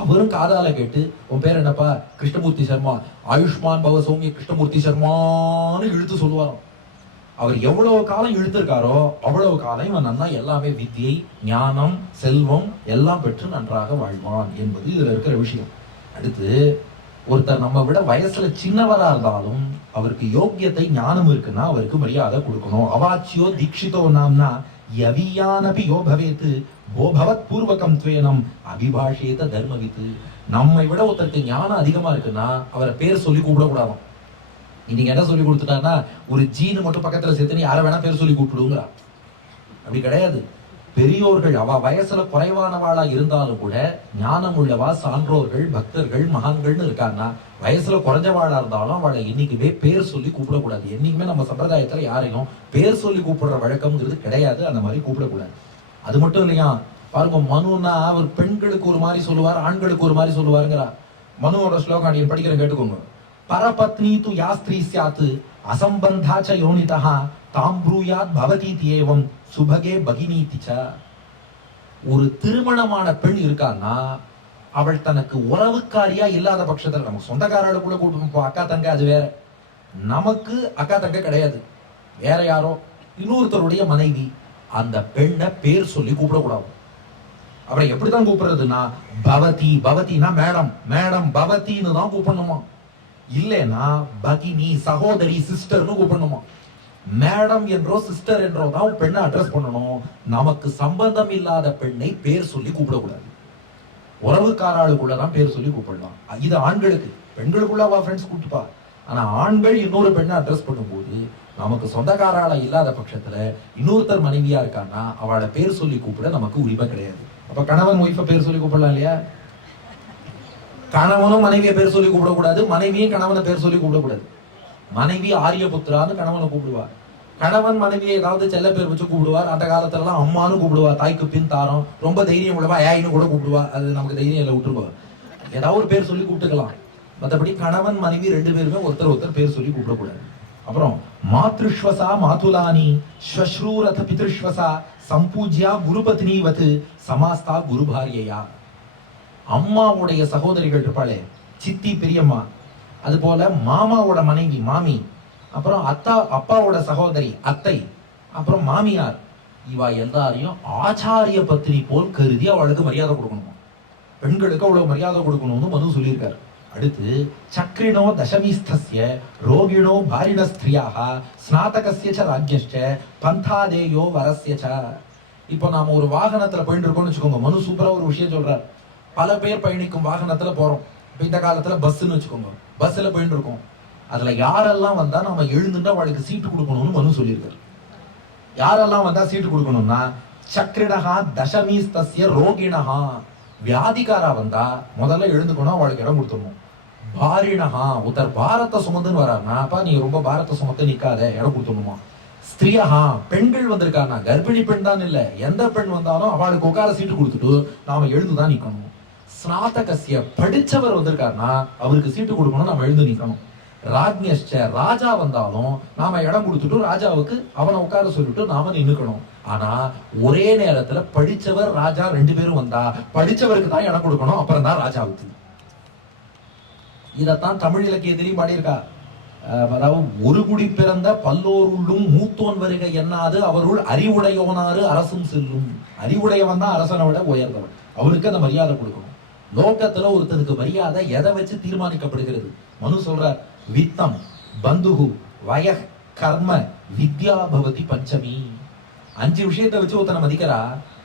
அவரும் காதால கேட்டு, உன் பேர் என்னப்பா, கிருஷ்ணமூர்த்தி சர்மா, ஆயுஷ்மான் பவ சௌமிய கிருஷ்ணமூர்த்தி சர்மான்னு இழுத்து சொல்லுவாராம். அவர் எவ்வளவு காலம் இழுத்திருக்காரோ அவ்வளவு காலம் இவன் நன்னா எல்லாமே வித்யை, ஞானம், செல்வம் எல்லாம் பெற்று நன்றாக வாழ்வான் என்பது இதுல இருக்கிற விஷயம். அடுத்து ஒருத்தர் நம்ம விட வயசுல சின்னவரா இருந்தாலும் அவருக்கு யோக்கியத்தை ஞானம் இருக்குன்னா அவருக்கு மரியாதை கொடுக்கணும். அவாச்சியோ தீட்சிதோ நாம்னா யவியானபி யோ பவேத் கோபவத் பூர்வகம் துவேனம் அபிபாஷேத தர்மவித்து. நம்மை விட ஒருத்தருக்கு ஞானம் அதிகமா இருக்குன்னா அவரை பேர் சொல்லி கூப்பிடக்கூடாது. இன்னைக்கு என்ன சொல்லி கொடுத்துட்டாங்கன்னா, ஒரு ஜீனு மட்டும் பக்கத்துல சேர்த்து யாரை வேணா பேர் சொல்லி கூப்பிடுங்கிறா. அப்படி கிடையாது. பெரியோர்கள் அவ வயசுல குறைவானவாளா இருந்தாலும் கூட ஞானம் உள்ளவா, சான்றோர்கள், பக்தர்கள், மகான்கள்னு இருக்காங்கன்னா, வயசுல குறைஞ்சவாளா இருந்தாலும் அவளை இன்னைக்குமே பேர் சொல்லி கூப்பிடக்கூடாது. என்னைக்குமே நம்ம சம்பிரதாயத்துல யாரையும் பேர் சொல்லி கூப்பிடுற வழக்கம்ங்கிறது கிடையாது. அந்த மாதிரி கூப்பிடக்கூடாது. அது மட்டும் இல்லையா, பாருங்க, மனுனா அவர் பெண்களுக்கு ஒரு மாதிரி சொல்லுவார், ஆண்களுக்கு ஒரு மாதிரி சொல்லுவாருங்கிறா. மனுவோட ஸ்லோகம் நீங்க படிக்கிற கேட்டுக்கோங்க. பரபத்னி து யாஸ்திரி சியாத் அசம்பந்தாச்ச யோனிதா தாம் ப்ரூயாத் பவதீதி ஏவம் சுபகே பகினீதி ச. ஒரு திருமணமான பெண் இருக்கான்னா அவள் தனக்கு உறவுக்காரியா இல்லாத பட்சத்துல, நமக்கு சொந்தக்காரர்களுக்குள்ள கூட்டு அக்கா தங்க அது வேற, நமக்கு அக்கா தங்க கிடையாது, வேற யாரோ இன்னொருத்தருடைய மனைவி, அந்த பெண்ணை பேர் சொல்லி கூப்பிடக்கூடாது. அவரை எப்படிதான் கூப்பிடுறதுன்னா, பவதி, பவதினா மேடம், மேடம் பவதின்னு தான் கூப்பிடணுமா. இல்லைன்னா பகினி, சகோதரி, சிஸ்டர்னு கூப்பிடணுமா. மேடம் என்றோ சிஸ்டர் என்றோ தான் பெண்ணை அட்ரஸ் பண்ணணும். நமக்கு சம்பந்தம் இல்லாத பெண்ணை பேர் சொல்லி கூப்பிடக்கூடாது. உறவுக்காராளுக்குள்ளதான் பேர் சொல்லி கூப்பிடலாம். இது ஆண்களுக்கு. பெண்களுக்குள்ள அவ ஃப்ரெண்ட்ஸ் கூப்பிட்டுப்பா. ஆனா ஆண்கள் இன்னொரு பெண்ணை அட்ரஸ் பண்ணும்போது, நமக்கு சொந்தக்காராளா இல்லாத பட்சத்துல இன்னொருத்தர் மனைவியா இருக்கான்னா அவளை பேர் சொல்லி கூப்பிட நமக்கு உரிமை கிடையாது. அப்ப கணவன் ஒய்ஃபை பேர் சொல்லி கூப்பிடலாம் இல்லையா? கணவனும் மனைவியை பேர் சொல்லி கூப்பிடக்கூடாது, மனைவியும் கணவனை பேர் சொல்லி கூப்பிடக்கூடாது. மனைவி ஆரியபுத்திரான்னு கணவனை கூப்பிடுவார், கணவன் மனைவியை ஏதாவது செல்ல பேர் வச்சு கூப்பிடுவார். அந்த காலத்துல எல்லாம் அம்மானு கூப்பிடுவார், தாய்க்கு பின் தாரம், ரொம்ப தைரியம் உள்ளவா ஏன்னு கூட கூப்பிடுவா. அது நமக்கு தைரியம் இல்லை, விட்டுருவா. ஏதாவது ஒரு பேர் சொல்லி கூப்பிட்டுக்கலாம். மற்றபடி கணவன் மனைவி ரெண்டு பேருமே ஒருத்தர் ஒருத்தர் பேர் சொல்லி கூப்பிடக்கூடாது. அப்புறம் மாத்ருஷ்வசா மாதுலானி ஸ்வஸ்ரூரத பித்ருஷ்வசா சம்பூஜ்யா குருபத்னிவத் சமாஸ்தா குருபாரியையா. அம்மாவுடைய சகோதரிகள் இருப்பாளே, சித்தி, பெரியம்மா, அது போல மாமாவோட மனைவி மாமி, அப்புறம் அப்பாவோட சகோதரி அத்தை, அப்புறம் மாமியார், இவா எல்லாரையும் ஆச்சாரிய பத்தினி போல் கருதி அவளுக்கு மரியாதை கொடுக்கணுமா. பெண்களுக்கு அவ்வளவு மரியாதை கொடுக்கணும்னு மனு சொல்லியிருக்காரு. அடுத்து சக்ரிணோ தசமிஸ்தஸ்ய ரோகிணோ பாரிண ஸ்திரியாக ஸ்நாதகஸ்ய ச ராஜ்யஸ்ச பந்தாதேயோ வரஸ்ய ச. இப்போ நாம ஒரு வாகனத்துல போயிட்டு இருக்கோம்னு வச்சுக்கோங்க. மனு சூப்பரா ஒரு விஷயம் சொல்றார். பல பேர் பயணிக்கும் வாகனத்துல போறோம். இப்ப இந்த காலத்துல பஸ்ன்னு வச்சுக்கோங்க. பஸ்ல போயிட்டு இருக்கோம். அதுல யாரெல்லாம் வந்தா நம்ம எழுந்துட்டா அவளுக்கு சீட்டு கொடுக்கணும்னு மனு சொல்லியிருக்காரு. யாரெல்லாம் வந்தா சீட்டு கொடுக்கணும்னா, சக்ரிணஹா தசமிஸ்தஸ்ய ரோகிணஹா, வியாதிகாரா வந்தா முதல்ல எழுந்துக்கணும், அவளுக்கு இடம் கொடுத்துடணும். பாரிணஹா, ஒருத்தர் பாரத்தை சுமந்துன்னு வராருன்னா, அப்பா நீ ரொம்ப பாரத்தை சுமத்து நிக்காத, இடம் கொடுத்துடணுமா. ஸ்திரியஹா, பெண்கள் வந்திருக்காங்க, கர்ப்பிணி பெண் தான் இல்ல, எந்த பெண் வந்தாலும் அவளுக்கு உட்கார சீட்டு கொடுத்துட்டு நாம எழுந்துதான் நிக்கணும். ஸ்நாதகஸ்ய, படிச்சவர் வந்திருக்காருன்னா அவருக்கு சீட்டு கொடுக்கணும், நாம எழுந்து நிக்கணும். ராஜ்யஸ்ச, ராஜா வந்தாலும் நாம இடம் கொடுத்துட்டு ராஜாவுக்கு அவனை உட்கார சொல்லிட்டு நாம நின்னுக்கணும். ஆனா ஒரே நேரத்துல படிச்சவர் ராஜா ரெண்டு பேரும் வந்தா படிச்சவருக்கு தான் இடம் கொடுக்கணும், அப்புறம் தான் ராஜாவுக்கு. இதத்தான் தமிழ் இலக்கியத்திலையும் பாடியிருக்கா. அதாவது ஒரு குடி பிறந்த பல்லோருள்ளும் மூத்தோன் வருக என்னாது அவருள் அறிவுடையோனாரு அரசும் செல்லும். அறிவுடையவன் தான் அரசனை விட உயர்ந்தவன், அவருக்கு அந்த மரியாதை கொடுக்கணும். லோகத்துல ஒருத்தனுக்கு மரியாதை எதை வச்சு தீர்மானிக்கப்படுகிறது? மனு சொல்றார், வித்தம் பந்துகு வய கர்ம வித்யா பவதி பஞ்சமி. 5 விஷயத்தை வச்சு ஒருத்தனை மதிக்கிறா.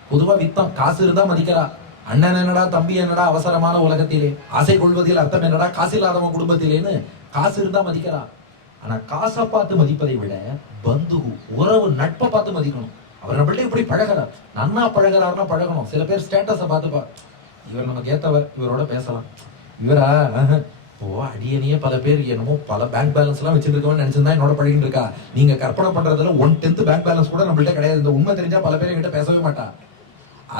பொதுவா வித்தம், காசு இருந்தா மதிக்கிறா. அண்ணன் என்னடா, தம்பி என்னடா, அவசரமான உலகத்திலே ஆசை கொள்வதில் அர்த்தம் என்னடா, காசு இல்லாதவன் குடும்பத்திலேன்னு காசு இருந்தா மதிக்கிறா. ஆனா காசை பார்த்து மதிப்பதை விட பந்துகு, உறவு, நட்பை பார்த்து மதிக்கணும். அவர் நம்மள்ட்ட இப்படி பழகிறார், நன்னா பழகிறாருன்னா பழகணும். சில பேர் ஸ்டேட்டஸை பார்த்துப்பா, இவர் நமக்கு ஏத்தவர், இவரோட பேசலாம். இவரா அடியனையே பல பேர் என்னமோ பல பேங்க் பேலன்ஸ் எல்லாம் வச்சிருக்கவன் நினைச்சிருந்தா என்னோட பழகிட்டு இருக்கா. நீங்க கற்பனை பண்றதுல 1/10 பேங்க் பேலன்ஸ் கூட நம்மள்ட்ட கிடையாது. இந்த உண்மை தெரிஞ்சா பல பேர் என்கிட்ட பேசவே மாட்டா.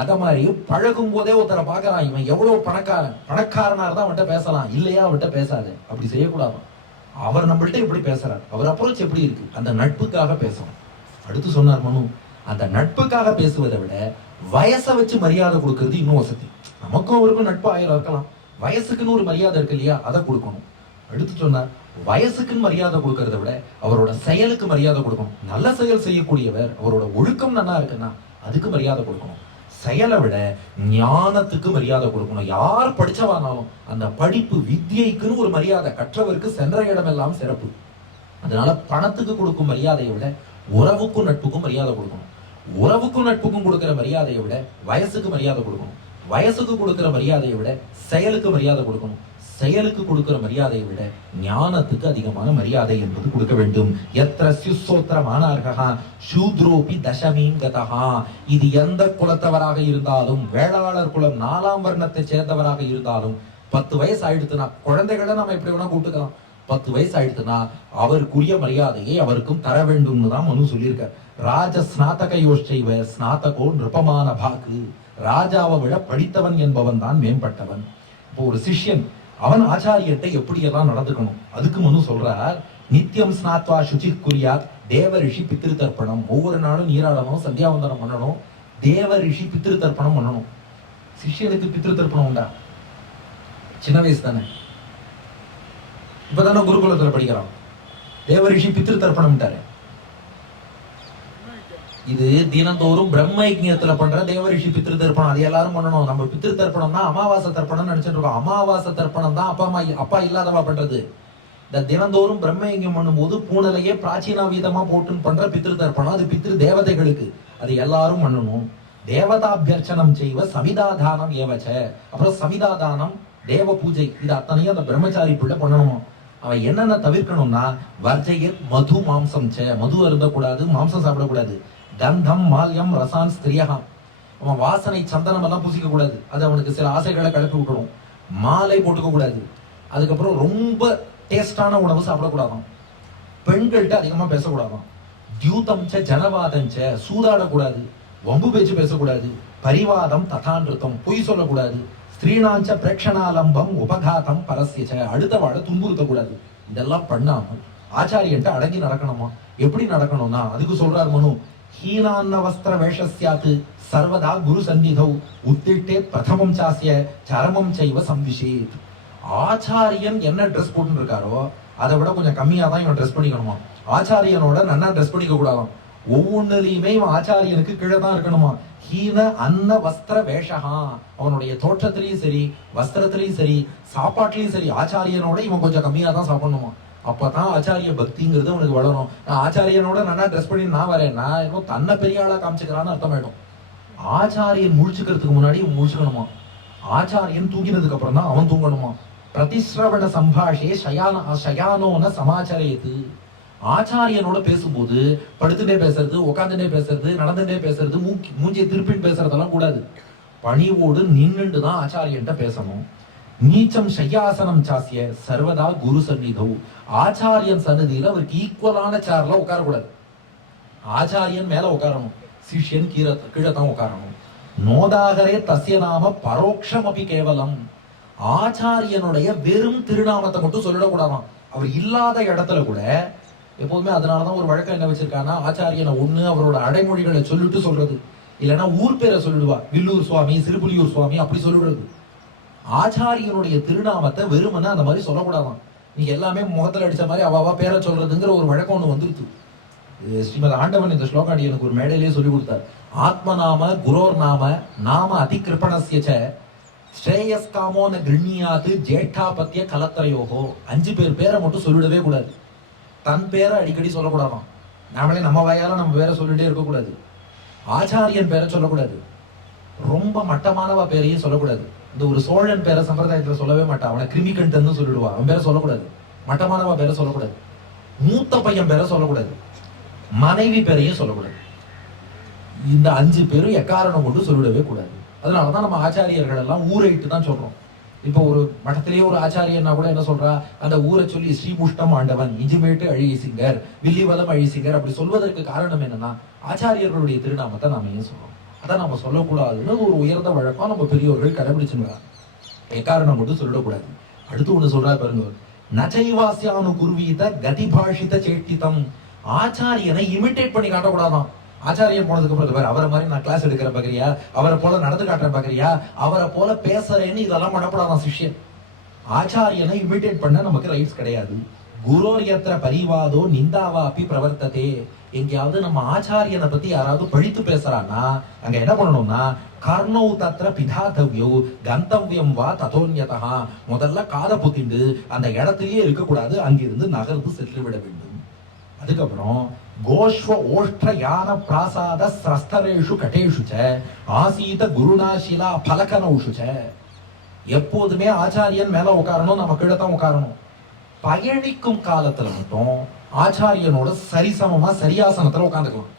அத மாதிரி பழகும் போதே ஒருத்தரை பாக்குறான், இவன் எவ்வளவு பணக்காரன், பணக்காரனா இருந்தா அவன்கிட்ட பேசலாம், இல்லையா அவன்கிட்ட பேசாது. அப்படி செய்யக்கூடாது. அவர் நம்மள்ட்ட எப்படி பேசுறார், அவர் அப்ரோச் எப்படி இருக்கு, அந்த நட்புக்காக பேசணும். அடுத்து சொன்னார் மனு, அந்த நட்புக்காக பேசுவதை விட வயசை வச்சு மரியாதை கொடுக்கறது இன்னும் வசதி. நமக்கும் அவருக்கும் நட்பு 1000 இருக்கலாம், வயசுக்குன்னு ஒரு மரியாதை இருக்கு இல்லையா, அதை கொடுக்கணும். அடுத்து சொன்னார், வயசுக்குன்னு மரியாதை கொடுக்கறத விட அவரோட செயலுக்கு மரியாதை கொடுக்கணும். நல்ல செயல் செய்யக்கூடியவர், அவரோட ஒழுக்கம் நல்லா இருக்குன்னா அதுக்கு மரியாதை கொடுக்கணும். செயலை விட ஞானத்துக்கு மரியாதை கொடுக்கணும். யார் படிச்சவானாலும் அந்த படிப்பு வித்யைக்குன்னு ஒரு மரியாதை, கற்றவருக்கு சென்ற இடமெல்லாம் சிறப்பு. அதனால பணத்துக்கு கொடுக்கும் மரியாதையை விட உறவுக்கும் நட்புக்கும் மரியாதை கொடுக்கணும். உறவுக்கும் நட்புக்கும் கொடுக்கிற மரியாதையை விட வயசுக்கு மரியாதை கொடுக்கணும். வயசுக்கு கொடுக்கிற மரியாதையை விட செயலுக்கு மரியாதை கொடுக்கணும். செயலுக்கு கொடுக்கிற மரியாதையை விட ஞானத்துக்கு அதிகமான மரியாதை என்பது கொடுக்க வேண்டும். எத்திர சியுசோத்திர மானார்கா சூத்ரோபி தசமீம் கதஹா. இது எந்த குலத்தவராக இருந்தாலும், வேளாளர் குலம் 4ஆம் வர்ணத்தை சேர்ந்தவராக இருந்தாலும், 10 வயசு ஆயிடுத்துனா, குழந்தைகளை நம்ம எப்படி வேணா கூப்பிட்டுக்கலாம், 10 வயசு ஆயிடுத்துனா அவருக்குரிய மரியாதையை அவருக்கும் தர வேண்டும்னு தான் மனு சொல்லியிருக்கார். ராஜ ஸ்நாதக யோஷ்சைவ ஸ்நாதகோ நிருபமான பாக்கு. ராஜாவை விட படித்தவன் என்பவன் தான் மேம்பட்டவன். இப்போ ஒரு சிஷ்யன் அவன் ஆச்சாரியத்தை எப்படியெல்லாம் நடந்துக்கணும் அதுக்கு மனு சொல்றார். நித்தியம் ஸ்நாத்வா சுச்சி குறியாத் தேவ ரிஷி பித்திரு தர்ப்பணம். ஒவ்வொரு நாளும் நீராடணும், சந்தியாவந்தனம் பண்ணணும், தேவ ரிஷி பித்திரு தர்ப்பணம் பண்ணணும். சிஷ்யனுக்கு பித்திரு தர்ப்பணம் உண்டா? சின்ன வயசு தானே, இப்பதானே குருகுலத்துல படிக்கிறான். தேவ ரிஷி பித்திரு தர்ப்பணம். இது தினந்தோறும் பிரம்ம யஜ்ஞத்துல பண்ற தேவரிஷி பித்திரு தர்ப்பணம். அது எல்லாரும் பண்ணணும். நம்ம பித்திரு தர்ப்பணம்னா அமாவாசை தர்ப்பணம் நினைச்சிட்டு இருக்கோம். அமாவாசை தர்ப்பணம் தான் அப்பா இல்லாதவா பண்றது. இந்த தினந்தோறும் பிரம்ம யஜ்ஞம் பண்ணும்போது பூனலையே பிராச்சீன வீதமா போட்டுன்னு பண்ற பித்திரு தர்ப்பணம், அது பித்திரு தேவதைகளுக்கு. அது எல்லாரும் பண்ணணும். தேவதாபியர்ச்சனம் செய்வ சமிதாதானம் ஏவச்ச. அப்புறம் சமிதாதானம், தேவ பூஜை, இது அத்தனையும் அந்த பிரம்மச்சாரி பிள்ளை பண்ணணுமா. அவன் என்னென்ன தவிர்க்கணும்னா வர்ஜயத் மது மாம்சம் ச. மது அருந்தக்கூடாது, மாம்சம் சாப்பிடக்கூடாது. கந்தம் மால்யம் ரசான் ஸ்திரியா. அவன் வாசனை சந்தனம் எல்லாம் பூசிக்க கூடாது, அது அவனுக்கு சில ஆசைகளை கிளப்பி விட்டுடும். மாலை போட்டுக்க கூடாது. அதுக்கப்புறம் ரொம்ப டேஸ்டான உணவு சாப்பிடக்கூடாதான். பெண்கள்கிட்ட அதிகமா பேசக்கூடாதான். தியூதம் ச ஜனவாதம் ச. சூதாடக்கூடாது, வம்பு பேச்சு பேசக்கூடாது. பரிவாதம் ததான்ருத்தம், பொய் சொல்லக்கூடாது. ஸ்திரீனாஞ்ச பிரேக்ஷணாலம்பம் உபகாதம் பரஸ்ய ச. அடுத்த வாழ துன்புறுத்தக்கூடாது. இதெல்லாம் பண்ணாமல் ஆச்சாரியன்ட்ட அடங்கி நடக்கணுமா. எப்படி நடக்கணும்னா அதுக்கு சொல்றார் மனு. ஹீனான்ன வஸ்திர வேஷஸ்யாத்து சர்வதா குரு சந்நிதௌ உத்திட்டே பிரதமம் சாஸ்ய சரமம் செய்வ சம்விஷேத். ஆச்சாரியன் என்ன ட்ரெஸ் போட்டு இருக்காரோ அதை விட கொஞ்சம் கம்மியா தான் இவன் ட்ரெஸ் பண்ணிக்கணுமா. ஆச்சாரியனோட நன்னா ட்ரெஸ் பண்ணிக்க கூடாதாம். ஒவ்வொன்றுலையுமே இவன் ஆச்சாரியனுக்கு கீழே தான் இருக்கணுமா. ஹீன அன்ன வஸ்திர வேஷகா. அவனுடைய தோற்றத்திலையும் சரி, வஸ்திரத்திலையும் சரி, சாப்பாட்டிலையும் சரி ஆச்சாரியனோட இவன் கொஞ்சம் கம்மியா தான் சாப்பிடணுமா. அப்பதான் ஆச்சாரிய பக்திங்கிறது அவனுக்கு வளரும். நான் ஆச்சாரியனோட நல்லா ட்ரெஸ் பண்ணி நான் வரேன், நான் இன்னும் தன்னை பெரிய ஆளா காமிச்சுக்கிறான்னு அர்த்தமாயிடும். ஆச்சாரியன் முழிச்சுக்கிறதுக்கு முன்னாடி முழிச்சுக்கணுமா. ஆச்சாரியன் தூங்கினதுக்கு அப்புறம் தான் அவன் தூங்கணுமா. பிரதிஸ்ரவண சம்பாஷே சயானோன சமாச்சாரியத்து. ஆச்சாரியனோட பேசும்போது படுத்துட்டே பேசுறது, உட்காந்துட்டே பேசுறது, நடந்துட்டே பேசுறது, மூஞ்சியை திருப்பின்னு பேசுறதெல்லாம் கூடாது. பணிவோடு நின்னுட்டு தான் ஆச்சாரியன்ட்ட பேசணும். நீச்சம் ஷையாசனம் சாசிய சர்வதா குரு சந்நிதௌ. ஆச்சாரியன் சன்னதியில அவருக்கு ஈக்குவலான சேர்ல உட்காரக்கூடாது. ஆச்சாரியன் மேல உட்காரணும், சிஷ்யன் கீழே தான் உட்காரணும். நோதாகரே தஸ்ய நாம பரோக்ஷம் அபி கேவலம். ஆச்சாரியனுடைய வெறும் திருநாமத்தை மட்டும் சொல்லிடக்கூடாதான். அவர் இல்லாத இடத்துல கூட எப்போதுமே. அதனாலதான் ஒரு வழக்கம் என்ன வச்சிருக்காங்கன்னா, ஆச்சாரியனை ஒண்ணு அவரோட அடைமொழிகளை சொல்லிட்டு சொல்றது, இல்லைன்னா ஊர் பேரை சொல்லிடுவா. வில்லூர் சுவாமி, சிறுபுலியூர் சுவாமி அப்படி சொல்லிடுறது. ஆச்சாரியனுடைய திருநாமத்தை வெறுமனா அந்த மாதிரி சொல்லக்கூடாதான். நீ எல்லாமே முகத்துல அடிச்ச மாதிரி அவாவா பேரை சொல்றதுங்கிற ஒரு வழக்கம் ஒண்ணு வந்துருச்சு. ஸ்ரீமத் ஆண்டவன் இந்த ஸ்லோகாடி எனக்கு ஒரு மேடையிலேயே சொல்லி கொடுத்தார். ஆத்மநாம குரோர் நாம நாம அதிகிருப்பணஸ்ய ஸ்ரேயஸ்காமோன கிருண்ணியாது ஜேஷ்டாபத்திய கலத்திரையோகோ. 5 பேரை மட்டும் சொல்லிடவே கூடாது. தன் பேரை அடிக்கடி சொல்லக்கூடாதான். நாமளே நம்ம வாயால நம்ம பேரை சொல்லிட்டே இருக்கக்கூடாது. ஆச்சாரியன் பேரை சொல்லக்கூடாது. ரொம்ப மட்டமானவா பேரையும் சொல்லக்கூடாது. இந்த ஒரு சோழன் பேரை சம்பிரதாயத்துல சொல்லவே மாட்டான். அவனை கிருமிகண்டன் சொல்லிடுவா. அவன் பேரை சொல்லக்கூடாது. மட்டமானவா பேரை சொல்லக்கூடாது. மூத்த பையன் பேரை சொல்லக்கூடாது. மனைவி பேரையும் சொல்லக்கூடாது. இந்த 5 பேரும் எக்காரணம் கொண்டு சொல்லிடவே கூடாது. அதனாலதான் நம்ம ஆச்சாரியர்கள் எல்லாம் ஊரைட்டு தான் சொல்றோம். இப்ப ஒரு மட்டத்திலேயே ஒரு ஆச்சாரியன்னா கூட என்ன சொல்றா, அந்த ஊரை சொல்லி ஸ்ரீமுஷ்டம் ஆண்டவன், இஞ்சிமேட்டு அழிசிங்கர், வில்லிவலம் அழிசிங்கர் அப்படி சொல்வதற்கு காரணம் என்னன்னா, ஆச்சாரியர்களுடைய திருநாமத்தை நாம ஏன் சொல்றோம். அதை நம்ம சொல்லக்கூடாதுன்னு ஒரு உயர்ந்த வழக்கம் நம்ம பெரியோர்கள் கடைபிடிச்சுன்னு எக்காரணம் மட்டும் சொல்லிடக்கூடாது. அடுத்து ஒண்ணு சொல்றா பாருங்க. நச்சைவாசியானு குருவீத கதிபாஷித சேட்டிதம். ஆச்சாரியனை இமிட்டேட் பண்ணி காட்டக்கூடாதான். ஆச்சாரியன் போனதுக்கு அப்புறம் அவரை மாதிரி நான் கிளாஸ் எடுக்கிற பாக்குறியா, அவரை போல நடந்து காட்டுறேன் பாக்குறியா, அவரை போல பேசுறேன்னு இதெல்லாம் பண்ணக்கூடாதான் சிஷ்யன். ஆச்சாரியனை இமிட்டேட் பண்ண நமக்கு ரைட்ஸ் கிடையாது. குரோர் யத்ர பரிவாதோ நிந்தாவா அப்படி பிரவர்த்ததே. எங்கேயாவது நம்ம ஆச்சாரியனை பத்தி யாராவது பழித்து பேசுறான்னா அங்க என்ன பண்ணணும்னா, கர்ணௌ தத்ர பிதாதவ்யோ கந்தவ்யம் வா ததோன்யதா. முதல்ல காதை புத்திண்டு அந்த இடத்திலேயே இருக்கக்கூடாது, அங்கிருந்து நகர்ந்து சென்று விட வேண்டும். அதுக்கப்புறம் கோஷ்வ ஓஷ்ட யான பிராசாத ஸ்ரஸ்தரேஷு கட்டேஷு ச ஆசீத குருநாசிலா பலகனௌஷு ச. எப்போதுமே ஆச்சாரியன் மேல உட்காரணும், நம்ம கீழே தான் உட்காரணும். பயணிக்கும் காலத்துல மட்டும் ஆச்சாரியனோட சரிசமமா சரியாசனத்துல உட்காந்துக்கலாம்.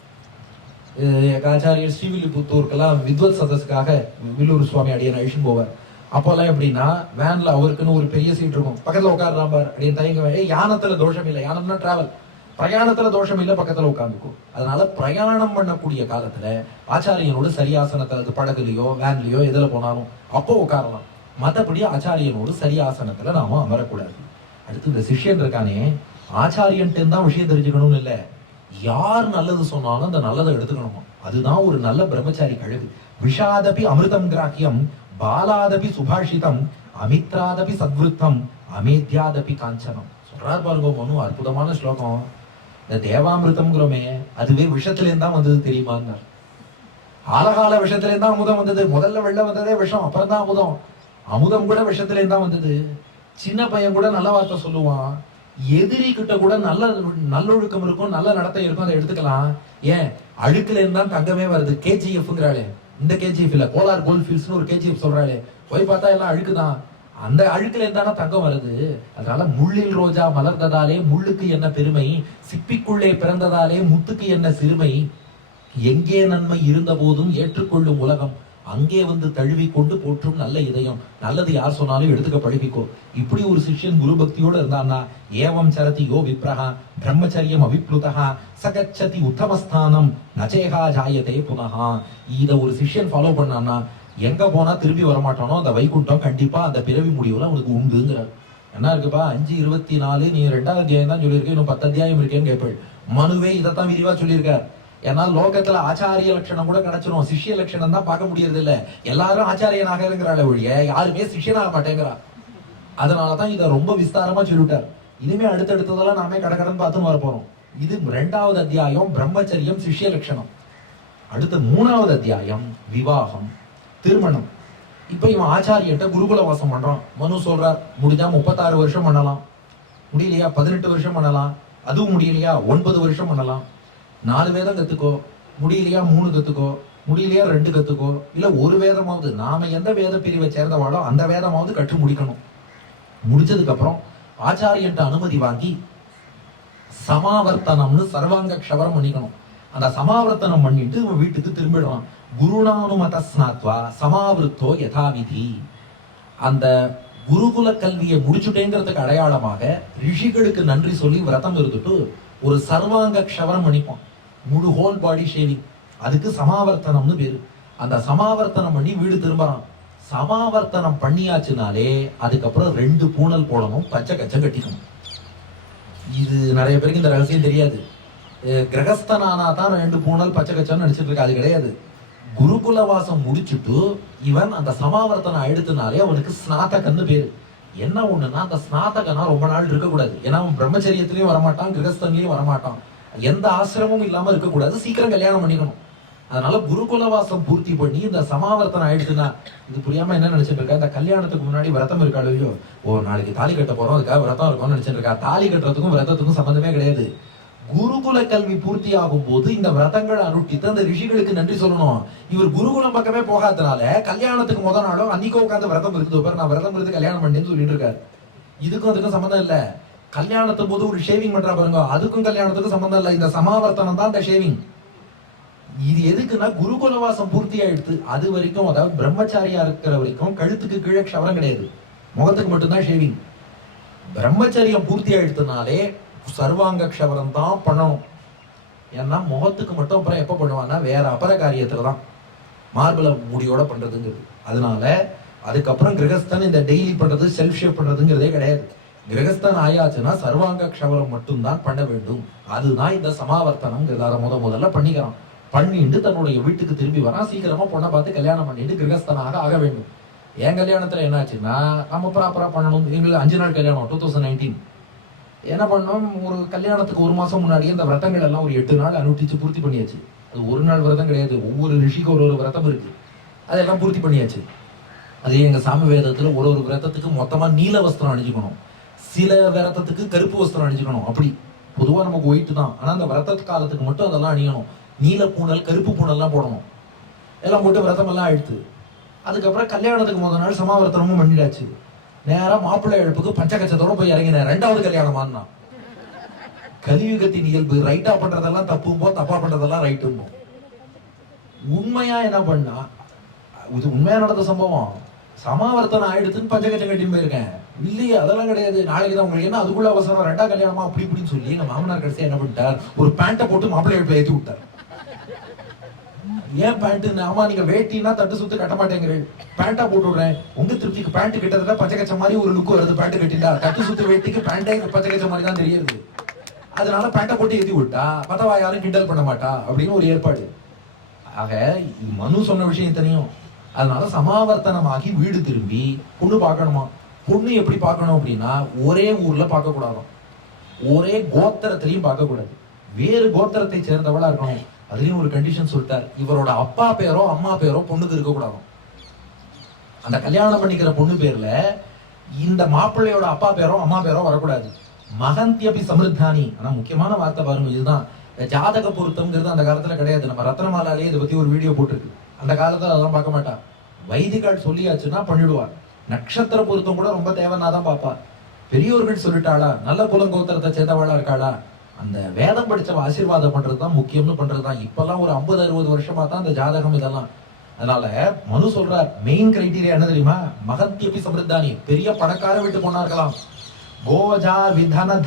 ஆச்சாரியர் ஸ்ரீவில்லிபுத்தூருக்கெல்லாம் வித்வத் சதஸுக்காக வில்லூர் சுவாமி அடியன் அழிச்சுன்னு போவார். அப்போல்லாம் எப்படின்னா வேன்ல அவருக்குன்னு ஒரு பெரிய சீட் இருக்கும், பக்கத்துல உட்கார்றான் பார் அப்படின்னு தயங்க. யானத்துல தோஷம் இல்லை, யானம்னா டிராவல், பிரயாணத்துல தோஷம் இல்லை, பக்கத்துல உட்காந்துக்கும். அதனால பிரயாணம் பண்ணக்கூடிய காலத்துல ஆச்சாரியனோட சரியாசனத்துல படகுலையோ வேன்லயோ எதுல போனாலும் அப்போ உட்காரலாம். மற்றபடி ஆச்சாரியனோடு சரியாசனத்துல நாம அமரக்கூடாது. அடுத்து இந்த சிஷ்யன் இருக்கானே, ஆச்சாரியன்ட்டு தான் விஷயம் தெரிஞ்சுக்கணும்னு இல்லை, யார் நல்லது சொன்னாலும் அந்த நல்லதை எடுத்துக்கணுமா. அதுதான் ஒரு நல்ல பிரம்மச்சாரி கழுகு. விஷாதபி அமிர்தம் கிராக்கியம் பாலாதபி சுபாஷிதம் அமித்ராதபி சத்விருத்தம் அமேத்யாதபி காஞ்சனம். சொல்றார் பாருங்க, ஒன்னும் அற்புதமான ஸ்லோகம். இந்த தேவாமிருதம்ங்கிறோமே அதுவே விஷத்திலேருந்து தான் வந்தது தெரியுமான்னார். ஆலகால விஷத்திலேருந்து தான் அமுதம் வந்தது. முதல்ல வெள்ள வந்ததே விஷம், அப்புறம் தான் அமுதம். அமுதம் கூட விஷத்திலேருந்து தான் வந்தது. சின்ன பையன் கூட நல்ல வார்த்தை சொல்லுவான், எதிரி கிட்ட கூட நல்லொழுக்கம் இருக்கும், நல்ல நடத்தை இருக்கும், அதை எடுத்துக்கலாம். ஏன் அழுக்குல இருந்தா தங்கமே வருது. கேஜிஎஃப்ங்கிறாளே, இந்த கேஜிஎஃப் இல்ல, கோலார் கோல்ட் ஃபீல்ட்ஸ்னு ஒரு கேஜிஎஃப் சொல்றாளே, போய் பார்த்தா எல்லாம் அழுக்குதான். அந்த அழுக்குல இருந்தானா தங்கம் வருது. அதனால முள்ளில் ரோஜா மலர்ந்ததாலே முள்ளுக்கு என்ன பெருமை, சிப்பிக்குள்ளே பிறந்ததாலே முத்துக்கு என்ன சிறுமை, எங்கே நன்மை இருந்த போதும் ஏற்றுக்கொள்ளும் உலகம், அங்கே வந்து தழுவி கொண்டு போற்றும் நல்ல இதயம். நல்லது யார் சொன்னாலும் எடுத்துக்க பழகிக்கோ. இப்படி ஒரு சிஷ்யன் குரு பக்தியோட இருந்தான்னா ஏவம் சரதி யோ விப்ரஹா பிரம்மச்சரியம் அவிப்ளுதா சகச்சதி உத்தமஸ்தானம் நச்சேகா ஜாயதே புனஹா. இத ஒரு சிஷ்யன் ஃபாலோ பண்ணான்னா எங்க போனா திரும்பி வரமாட்டானோ அந்த வைகுண்டம் கண்டிப்பா அந்த பிறவி முடிவுல அவனுக்கு உண்டுங்கிறார். என்ன இருக்குப்பா 5:24 நீ 2வது அத்தியாயம் தான் சொல்லியிருக்க, இன்னும் 10 அத்தியாயம் இருக்கேன்னு கேட்பேன். மனுவே இதைத்தான் விரிவா சொல்லியிருக்கார். ஏன்னா லோகத்துல ஆச்சாரிய லட்சணம் கூட கிடைச்சிரும், சிஷ்ய லட்சணம் தான் பார்க்க முடியறது இல்ல. எல்லாரும் ஆச்சாரியனாக இருக்கிறாள் ஒழிய யாருமே சிஷ்யனாக மாட்டேங்கிறா. அதனாலதான் இதை ரொம்ப விஸ்தாரமா சொல்லிவிட்டார். இனிமே அடுத்தடுத்ததெல்லாம் நாமே கடகடன் பார்த்துன்னு வர போறோம். இது 2வது அத்தியாயம் பிரம்மச்சரியம் சிஷ்ய லட்சணம். அடுத்து 3வது அத்தியாயம் விவாகம் திருமணம். இப்ப இவன் ஆச்சாரியன்ட்ட குருகுல வாசம் பண்றான். மனு சொல்றார், முடிஞ்சா 36 வருஷம் பண்ணலாம், முடியலையா 18 வருஷம் பண்ணலாம், அதுவும் முடியலையா 9 வருஷம் பண்ணலாம். 4 வேதம் கத்துக்கோ, முடியலையா 3 கத்துக்கோ, முடியலையா 2 கத்துக்கோ, இல்ல ஒரு வேதமாவது, நாம எந்த வேத பிரிவை சேர்ந்தவாளோ அந்த வேதமாவது கற்று முடிக்கணும். முடிச்சதுக்கு அப்புறம் ஆச்சாரியன்ட்ட அனுமதி வாங்கி சமாவர்த்தனம்னு சர்வாங்க க்ஷவரம் பண்ணிக்கணும். அந்த சமாவர்த்தனம் பண்ணிட்டு வீட்டுக்கு திரும்பிடலாம். குருணானுமத ஸ்நாத்வா சமாவிருத்தோ யதாவிதி. அந்த குருகுல கல்வியை முடிச்சுட்டேங்கிறதுக்கு அடையாளமாக ரிஷிகளுக்கு நன்றி சொல்லி விரதம் இருந்துட்டு ஒரு சர்வாங்க க்ஷவரம் பண்ணிப்போம், முழு ஹோல் பாடி ஷேவிங். அதுக்கு சமாவர்த்தனம்னு பேரு. அந்த சமாவர்த்தனம் பண்ணி வீடு திரும்பறான். சமாவர்த்தனம் பண்ணியாச்சுனாலே அதுக்கப்புறம் 2 பூணல் போடணும், பச்சை கச்சம் கட்டிக்கணும். இது நிறைய பேருக்கு இந்த ரகசியம் தெரியாது. கிரகஸ்தனானா தான் 2 பூணல் பச்சை கச்சம் நடிச்சிட்டு இருக்கு, அது கிடையாது. குருகுல வாசம் முடிச்சுட்டு இவன் அந்த சமாவர்த்தனம் எடுத்தனாலே அவனுக்கு ஸ்நாதகன்னு பேரு. என்ன ஒண்ணுன்னா, அந்த ஸ்நாதகனா ரொம்ப நாள் இருக்கக்கூடாது. ஏன்னா அவன் பிரம்மச்சரியத்திலயும் வரமாட்டான், கிரகஸ்தன்லயும் வரமாட்டான், எந்த ஆசிரமும் இல்லாம இருக்கக்கூடாது, சீக்கிரம் கல்யாணம் பண்ணிக்கணும். அதனால குருகுலவாசம் பூர்த்தி பண்ணி இந்த சமாவர்த்தனம் ஆயிடுச்சுன்னா, இது புரியாம என்ன நினைச்சிட்டு இருக்கா, இந்த கல்யாணத்துக்கு முன்னாடி விரதம் இருக்காளையோ, ஓ நாளைக்கு தாலி கட்ட போறோம் அதுக்காக விரதம் இருக்கும்னு நினைச்சிட்டு இருக்கா. தாலி கட்டுறதுக்கும் விரதத்துக்கும் சம்பந்தமே கிடையாது. குருகுல கல்வி பூர்த்தி ஆகும் போது இந்த விரதங்களை அனுஷ்டித்து அந்த ரிஷிகளுக்கு நன்றி சொல்லணும். இவர் குருகுலம் பக்கமே போகாதனால கல்யாணத்துக்கு முதல் நாளும் அன்னைக்கோ உட்காந்து விரதம் இருக்குது பாரு, நான் விரதம் இருந்து கல்யாணம் பண்ணேன்னு சொல்லிட்டு இருக்காரு. இதுக்கும் அதுக்கும் சம்பந்தம் இல்ல. கல்யாணத்தும் போது ஒரு ஷேவிங் பண்றா பாருங்க, அதுக்கும் கல்யாணத்துக்கும் சம்பந்தம் இல்ல. இந்த சமாவர்த்தனம் தான் இந்த ஷேவிங். இது எதுக்குன்னா குருகுலவாசம் பூர்த்தி ஆயிடுத்து அது வரைக்கும், அதாவது பிரம்மச்சாரியா இருக்கிற வரைக்கும் கழுத்துக்கு கீழே க்ஷவரம் கிடையாது, முகத்துக்கு மட்டும்தான் ஷேவிங். பிரம்மச்சரியம் பூர்த்தி ஆயிடுத்துனாலே சர்வாங்க க்ஷவரம் தான் பண்ணணும். ஏன்னா முகத்துக்கு மட்டும் அப்புறம் எப்ப பண்ணுவான்னா வேற அபர காரியத்துல தான், மார்பல முடியோட பண்றதுங்கிறது. அதனால அதுக்கப்புறம் கிரகஸ்தன் இந்த டெய்லி பண்றது செல்ஃப் ஷேவ் பண்றதுங்கிறதே கிடையாது. கிரகஸ்தன் ஆயாச்சுன்னா சர்வாங்க க்ஷவரம் மட்டும்தான் பண்ண வேண்டும். அதுதான் இந்த சமாவர்த்தனம்ங்கிறத முதல்ல பண்ணிக்கிறான். பண்ணிட்டு தன்னுடைய வீட்டுக்கு திரும்பி வரான். சீக்கிரமா பொண்ணை பார்த்து கல்யாணம் பண்ணிட்டு கிரகஸ்தனாக ஆக வேண்டும். என் கல்யாணத்துல என்னாச்சுன்னா, நம்ம ப்ராப்பரா பண்ணணும். எங்களுக்கு 5 நாள் கல்யாணம் 2019. என்ன பண்ணோம், ஒரு கல்யாணத்துக்கு 1 மாசம் முன்னாடியே இந்த விரதங்கள் எல்லாம் ஒரு 8 நாள் அனுஷ்டிச்சு பூர்த்தி பண்ணியாச்சு. அது ஒரு நாள் விரதம் கிடையாது, ஒவ்வொரு ரிஷிக்கு ஒரு விரதம் இருக்கு, அதெல்லாம் பூர்த்தி பண்ணியாச்சு. அதே எங்க சாமி வேதத்துல ஒரு விரதத்துக்கு மொத்தமா நீல வஸ்திரம் அணிஞ்சுக்கணும், சில விரதத்துக்கு கருப்பு வஸ்திரம் அணிஞ்சுக்கணும். அப்படி பொதுவா நமக்கு ஒயிட் தான், ஆனா அந்த விரத காலத்துக்கு மட்டும் அதெல்லாம் அணியணும். நீல பூணல், கருப்பு பூணல்லாம் போடணும். எல்லாம் போட்டு விரதம் எல்லாம் எடுத்து அதுக்கப்புறம் கல்யாணத்துக்கு முதல் நாள் சமாவர்த்தனமும் பண்ணிடாச்சு. நேரா மாப்பிள்ளை எழுப்புக்கு பஞ்சகச்சத்தோட போய் இறங்கினேன். 2வது கல்யாணமான்னா கலியுகத்தின் இயல்பு. ரைட்டா பண்றதெல்லாம் தப்பும்போ, தப்பா பண்றதெல்லாம் ரைட்டும்போ. உண்மையா என்ன பண்ணா, இது உண்மையா நடந்த சம்பவம். சமாவர்த்தனம் ஆயிடுத்துன்னு பஞ்சகச்சம் கட்டின்னு போயிருக்கேன். இல்லையே அதெல்லாம் கிடையாது, நாளைக்கு தான் உங்களுக்கு என்ன அதுக்குள்ள அவசரம், 2ஆம் கல்யாணமா அப்படி இப்படின்னு சொல்லி எங்க மாமனார் கடைசியா என்ன பண்ணிட்டார், ஒரு பேண்ட்டை போட்டு மாப்பிள்ளை எழுப்ப ஏற்றி விட்டார். ஏன் பேண்ட்? ஆமா நீங்க வேட்டினா தட்டு சுத்து கட்ட மாட்டேங்கிறேன், பேண்டா போட்டு விடுறேன். உங்க திருப்திக்கு பேண்ட் கிட்டத்தட்ட பச்சைக்கச்ச மாதிரி ஒரு லுக் வருது. பேண்ட் கட்டிட்டா தட்டு சுத்து வேட்டிக்கு பேண்டே பச்சைக்கச்ச மாதிரி தான் தெரியுது. அதனால பேண்டை போட்டு ஏற்றி விட்டா மத்தவா யாரும் கிண்டல் பண்ண மாட்டா அப்படின்னு ஒரு ஏற்பாடு. ஆக மனு சொன்ன விஷயம் தெரியும். அதனால சமாவர்த்தனமாகி வீடு திரும்பி பொண்ணு பார்க்கணுமா. பொண்ணு எப்படி பார்க்கணும் அப்படின்னா, ஒரே ஊர்ல பார்க்க கூடாதாம், ஒரே கோத்திரத்திலையும் பார்க்க கூடாது, வேறு கோத்திரத்தை சேர்ந்தவளா இருக்கணும். அதுலயும் ஒரு கண்டிஷன் சொல்லிட்டார், இவரோட அப்பா பேரோ அம்மா பேரோ பொண்ணுக்கு இருக்க கூடாது. அந்த கல்யாணம் பண்ணிக்கிற பொண்ணு பேர்ல இந்த மாப்பிள்ளையோட அப்பா பேரோ அம்மா பேரோ வரக்கூடாது. மகந்தியபி சமிருத்தானி. ஆனா முக்கியமான வார்த்தை பாருங்க, இதுதான். ஜாதக பொருத்தம்ங்கிறது அந்த காலத்துல கிடையாது. நம்ம ரத்னமாலாலே இதை பத்தி ஒரு வீடியோ போட்டிருக்கு. அந்த காலத்துல அதெல்லாம் பார்க்க மாட்டா. வைதிகால் சொல்லியாச்சுன்னா பண்ணிடுவார். நட்சத்திர பொருத்தம் கூட ரொம்ப தேவைன்னா தான் பாப்பா. பெரியோர்கள் சொல்லிட்டாளா, நல்ல குலங்கோத்திரத்தை சேர்ந்தவாளா இருக்காளா, அந்த வேதம் படிச்சவ ஆசீர்வாதம் பண்றதுதான் முக்கியம்னு பண்றதுதான். இப்பெல்லாம் ஒரு 50-60 வருஷமா தான் அந்த ஜாதகம் இதெல்லாம். அதனால மனு சொல்றார், மெயின் கிரைட்டீரியா என்ன தெரியுமா, மகத்தியபி சமிருத்தானி. பெரிய பணக்கார வீட்டு பொண்ணா இருக்கலாம், கோஜா விதன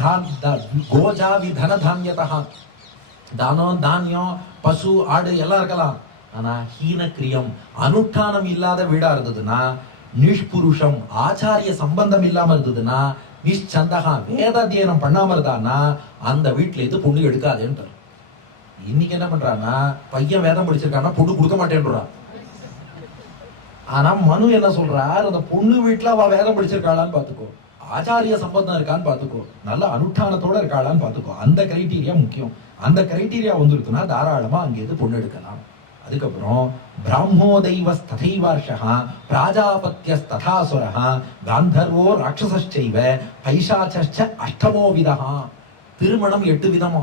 தானியதா, தானம் தானியம் பசு ஆடு எல்லாம் இருக்கலாம். ஆனா ஹீன கிரியம் அனுஷ்டானம் இல்லாத வீடா இருந்ததுன்னா, நிஷ்புருஷம் ஆச்சாரிய சம்பந்தம் இல்லாம இருந்ததுன்னா, நிஷ்சந்தகா வேத அத்தியனம் பண்ணாம இருந்தான்னா அந்த வீட்டுல இருந்து பொண்ணு எடுக்காதேன்னு. இன்னைக்கு என்ன பண்றான்னா, பையன் வேதம் படிச்சிருக்கான்னா பொண்ணு கொடுக்க மாட்டேன்றா. ஆனா மனு என்ன சொல்றார், அந்த பொண்ணு வீட்டுல அவ வேதம் படிச்சிருக்காளான்னு பாத்துக்கோ, ஆச்சாரிய சம்பந்தம் இருக்கான்னு பாத்துக்கோ, நல்ல அனுஷ்டானத்தோட இருக்காளான்னு பாத்துக்கோ. அந்த கிரைட்டீரியா முக்கியம். அந்த கிரைட்டீரியா வந்துருக்குன்னா தாராளமா அங்கேருந்து பொண்ணு எடுக்கலாம். அதுக்கப்புறம் பிராமோ தெய்வஸ் ததைவார்ஷா பிராஜாபத்யஸ் ததாசுரஹா காந்தர்வோ ராட்சசைவ பைசாச்ச அஷ்டமோ விதஹா. திருமணம் 8 விதமா.